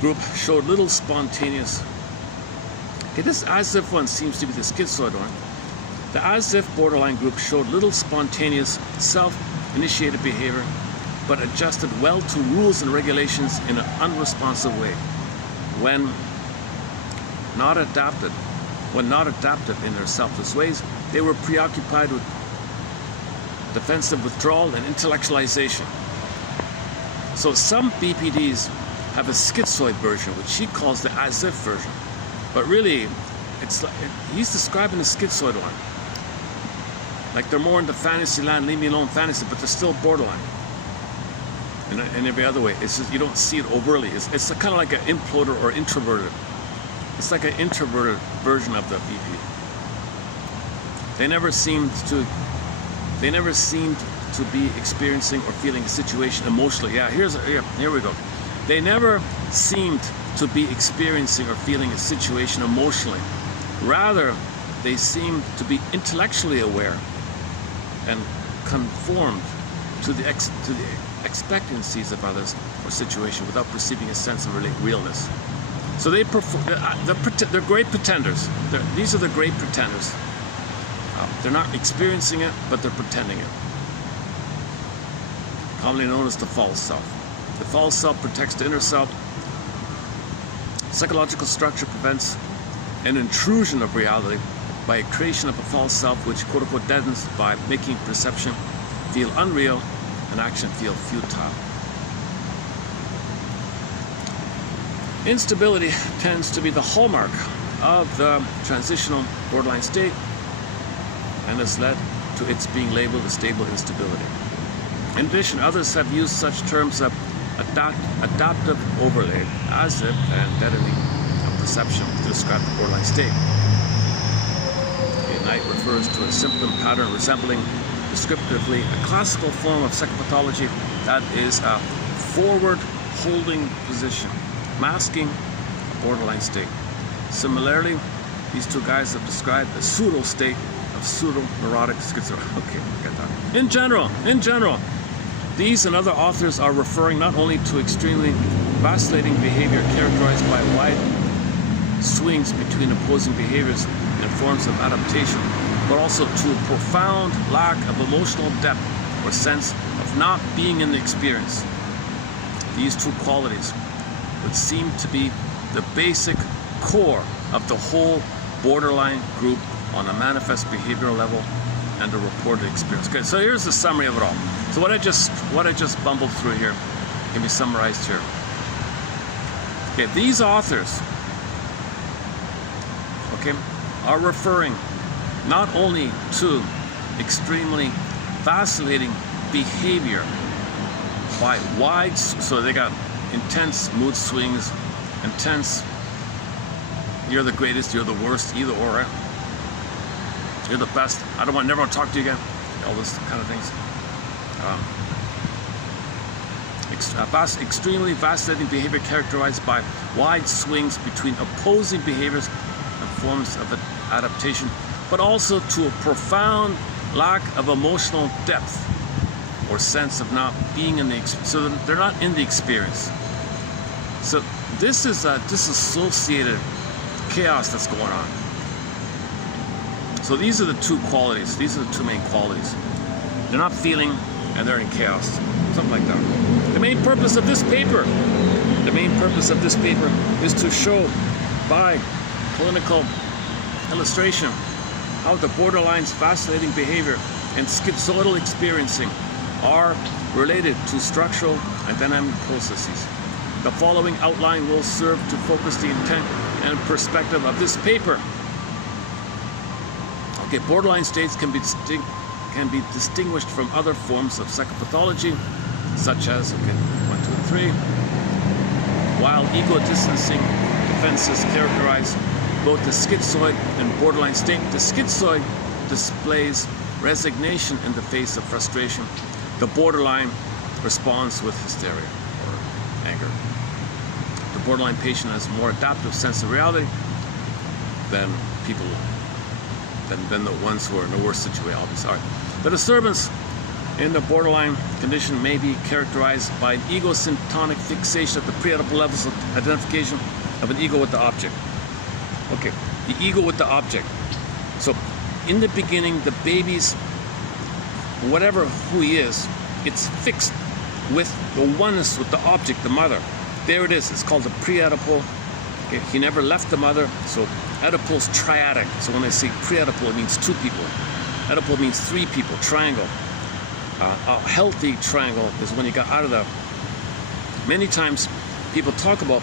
group showed little spontaneous. Okay, this as-if one seems to be the schizoid one. The as-if borderline group showed little spontaneous, self-initiated behavior, but adjusted well to rules and regulations in an unresponsive way. When not adaptive in their selfless ways, they were preoccupied with defensive withdrawal and intellectualization. So some BPDs have a schizoid version, which he calls the as-if version. But really, it's like, he's describing the schizoid one. Like they're more in the fantasy land, leave me alone fantasy, but they're still borderline. In every other way, it's just you don't see it overtly. It's kind of like an imploder or introverted. It's like an introverted version of the BPD. They never seemed to be experiencing or feeling a situation emotionally. Yeah, here we go. They never seemed to be experiencing or feeling a situation emotionally. Rather, they seemed to be intellectually aware and conformed to the expectancies of others or situation without perceiving a sense of realness. So they're great pretenders. These are the great pretenders. They're not experiencing it, but they're pretending it. Commonly known as the false self. The false self protects the inner self. Psychological structure prevents an intrusion of reality by a creation of a false self which quote-unquote deadens by making perception feel unreal and action feel futile. Instability tends to be the hallmark of the transitional borderline state and has led to its being labeled a stable instability. In addition, others have used such terms of adaptive overlay, as if, and deadening of perception to describe the borderline state. The night refers to a symptom pattern resembling descriptively a classical form of psychopathology that is a forward holding position, masking a borderline state. Similarly, these two guys have described a pseudo state of pseudo-neurotic schizophrenia. Okay, get that. In general, these and other authors are referring not only to extremely vacillating behavior characterized by wide swings between opposing behaviors and forms of adaptation, but also to a profound lack of emotional depth or sense of not being in the experience. These two qualities would seem to be the basic core of the whole borderline group on a manifest behavioral level and a reported experience. Okay, so here's the summary of it all. So what I just bumbled through here can be summarized here. Okay, these authors, okay, are referring not only to extremely vacillating behavior by wide, so they got intense mood swings, intense, you're the greatest, you're the worst, either or, right? You're the best, I never want to talk to you again, all those kind of things. Extremely vacillating behavior characterized by wide swings between opposing behaviors and forms of adaptation, but also to a profound lack of emotional depth or sense of not being in the experience. So they're not in the experience. So this is disassociated chaos that's going on. So these are the two qualities. These are the two main qualities. They're not feeling and they're in chaos. Something like that. The main purpose of this paper is to show by clinical illustration how the borderline's vacillating behavior and schizoidal experiencing are related to structural and dynamic processes. The following outline will serve to focus the intent and perspective of this paper. Okay, borderline states can be distinguished from other forms of psychopathology, such as, okay, 1, 2, and 3. While ego distancing defenses characterize both the schizoid and borderline state, the schizoid displays resignation in the face of frustration. The borderline responds with hysteria or anger. The borderline patient has a more adaptive sense of reality than people, than the ones who are in the worst situation. I'll be sorry. The disturbance in the borderline condition may be characterized by an ego-syntonic fixation at the preadaptal levels of identification of an ego with the object. Okay, the ego with the object. So in the beginning, the baby's, whatever who he is, it's fixed with the oneness with the object, the mother. There it is. It's called the preadapal. Okay, he never left the mother. So Oedipal is triadic. So when I say preadapal, it means two people. Oedipal means three people, triangle. A healthy triangle is when you got out of the... Many times people talk about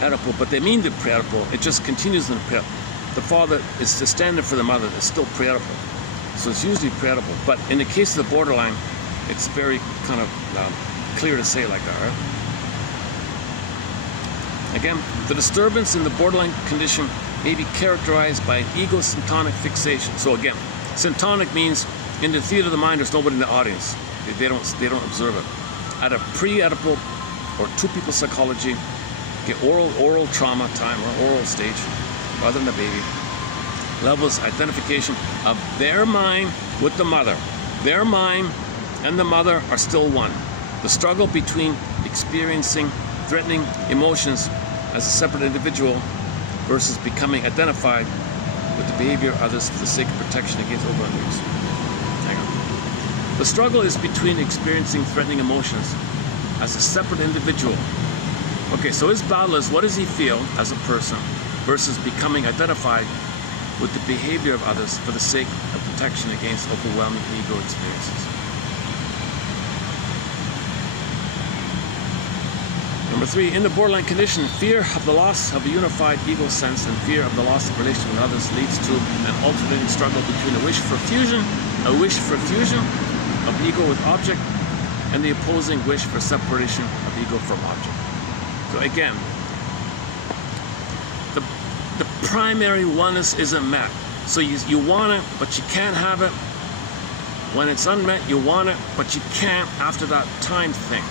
Oedipal, but they mean the preadapal. It just continues in the preadapal. The father is the standard for the mother. It's still preadapal. So it's usually preadapal. But in the case of the borderline, it's very kind of clear to say like that, right? Again, the disturbance in the borderline condition may be characterized by an ego-syntonic fixation. So again, syntonic means in the theater of the mind, there's nobody in the audience. They don't observe it. At a pre-Oedipal or two people psychology, okay, oral trauma time or oral stage, rather than the baby, levels identification of their mind with the mother. Their mind and the mother are still one. The struggle between experiencing threatening emotions as a separate individual versus becoming identified with the the behavior of others for the sake of protection against overwhelming use. Hang on. The struggle is between experiencing threatening emotions as a separate individual. Okay, so his battle is, what does he feel as a person versus becoming identified with the behavior of others for the sake of protection against overwhelming ego experiences. Number 3, in the borderline condition, fear of the loss of a unified ego sense and fear of the loss of relation with others leads to an alternating struggle between a wish for fusion of ego with object and the opposing wish for separation of ego from object. So again, the primary oneness isn't met. So you want it, but you can't have it. When it's unmet, you want it, but you can't after that time thing.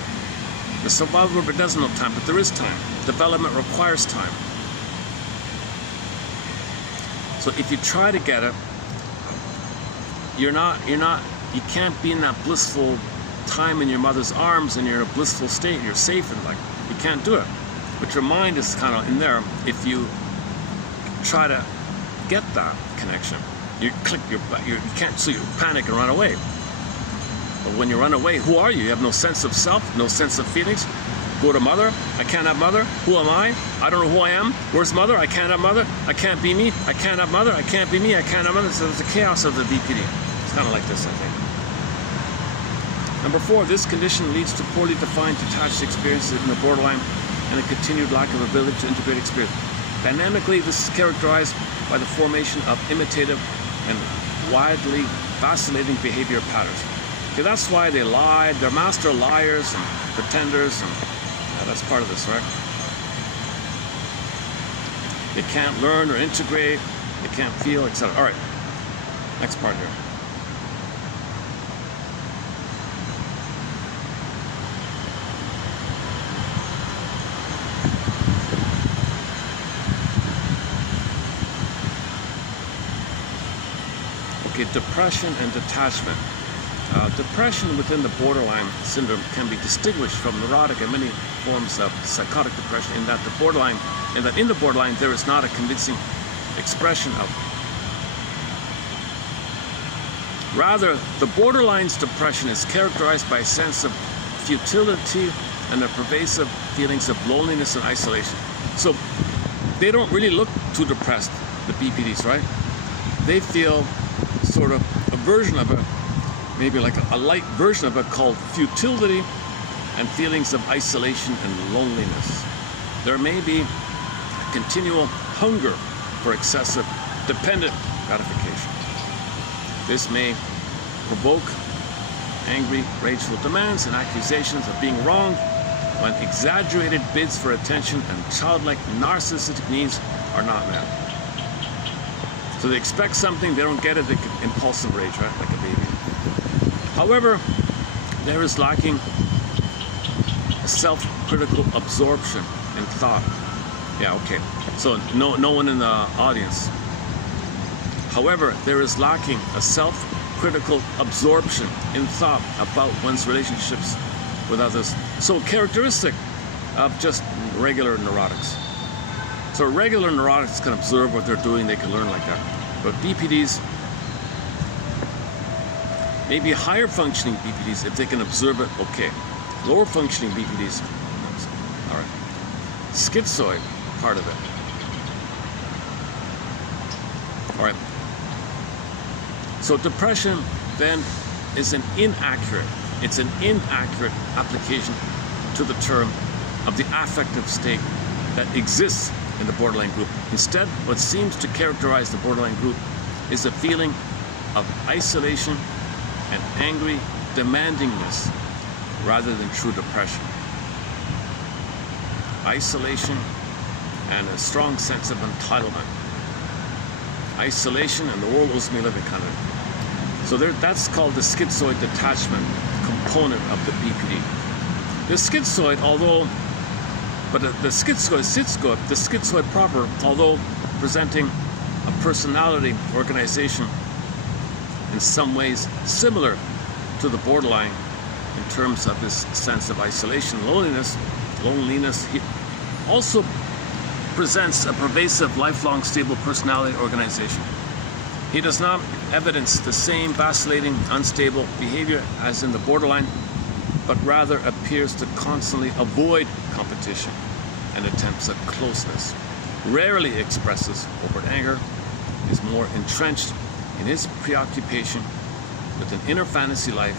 The survival group doesn't know time, but there is time. Development requires time. So if you try to get it, you can't be in that blissful time in your mother's arms and you're in a blissful state, you're safe and like, you can't do it. But your mind is kind of in there. If you try to get that connection, you can't, so you panic and run away. But when you run away, who are you? You have no sense of self, no sense of feelings. Go to mother, I can't have mother. Who am I? I don't know who I am. Where's mother? I can't have mother. I can't be me. I can't have mother. I can't be me. I can't have mother. So there's a chaos of the BPD. It's kind of like this, I think. Number 4, this condition leads to poorly defined detached experiences in the borderline and a continued lack of ability to integrate experience. Dynamically, this is characterized by the formation of imitative and widely vacillating behavior patterns. Okay, that's why they lie. They're master liars and pretenders, and that's part of this, right? They can't learn or integrate. They can't feel, etc. All right, next part here. Okay, depression and detachment. Depression within the borderline syndrome can be distinguished from neurotic and many forms of psychotic depression in that in the borderline there is not a convincing expression of. Rather, the borderline's depression is characterized by a sense of futility and the pervasive feelings of loneliness and isolation. So they don't really look too depressed, the BPDs, right? They feel sort of a version of it, maybe like a light version of it called futility and feelings of isolation and loneliness. There may be a continual hunger for excessive dependent gratification. This may provoke angry, rageful demands and accusations of being wronged when exaggerated bids for attention and childlike narcissistic needs are not met. So they expect something, they don't get it, they can impulsive rage, right, like a baby. However, there is lacking a self-critical absorption in thought. Yeah, okay. So no one in the audience. However, there is lacking a self-critical absorption in thought about one's relationships with others. So characteristic of just regular neurotics. So regular neurotics can observe what they're doing, they can learn like that. But BPDs, maybe higher functioning BPDs, if they can observe it, okay. Lower functioning BPDs, all right. Schizoid, part of it. All right. So depression then is an inaccurate application to the term of the affective state that exists in the borderline group. Instead, what seems to characterize the borderline group is a feeling of isolation and angry demandingness rather than true depression. Isolation and a strong sense of entitlement. Isolation and the world owes me living kind of. So that's called the schizoid detachment component of the BPD. The schizoid, the schizoid proper, although presenting a personality organization in some ways similar to the borderline in terms of this sense of isolation, loneliness, he also presents a pervasive, lifelong, stable personality organization. He does not evidence the same vacillating, unstable behavior as in the borderline, but rather appears to constantly avoid competition and attempts at closeness. Rarely expresses overt anger, is more entrenched in his preoccupation with an inner fantasy life,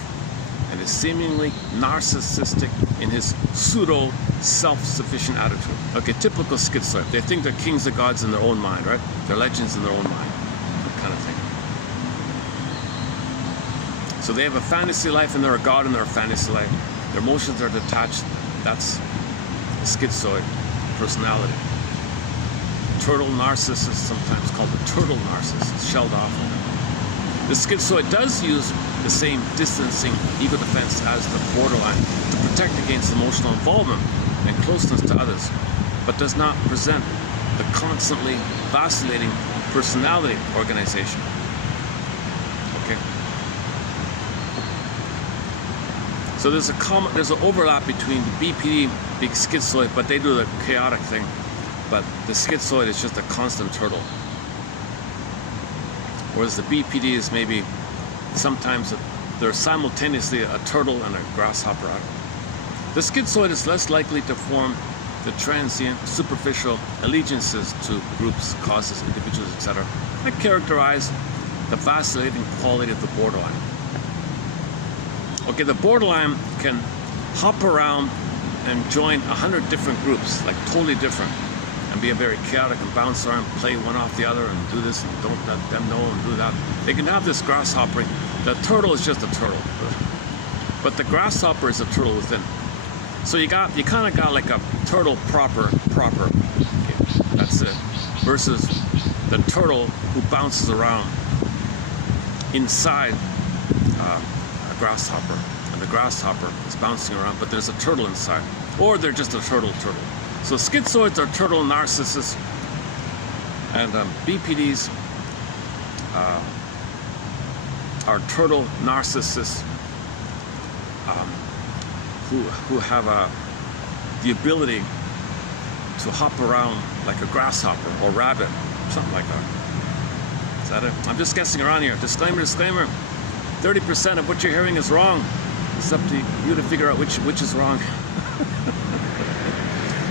and is seemingly narcissistic in his pseudo self-sufficient attitude. Okay, typical schizoid. They think they're kings and gods in their own mind, right? They're legends in their own mind, that kind of thing. So they have a fantasy life and they're a god in their fantasy life. Their emotions are detached. That's the schizoid personality. Turtle narcissist, sometimes called the turtle narcissist, shelled off. The schizoid does use the same distancing ego defense as the borderline to protect against emotional involvement and closeness to others, but does not present the constantly vacillating personality organization. Okay. So there's an overlap between the BPD, big schizoid, but they do the chaotic thing. But the schizoid is just a constant turtle. Whereas the BPD is maybe sometimes they're simultaneously a turtle and a grasshopper. The schizoid is less likely to form the transient, superficial allegiances to groups, causes, individuals, etc. that characterize the vacillating quality of the borderline. Okay, the borderline can hop around and join 100 different groups, like totally different, and be a very chaotic and bounce around, play one off the other, and do this and don't let them know and do that. They can have this grasshoppering. The turtle is just a turtle, but the grasshopper is a turtle within. So you kind of got like a turtle proper. Okay, that's it. Versus the turtle who bounces around inside a grasshopper, and the grasshopper is bouncing around, but there's a turtle inside, or they're just a turtle. So schizoids are turtle narcissists, and BPDs are turtle narcissists who have the ability to hop around like a grasshopper or rabbit, something like that. Is that it? I'm just guessing around here. Disclaimer. 30% of what you're hearing is wrong. It's up to you to figure out which is wrong.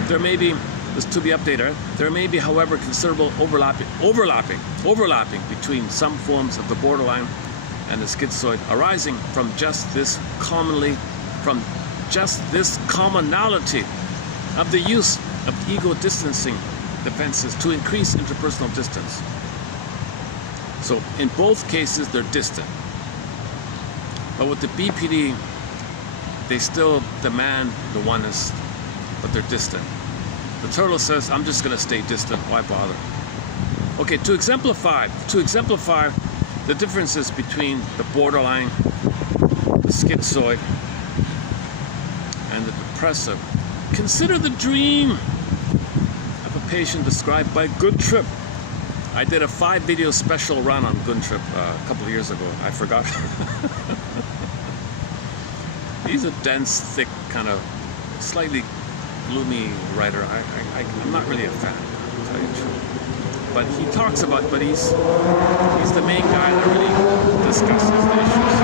There may be, this to be updated, there may be, however, considerable overlapping between some forms of the borderline and the schizoid, arising from just this commonality of the use of ego distancing defenses to increase interpersonal distance. So in both cases, they're distant. But with the BPD, they still demand the oneness, but they're distant. The turtle says, I'm just going to stay distant. Why bother? Okay, to exemplify the differences between the borderline, the schizoid, and the depressive, consider the dream of a patient described by Good Trip. I did a 5-video special run on Good Trip a couple of years ago. I forgot. He's a dense, thick, kind of slightly gloomy writer. I'm not really a fan, to tell you the truth. But he talks about, he's the main guy that really discusses the issues.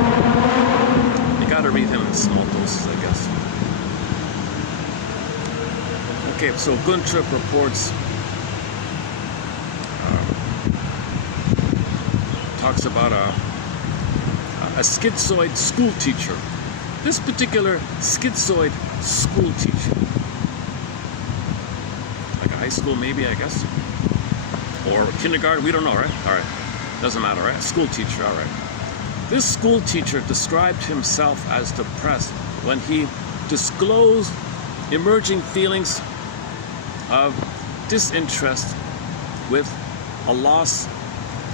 You got to read him in small doses, I guess. Okay, so Good Trip reports, talks about a schizoid school teacher. This particular schizoid school teacher, like a high school maybe, I guess, or kindergarten, we don't know, right? All right, doesn't matter, right? School teacher, all right. This school teacher described himself as depressed when he disclosed emerging feelings of disinterest with a loss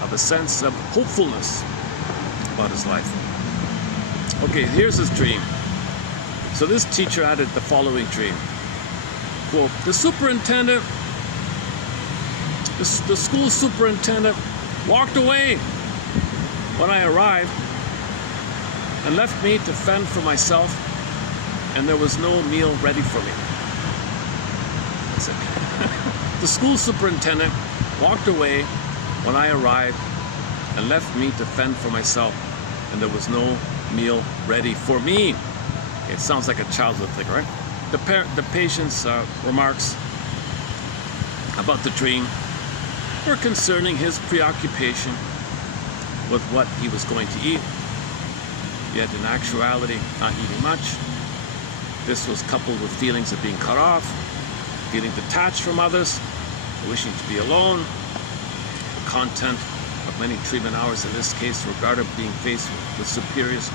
of a sense of hopefulness about his life. Okay, here's his dream. So this teacher added the following dream. Quote, the school superintendent walked away when I arrived and left me to fend for myself, and there was no meal ready for me. That's it. The school superintendent walked away when I arrived and left me to fend for myself, and there was no meal ready for me. It sounds like a childhood thing, right? The patient's remarks about the dream were concerning his preoccupation with what he was going to eat, yet in actuality not eating much. This was coupled with feelings of being cut off, feeling detached from others, wishing to be alone. The content of many treatment hours in this case regarded being faced with superiors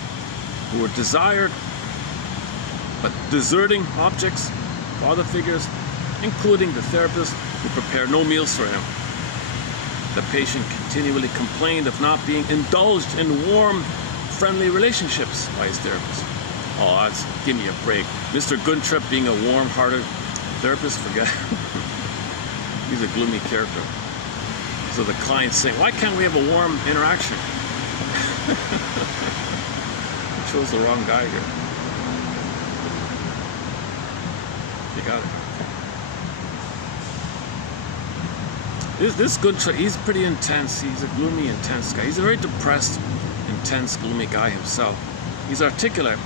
who were desired but deserting objects, father figures, including the therapist who prepared no meals for him. The patient continually complained of not being indulged in warm, friendly relationships by his therapist. Oh, give me a break. Mr. Guntrip being a warm-hearted therapist, forget it. He's a gloomy character. So the client's saying, why can't we have a warm interaction? I chose the wrong guy here. You got it. This Guntrip, he's pretty intense. He's a gloomy, intense guy. He's a very depressed, intense, gloomy guy himself. He's articulate,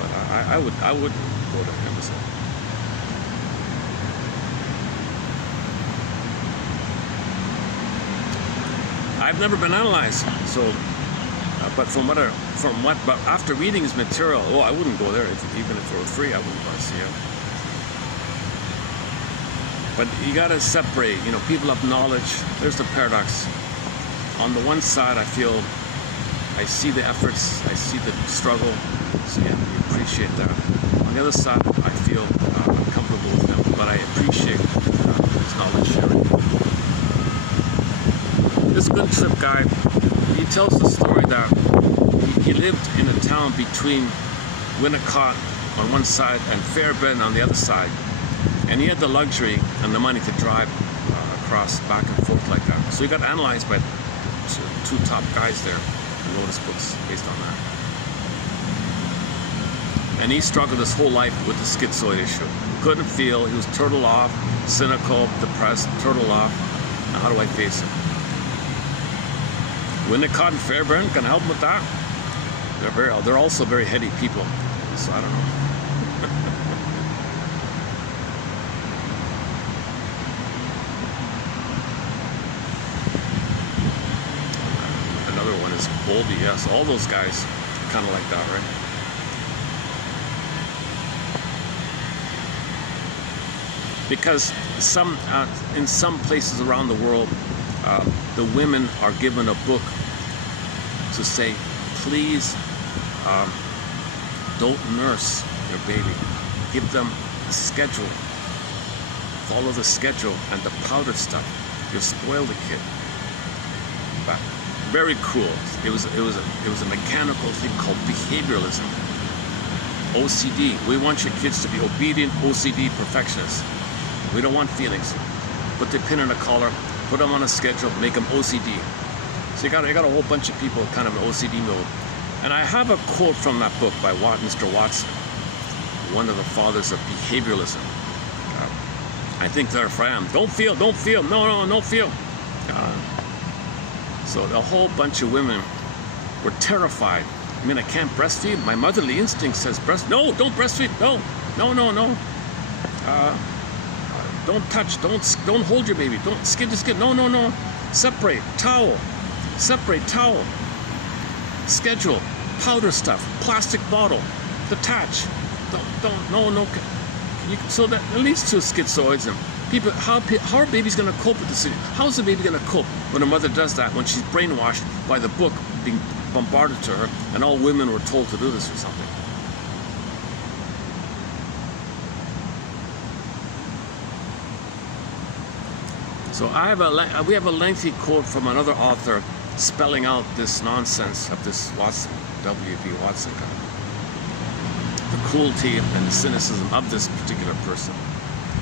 but I would go to him as well. I've never been analyzed, so but but after reading his material, I wouldn't go there even if it were free. I wouldn't go see him. But you gotta separate, people have knowledge. There's the paradox. On the one side, I see the efforts, I see the struggle, so you appreciate that. On the other side, I feel uncomfortable with him, but I appreciate his knowledge sharing. This Guntrip guy, he tells the story that he lived in a town between Winnicott on one side and Fairbairn on the other side. And he had the luxury and the money to drive across back and forth like that. So he got analyzed by two top guys there and wrote his books based on that. And he struggled his whole life with the schizoid issue. Couldn't feel, he was turtle off, cynical, depressed, turtle off. Now how do I face it? Winnicott and Fairbairn can help him with that. They're also very heady people, so I don't know. Another one is Bowlby, yes, all those guys kind of like that, right? Because in some places around the world, the women are given a book to say, please don't nurse your baby. Give them a schedule. Follow the schedule and the powdered stuff. You'll spoil the kid. But very cruel. It was a mechanical thing called behavioralism. OCD. We want your kids to be obedient, OCD perfectionists. We don't want feelings. Put the pin in a collar, put them on a schedule, make them OCD. So you got a whole bunch of people kind of in OCD mode. And I have a quote from that book by Mr. Watson, one of the fathers of behavioralism. I think they're from, don't feel, no, feel. So a whole bunch of women were terrified. I mean, I can't breastfeed. My motherly instinct says no, don't breastfeed, no. Don't touch, don't hold your baby, don't skin to skin, no. Separate towel, schedule, powder stuff, plastic bottle, detach, no. So that leads to schizoids and people. How are babies going to cope with this? How is the baby going to cope when a mother does that, when she's brainwashed by the book being bombarded to her and all women were told to do this or something? So we have a lengthy quote from another author spelling out this nonsense of this Watson, W.B. Watson guy. The cruelty and the cynicism of this particular person.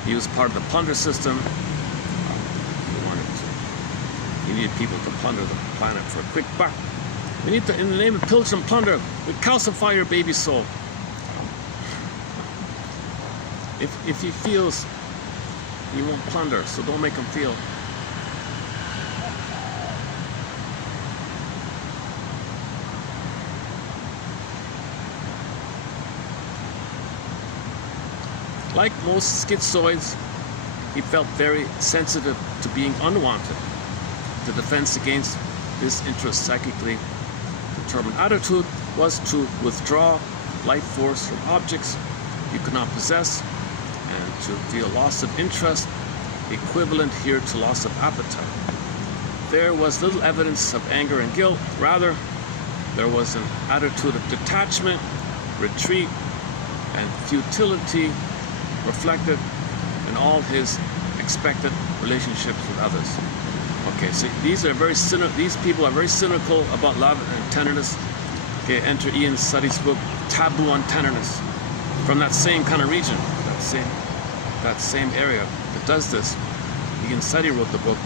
He was part of the plunder system. He needed people to plunder the planet for a quick buck. We need to, in the name of pillage and plunder, we calcify your baby's soul. If he feels, he won't plunder, so don't make him feel. Like most schizoids, he felt very sensitive to being unwanted. The defense against this intrinsically determined attitude was to withdraw life force from objects you could not possess, and to feel loss of interest, equivalent here to loss of appetite. There was little evidence of anger and guilt. Rather, there was an attitude of detachment, retreat, and futility reflected in all his expected relationships with others. Okay, so these people are very cynical about love and tenderness. Okay, enter Ian Suddy's book, Taboo on Tenderness, from that same kind of region, that same area that does this. Ian Suddy wrote the book.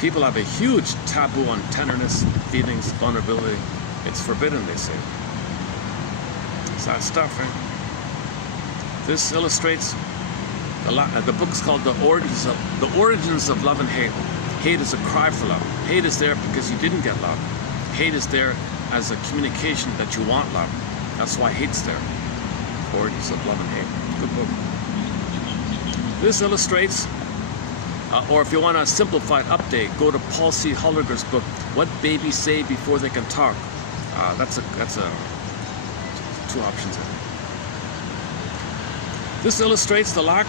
People have a huge taboo on tenderness, feelings, vulnerability. It's forbidden, they say. It's that stuff, right? This illustrates the book's called The Origins of Love and Hate. Hate is a cry for love. Hate is there because you didn't get love. Hate is there as a communication that you want love. That's why hate's there. Origins of Love and Hate. Good book. This illustrates, or if you want a simplified update, go to Paul C. Hulliger's book, What Babies Say Before They Can Talk. That's two options. This illustrates the lack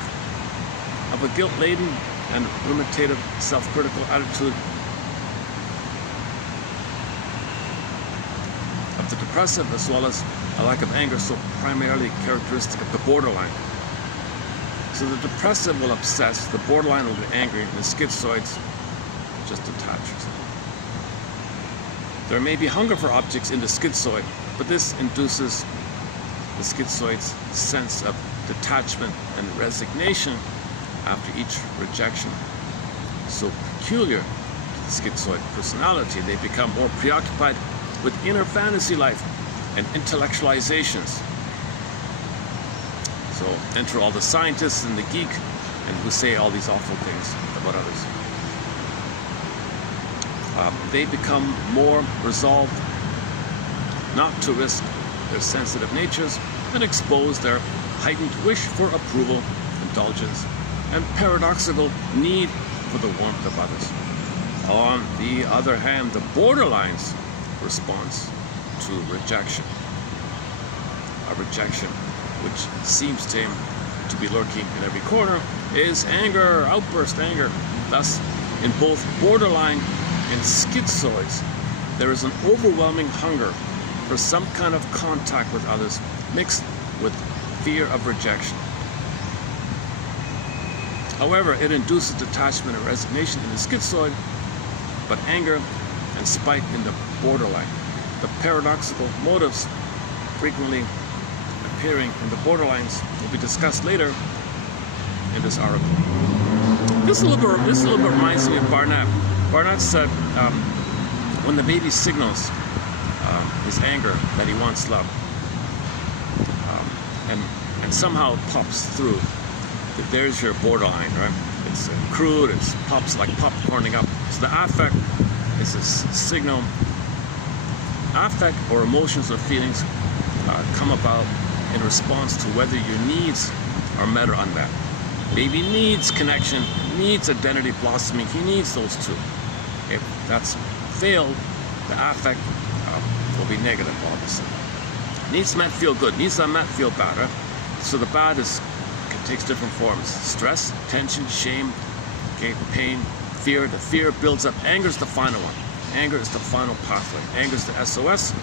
of a guilt-laden and ruminative self-critical attitude of the depressive, as well as a lack of anger, so primarily characteristic of the borderline. So the depressive will obsess, the borderline will be angry, and the schizoids just detach. There may be hunger for objects in the schizoid, but this induces the schizoid's sense of detachment and resignation after each rejection. So peculiar to the schizoid personality, they become more preoccupied with inner fantasy life and intellectualizations. So enter all the scientists and the geek and who say all these awful things about others. They become more resolved not to risk their sensitive natures and expose their heightened wish for approval, indulgence, and paradoxical need for the warmth of others. On the other hand, the borderline's response to rejection, a rejection which seems to him to be lurking in every corner, is anger, outburst anger. Thus, in both borderline and schizoids, there is an overwhelming hunger for some kind of contact with others, mixed with fear of rejection. However, it induces detachment and resignation in the schizoid, but anger and spite in the borderline. The paradoxical motives frequently appearing in the borderlines will be discussed later in this article. This a little bit reminds me of Barnett. Barnett said when the baby signals his anger that he wants love, and somehow it pops through, that there's your borderline, right? It's crude, it pops like popcorning up. So the affect is a signal. Affect or emotions or feelings come about in response to whether your needs are met or unmet. Baby needs connection, needs identity blossoming. He needs those two. If that's failed, the affect will be negative all of a sudden. Needs met feel good, needs not met feel bad, right? So the bad takes different forms. Stress, tension, shame, okay, pain, fear. The fear builds up. Anger is the final one. Anger is the final pathway. Anger is the SOS,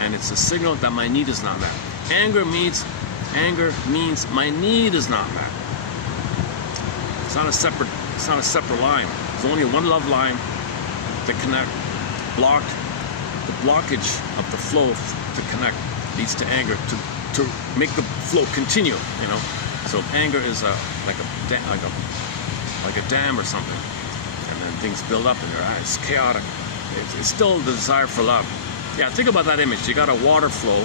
and it's a signal that my need is not met. Anger means my need is not met. It's not a separate line. There's only one love line to connect. Blocked. The blockage of the flow to connect leads to anger to make the flow continue. You know, so anger is like a dam or something, and then things build up in your eyes. It's chaotic. It's still the desire for love. Yeah, think about that image. You got a water flow.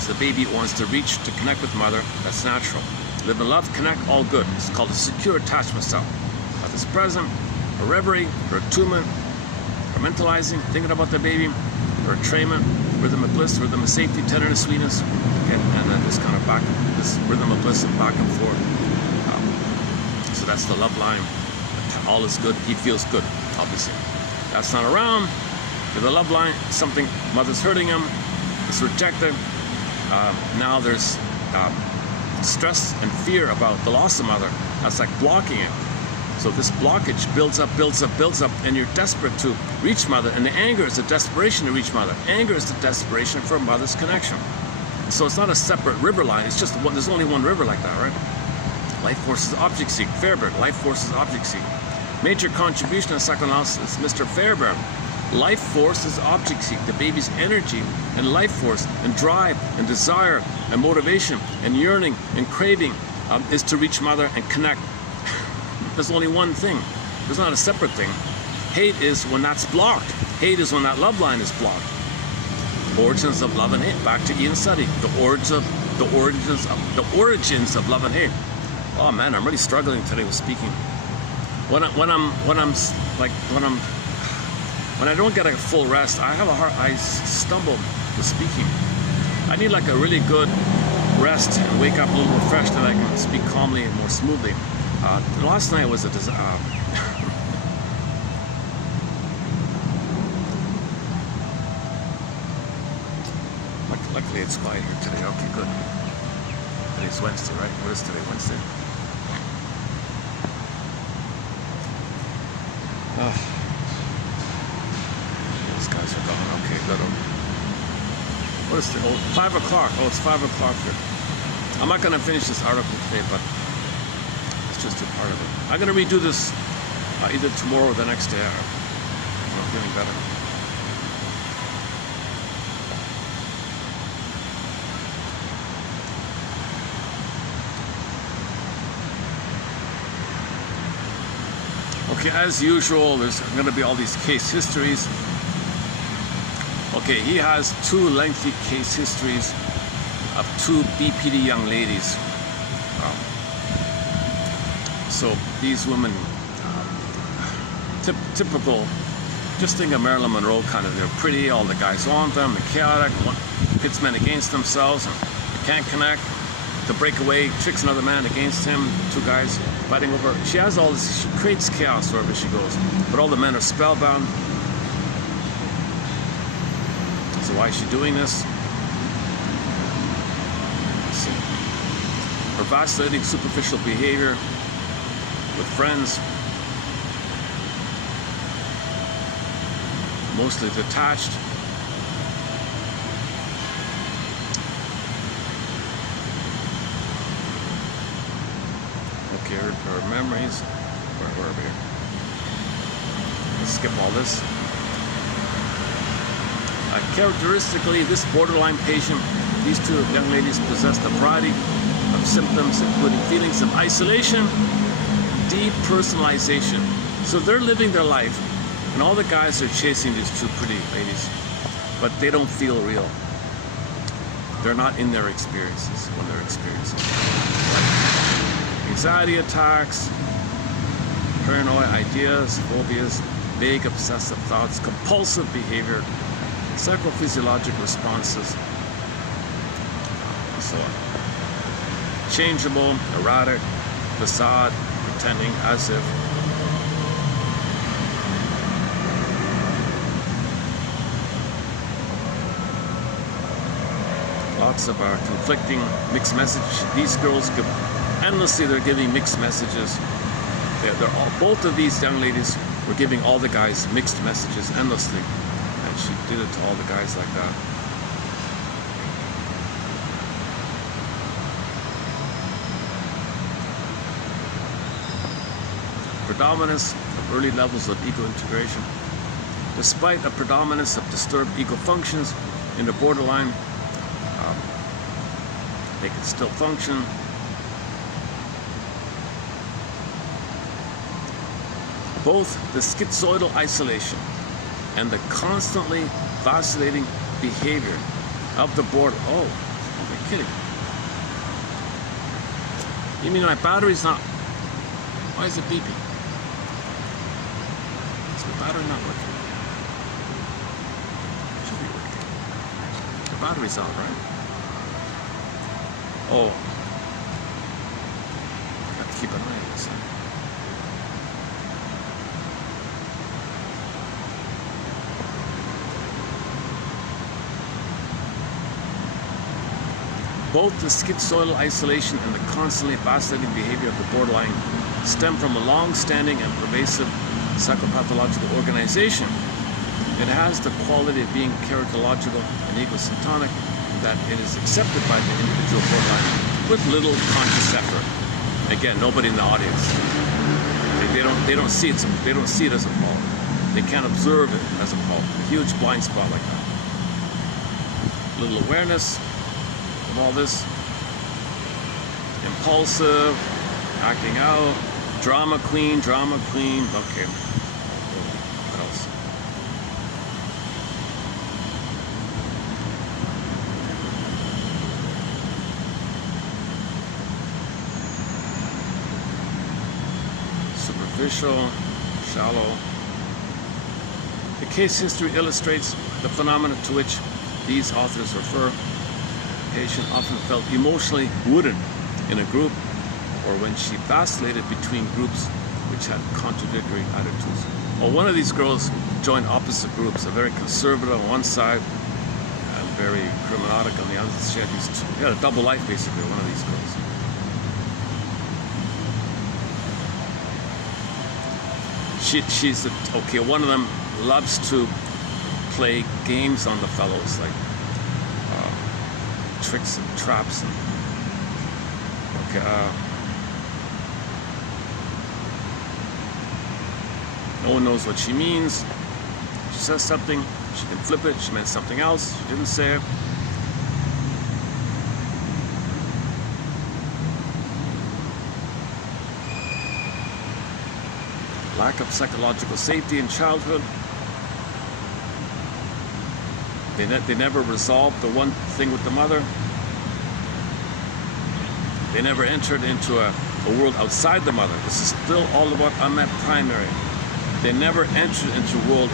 So the baby wants to reach to connect with mother. That's natural. Live in love, connect, all good. It's called a secure attachment style. But this present, a reverie, or attunement, or mentalizing, thinking about the baby, or entrainment, rhythm of bliss, rhythm of safety, tenderness, sweetness, okay, and then this kind of this rhythm of bliss and back and forth. So that's the love line. All is good. He feels good, obviously. That's not around. With the love line, something, mother's hurting him, it's rejected. Now there's stress and fear about the loss of mother. That's like blocking it. So this blockage builds up, and you're desperate to reach mother, and the anger is the desperation to reach mother. Anger is the desperation for mother's connection. So it's not a separate river line, it's just one, there's only one river like that, right? Life force is object seek. Fairbairn, life force is object seek. Major contribution in psychoanalysis is Mr. Fairbairn. Life force is object seek. The baby's energy and life force and drive and desire and motivation and yearning and craving is to reach mother and connect. There's only one thing. There's not a separate thing. Hate is when that's blocked. Hate is when that love line is blocked. Origins of love and hate. Back to Ian Study. The origins of love and hate. Oh man, I'm really struggling today with speaking. When I don't get a full rest, I stumble with speaking. I need like a really good rest and wake up a little refreshed that I can speak calmly and more smoothly. Last night was a luckily it's quiet here today. Okay, good. Today's Wednesday, right? What is today? Wednesday. Those guys are gone. Okay, good. What is it? Oh, 5 o'clock. Oh, it's 5 o'clock here. I'm not going to finish this article today, but it's just a part of it. I'm going to redo this either tomorrow or the next day. I'm feeling better. Okay, as usual, there's going to be all these case histories. Okay, he has 2 lengthy case histories of 2 BPD young ladies. So these women, typical, just think of Marilyn Monroe kind of. They're pretty, all the guys want them, they're chaotic, one pits men against themselves, and they can't connect. To break away, tricks another man against him, 2 guys fighting over. She has all this, she creates chaos wherever she goes, but all the men are spellbound. So why is she doing this? Let's see. Her vacillating superficial behavior with friends, mostly detached. Okay, her memories. Where are we here? Let's skip all this. Characteristically, this borderline patient, these 2 young ladies possessed a variety of symptoms, including feelings of isolation, depersonalization. So they're living their life, and all the guys are chasing these 2 pretty ladies, but they don't feel real. They're not in their experiences when they're experiencing it. Anxiety attacks, paranoid ideas, phobias, vague obsessive thoughts, compulsive behavior, psychophysiologic responses, and so on. Changeable, erratic, facade, pretending, as if. Lots of conflicting mixed messages. These girls give endlessly, they're giving mixed messages. Both of these young ladies were giving all the guys mixed messages endlessly. And she did it to all the guys like that. Predominance of early levels of ego integration. Despite a predominance of disturbed ego functions in the borderline, they can still function. Both the schizoidal isolation and the constantly vacillating behavior of the border. Oh, am I kidding? You mean my battery's not? Why is it beeping? Is my battery not working? It should be working. battery's out, right? Oh. I have to keep an eye on this. Both the schizoidal isolation and the constantly vacillating behavior of the borderline stem from a long-standing and pervasive psychopathological organization. It has the quality of being characterological and egosyntonic, that it is accepted by the individual borderline with little conscious effort. Again, nobody in the audience. They don't see it. They don't see it as a fault. They can't observe it as a fault. A huge blind spot like that. Little awareness of all this. Impulsive, acting out, drama queen. Okay. What else? Superficial, shallow. The case history illustrates the phenomena to which these authors refer. The patient often felt emotionally wooden in a group, or when she vacillated between groups which had contradictory attitudes. Well, one of these girls joined opposite groups, a very conservative on one side and very criminalic on the other. She had a double life, basically, one of these girls. Okay, one of them loves to play games on the fellows, like tricks and traps. And, okay, no one knows what she means. She says something, she can flip it, she meant something else, she didn't say it. Lack of psychological safety in childhood. They never resolved the one thing with the mother. They never entered into a world outside the mother. This is still all about unmet primary. They never entered into a world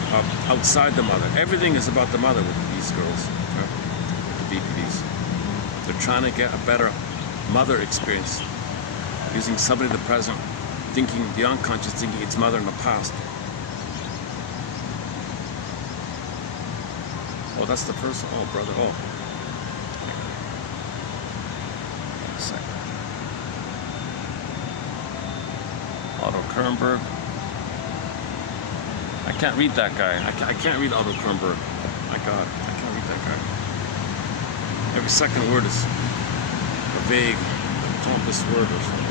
outside the mother. Everything is about the mother with these girls, with the BPDs. They're trying to get a better mother experience using somebody in the present, thinking the unconscious, thinking it's mother in the past. Oh, that's the person. Oh, brother. Oh. A second. Otto Kernberg. I can't read that guy. I can't read Otto Kernberg. My God, I can't read that guy. Every second word is a vague, pompous word or something.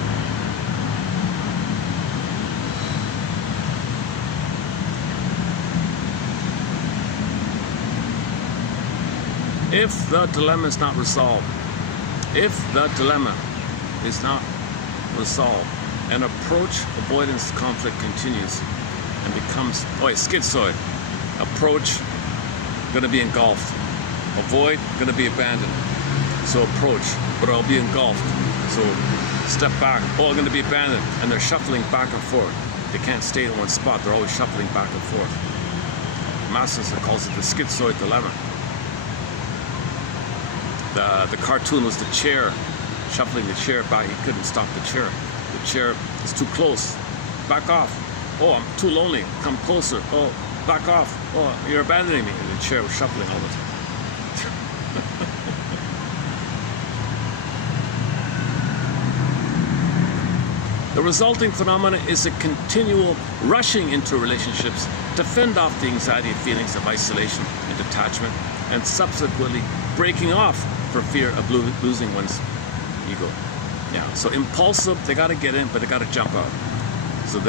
If the dilemma is not resolved, an approach avoidance conflict continues and becomes, schizoid. Approach, going to be engulfed. Avoid, going to be abandoned. So approach, but I'll be engulfed. So step back, I'm going to be abandoned. And they're shuffling back and forth. They can't stay in one spot, they're always shuffling back and forth. Masses calls it the schizoid dilemma. The cartoon was the chair, shuffling the chair back. He couldn't stop the chair. The chair is too close. Back off. Oh, I'm too lonely. Come closer. Oh, back off. Oh, you're abandoning me. And the chair was shuffling all the time. The resulting phenomena is a continual rushing into relationships to fend off the anxiety feelings of isolation and detachment, and subsequently breaking off for fear of losing one's ego. Yeah, so impulsive, they got to get in, but they got to jump out. So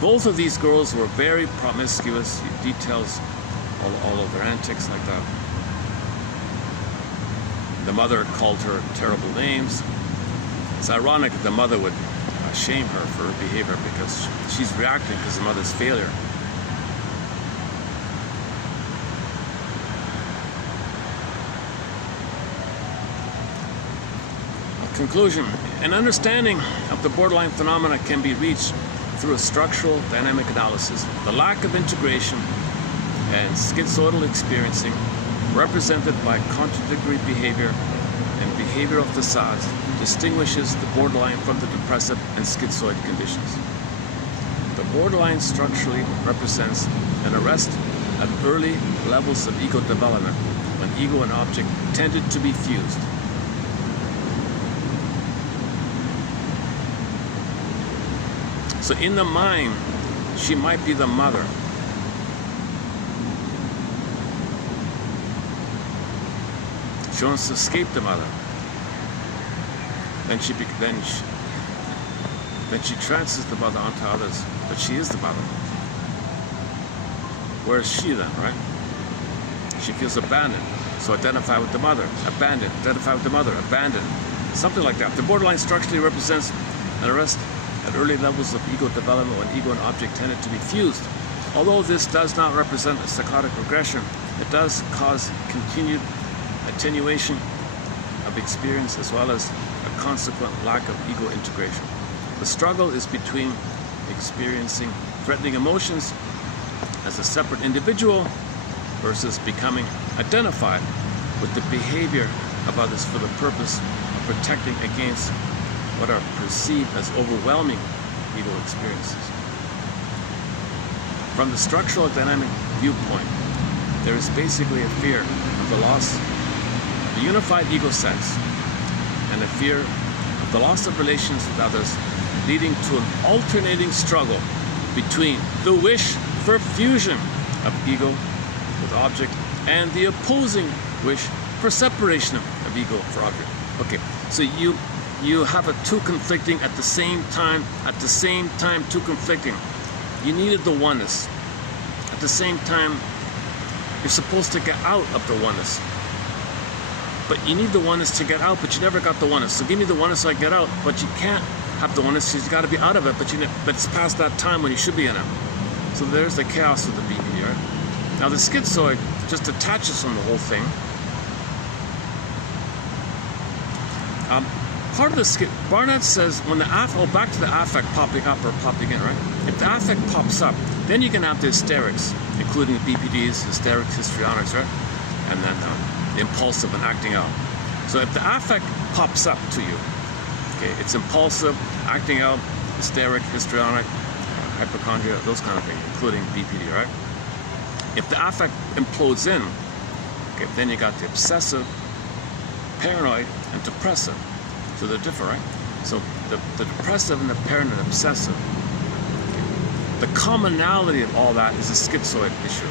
both of these girls were very promiscuous. He details all of their antics like that. The mother called her terrible names. It's ironic that the mother would shame her for her behavior because she's reacting because of the mother's failure. Conclusion. An understanding of the borderline phenomena can be reached through a structural dynamic analysis. The lack of integration and schizoidal experiencing represented by contradictory behavior and behavior of facades, distinguishes the borderline from the depressive and schizoid conditions. The borderline structurally represents an arrest at early levels of ego development, when ego and object tended to be fused. So in the mind, she might be the mother. She wants to escape the mother. Then she transfers the mother onto others, but she is the mother. Where is she then, right? She feels abandoned, so identify with the mother. Abandoned, identify with the mother. Abandoned, something like that. The borderline structurally represents an arrest at early levels of ego development, when ego and object tended to be fused. Although this does not represent a psychotic regression, it does cause continued attenuation of experience as well as a consequent lack of ego integration. The struggle is between experiencing threatening emotions as a separate individual versus becoming identified with the behavior of others for the purpose of protecting against what are perceived as overwhelming ego experiences. From the structural dynamic viewpoint, there is basically a fear of the loss of the unified ego sense and a fear of the loss of relations with others, leading to an alternating struggle between the wish for fusion of ego with object and the opposing wish for separation of ego for object. Okay, so you have a two conflicting at the same time, two conflicting. You needed the oneness. At the same time, you're supposed to get out of the oneness. But you need the oneness to get out, but you never got the oneness. So give me the oneness so I get out, but you can't have the oneness, you've got to be out of it, but it's past that time when you should be in it. So there's the chaos of the BPD, right? Now the schizoid just attaches on the whole thing. Part of the Barnett says when the back to the affect popping up or popping in, right? If the affect pops up, then you can have the hysterics, including BPDs, hysterics, histrionics, right? And then the impulsive and acting out. So if the affect pops up to you, okay, it's impulsive, acting out, hysteric, histrionic, hypochondria, those kind of things, including BPD, right? If the affect implodes in, okay, then you got the obsessive, paranoid, and depressive. So they're different, right? So the depressive and the paranoid and obsessive, the commonality of all that is a schizoid issue.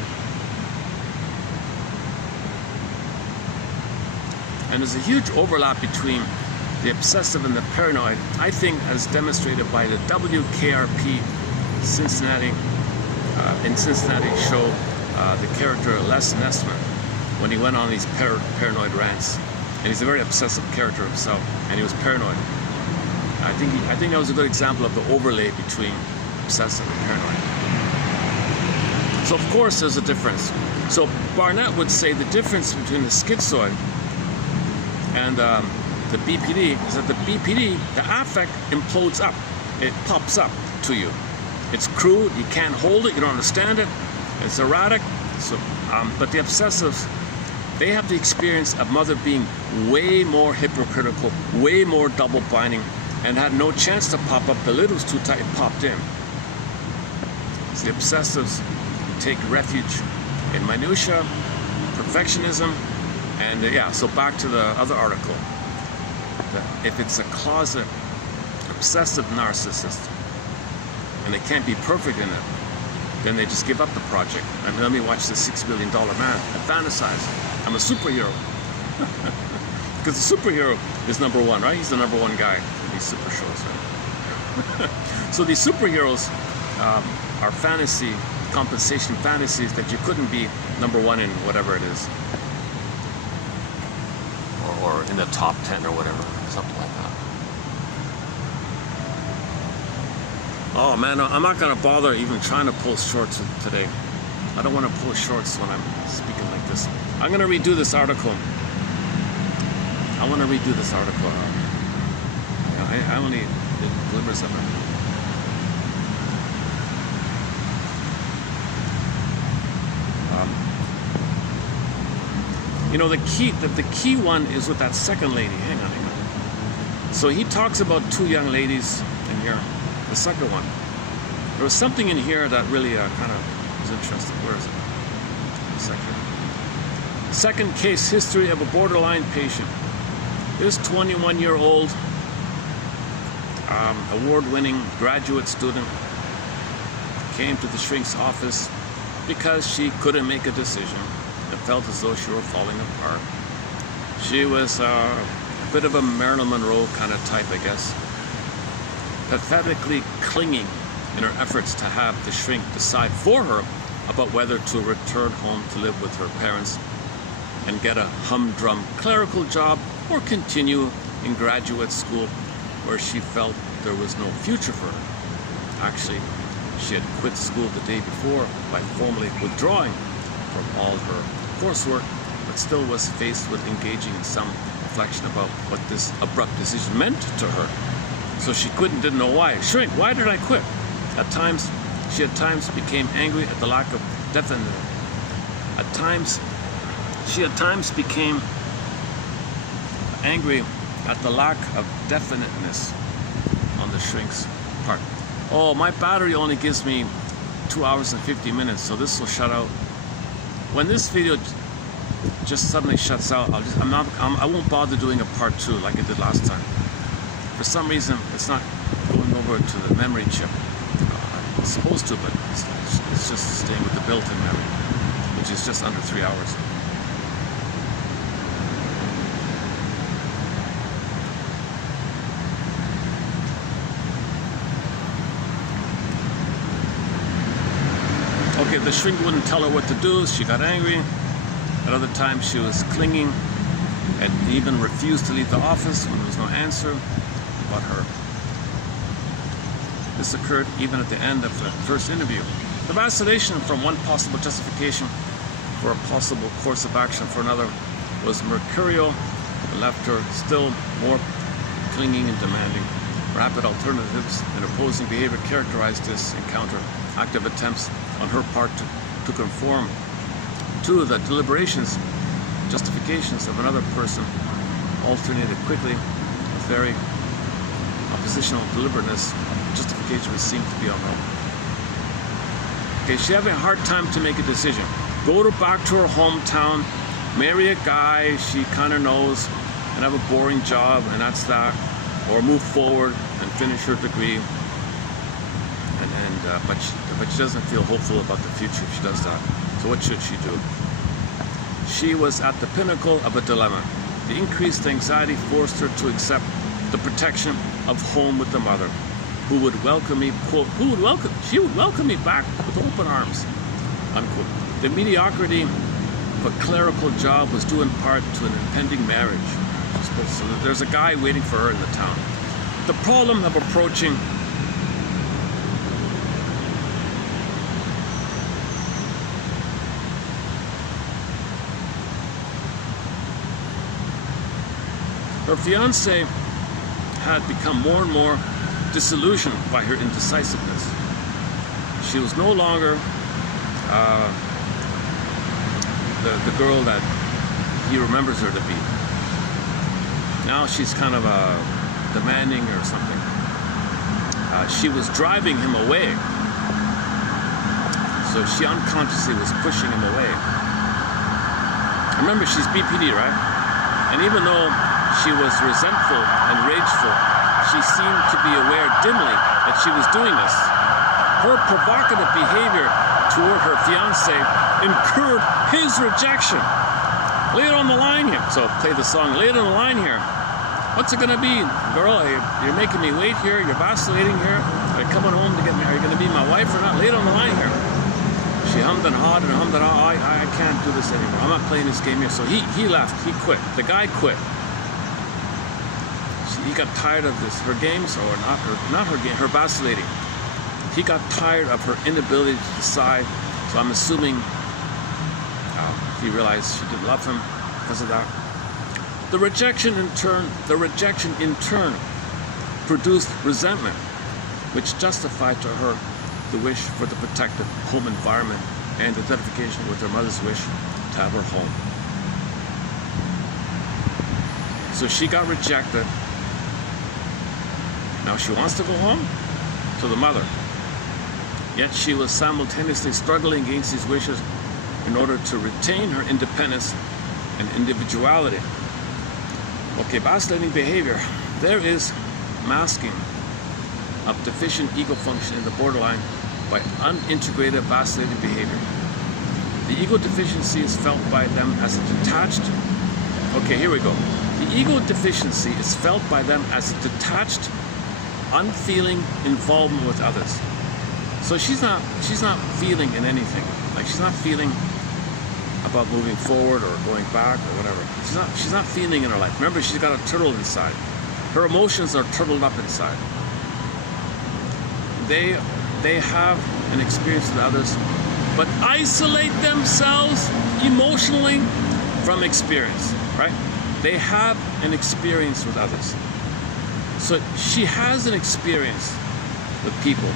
And there's a huge overlap between the obsessive and the paranoid, I think, as demonstrated by the WKRP Cincinnati show, the character lessness, when he went on these paranoid rants. And he's a very obsessive character himself, and he was paranoid. I think that was a good example of the overlay between obsessive and paranoid. So of course there's a difference. So Barnett would say the difference between the schizoid and the BPD is that the BPD, the affect implodes up. It pops up to you. It's crude, you can't hold it, you don't understand it, it's erratic. So, but the obsessives, they have the experience of mother being way more hypocritical, way more double binding, and had no chance to pop up. The lid was too tight, it popped in. So the obsessives take refuge in minutia, perfectionism, and yeah, so back to the other article. If it's a closet obsessive narcissist, and they can't be perfect in it, then they just give up the project. I mean, let me watch the $6 billion man. I fantasize. I'm a superhero. Because the superhero is number one, right? He's the number one guy in these super shows, right? So these superheroes are fantasy, compensation fantasies that you couldn't be number one in whatever it is. Or in the top 10 or whatever, something like that. Oh man, I'm not gonna bother even trying to pull shorts today. I don't want to pull shorts when I'm speaking like this. I'm gonna redo this article. I want to redo this article. I only did glimmers of it. You know, the key one is with that second lady. Hang on. So he talks about two young ladies in here. The second one. There was something in here that really kind of was interesting. Where is it? Second case history of a borderline patient. This 21-year-old award-winning graduate student came to the shrink's office because she couldn't make a decision and felt as though she were falling apart. She was a bit of a Marilyn Monroe kind of type, I guess, pathetically clinging in her efforts to have the shrink decide for her about whether to return home to live with her parents and get a humdrum clerical job or continue in graduate school where she felt there was no future for her. Actually, she had quit school the day before by formally withdrawing from all her coursework, but still was faced with engaging in some reflection about what this abrupt decision meant to her. So she quit and didn't know why. Shrink, why did I quit? She at times became angry at the lack of definiteness. She at times became angry at the lack of definiteness on the shrink's part. Oh, my battery only gives me 2 hours and 50 minutes, so this will shut out. When this video just suddenly shuts out, I won't bother doing a part 2 like I did last time. For some reason, it's not going over to the memory chip. It's supposed to, but it's just staying with the built-in memory, which is just under 3 hours. Okay, the shrink wouldn't tell her what to do. She got angry. At other times, she was clinging and even refused to leave the office when there was no answer about her. This occurred even at the end of the first interview. The vacillation from one possible justification for a possible course of action for another was mercurial and left her still more clinging and demanding. Rapid alternatives and opposing behavior characterized this encounter. Active attempts on her part to conform to the deliberations, justifications of another person alternated quickly with very oppositional deliberateness. Justification would seem to be on her. Okay, she's having a hard time to make a decision. Go back to her hometown, marry a guy she kind of knows, and have a boring job, and that's that. Or move forward and finish her degree. But she doesn't feel hopeful about the future if she does that. So what should she do? She was at the pinnacle of a dilemma. The increased anxiety forced her to accept the protection of home with the mother, who would welcome me, quote, she would welcome me back with open arms, unquote. The mediocrity of a clerical job was due in part to an impending marriage. So there's a guy waiting for her in the town. The problem of approaching her fiancé had become more and more disillusioned by her indecisiveness. She was no longer the girl that he remembers her to be. Now she's kind of demanding or something. She was driving him away. So she unconsciously was pushing him away. Remember, she's BPD, right? And even though she was resentful and rageful, she seemed to be aware dimly that she was doing this. Her provocative behavior toward her fiancé incurred his rejection. Lay it on the line here. So play the song, lay it on the line here. What's it gonna be? Girl, you're making me wait here, you're vacillating here. Are you coming home to get me? Are you gonna be my wife or not? Lay it on the line here. She hummed and hawed and hummed and hawed. I can't do this anymore. I'm not playing this game here. So he left, he quit. The guy quit. He got tired of this, her games, or not her game, her vacillating. He got tired of her inability to decide. So I'm assuming he realized she didn't love him because of that. The rejection in turn produced resentment, which justified to her the wish for the protective home environment and identification with her mother's wish to have her home. So she got rejected. Now she wants to go home to the mother. Yet she was simultaneously struggling against these wishes in order to retain her independence and individuality. Okay, vacillating behavior. There is masking of deficient ego function in the borderline by unintegrated vacillating behavior. The ego deficiency is felt by them as a detached. Okay, here we go. The ego deficiency is felt by them as a detached, unfeeling involvement with others. So she's not feeling in anything. Like she's not feeling about moving forward or going back or whatever. She's not feeling in her life. Remember, she's got a turtle inside. Her emotions are turtled up inside. They have an experience with others, but isolate themselves emotionally from experience, right? They have an experience with others. So she has an experience with people.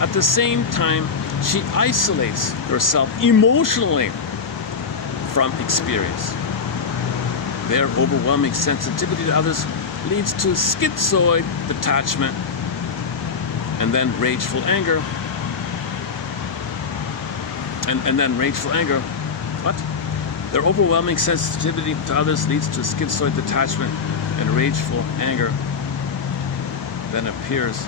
At the same time, she isolates herself emotionally from experience. Their overwhelming sensitivity to others leads to schizoid detachment and then rageful anger. And then rageful anger. What? Their overwhelming sensitivity to others leads to schizoid detachment and rageful anger then appears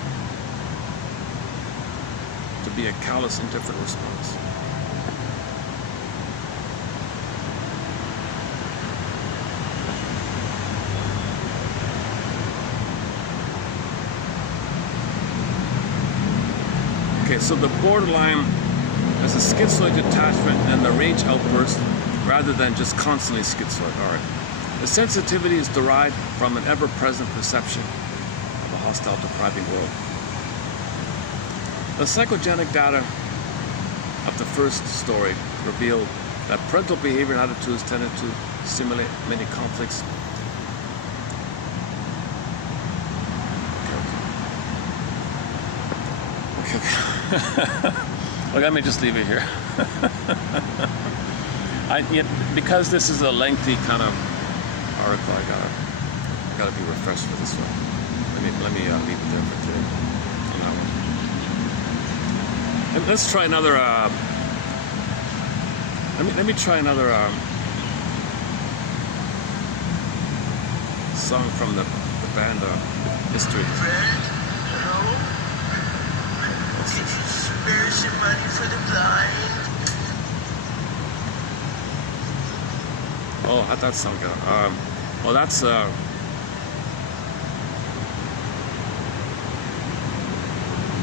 to be a callous, indifferent response. Okay, so the borderline has a schizoid detachment and the rage outburst rather than just constantly schizoid. All right. The sensitivity is derived from an ever-present perception of a hostile, depriving world. The psychogenic data of the first story revealed that parental behavior and attitudes tended to stimulate many conflicts. Okay. Well, let me just leave it here. Because this is a lengthy kind of article, I gotta be refreshed for this one. Let me leave it there for today on that one. And let's try another. Let me try another song from the band History. There's your money for the blind. Oh, how'd that song go? Well, that's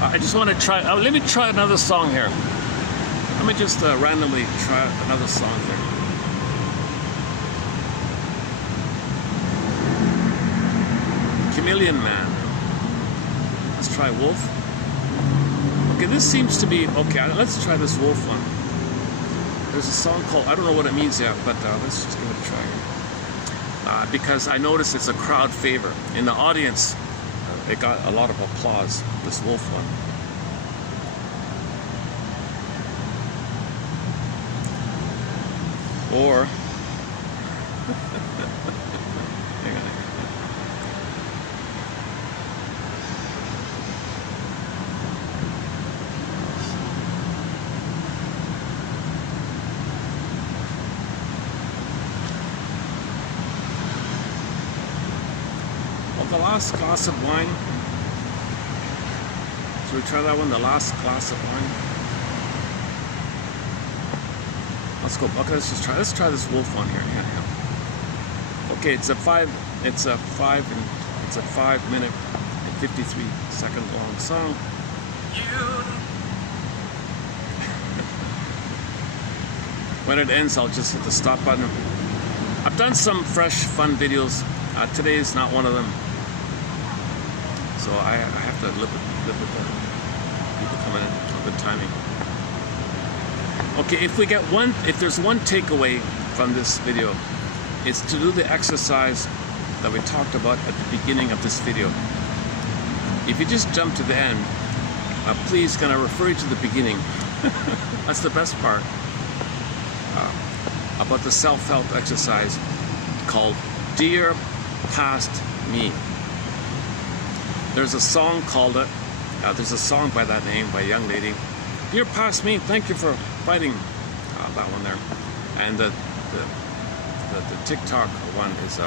I just want to try. Let me try another song here. Let me just randomly try another song here. Chameleon Man. Let's try Wolf. Okay, this seems to be okay. Let's try this Wolf one. There's a song called, I don't know what it means yet, but let's just give it a try. Because I noticed it's a crowd favor. In the audience, it got a lot of applause, this Wolf one. Or, hang on. The last glass of wine. Should we try that one? The last glass of wine. Let's go. Okay, let's try this Wolf one here. Yeah. Okay, it's a 5 minute and 53-second long song. When it ends, I'll just hit the stop button. I've done some fresh, fun videos. Today is not one of them. So I have to live with people coming in on good timing. Okay, if there's one takeaway from this video, it's to do the exercise that we talked about at the beginning of this video. If you just jump to the end, please can I refer you to the beginning. That's the best part about the self-help exercise called Dear past me. There's a song called it. There's a song by that name by a young lady. Dear past me, thank you for fighting that one there. And the TikTok one is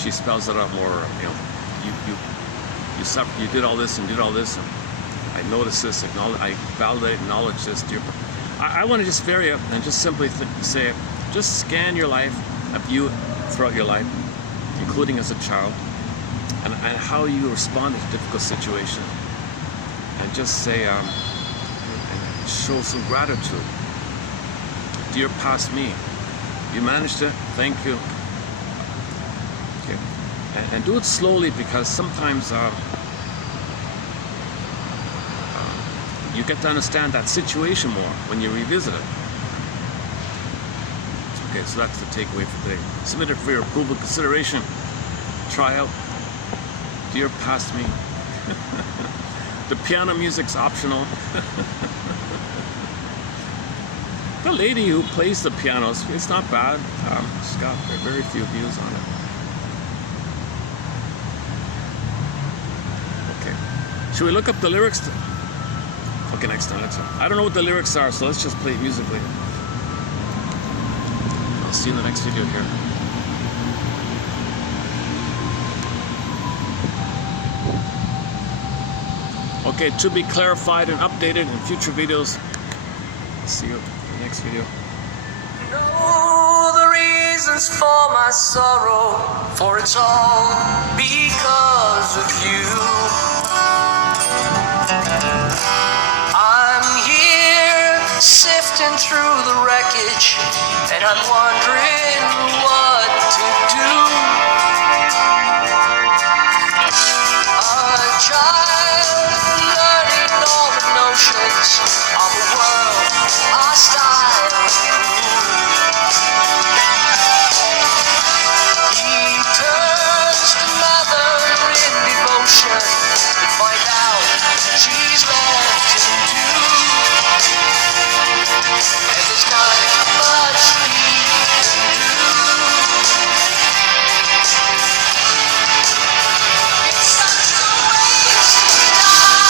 she spells it out more. You know, you suffer, you did all this and did all this. And I notice this. I validate, acknowledge this. Dear, I want to just vary it and just simply say, just scan your life, a view throughout your life, including as a child, and how you respond to difficult situations, and just say, and show some gratitude. Dear past me, you managed it, thank you. Okay. And do it slowly, because sometimes you get to understand that situation more when you revisit it. Okay, so that's the takeaway for today. Submit it for your approval consideration. Try out. Dear past me. The piano music's optional. The lady who plays the piano, it's not bad. She's got very few views on it. Okay. Should we look up the lyrics? Okay, next time. I don't know what the lyrics are, so let's just play it musically. I'll see you in the next video here. Okay, to be clarified and updated in future videos. See you in the next video. Know the reasons for my sorrow, for it's all because of you. I'm here sifting through the wreckage, and I'm wondering what to do. A child learning all the notions of a world hostile and cruel. He turns to mother in devotion to find out she's left him too. And there's not much he can do. It's such a waste of time.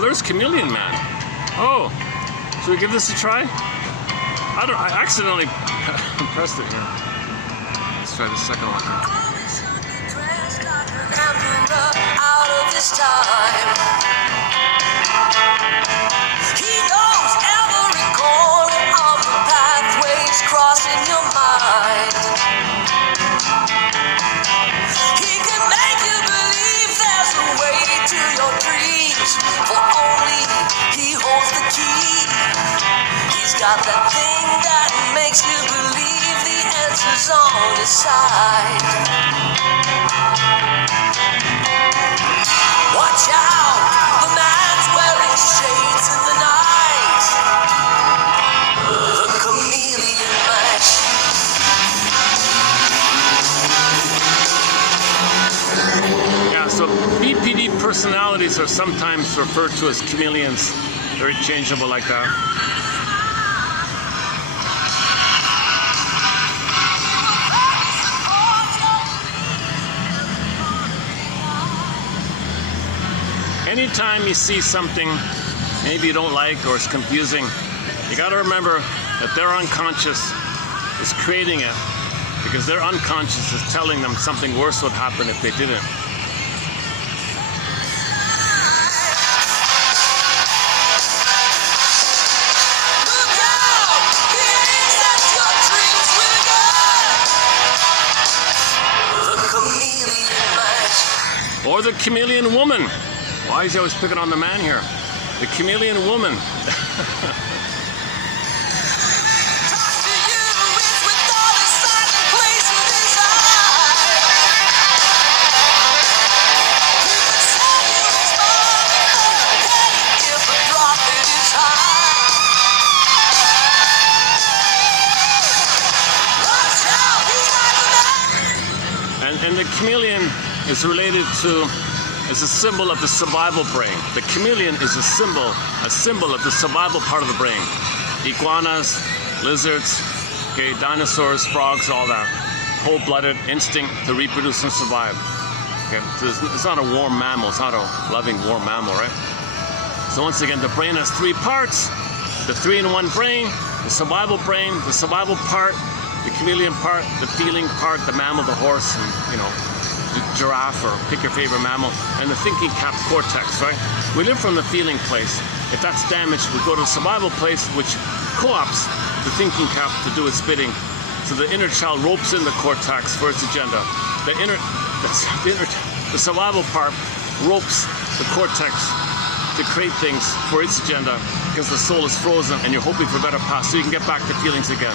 Oh, there's Chameleon Man. Oh, should we give this a try? I accidentally pressed it here. Let's try the second one. Out of this time, he knows every corner of the pathways crossing your mind. He can make you believe there's a way to your dreams, for only he holds the key. He's got that thing that makes you believe the answer's on his side. Watch out, the man's wearing shades in the night. The chameleon man. Yeah, so BPD personalities are sometimes referred to as chameleons. They're changeable like that. Anytime you see something maybe you don't like or it's confusing, you got to remember that their unconscious is creating it because their unconscious is telling them something worse would happen if they didn't. Or the chameleon woman. Why is he always picking on the man here? The chameleon woman. And the chameleon is related to, is a symbol of the survival brain. The chameleon is a symbol of the survival part of the brain. Iguanas, lizards, okay, dinosaurs, frogs, all that. Cold-blooded instinct to reproduce and survive. Okay, so it's not a warm mammal. It's not a loving, warm mammal, right? So once again, the brain has three parts. The 3-in-1 brain, the survival part, the chameleon part, the feeling part, the mammal, the horse, and, you know, the giraffe, or pick your favorite mammal, and the thinking cap cortex, right? We live from the feeling place. If that's damaged, we go to the survival place, which co-ops the thinking cap to do its bidding. So the inner child ropes in the cortex for its agenda. The survival part ropes the cortex to create things for its agenda because the soul is frozen and you're hoping for a better past so you can get back to feelings again.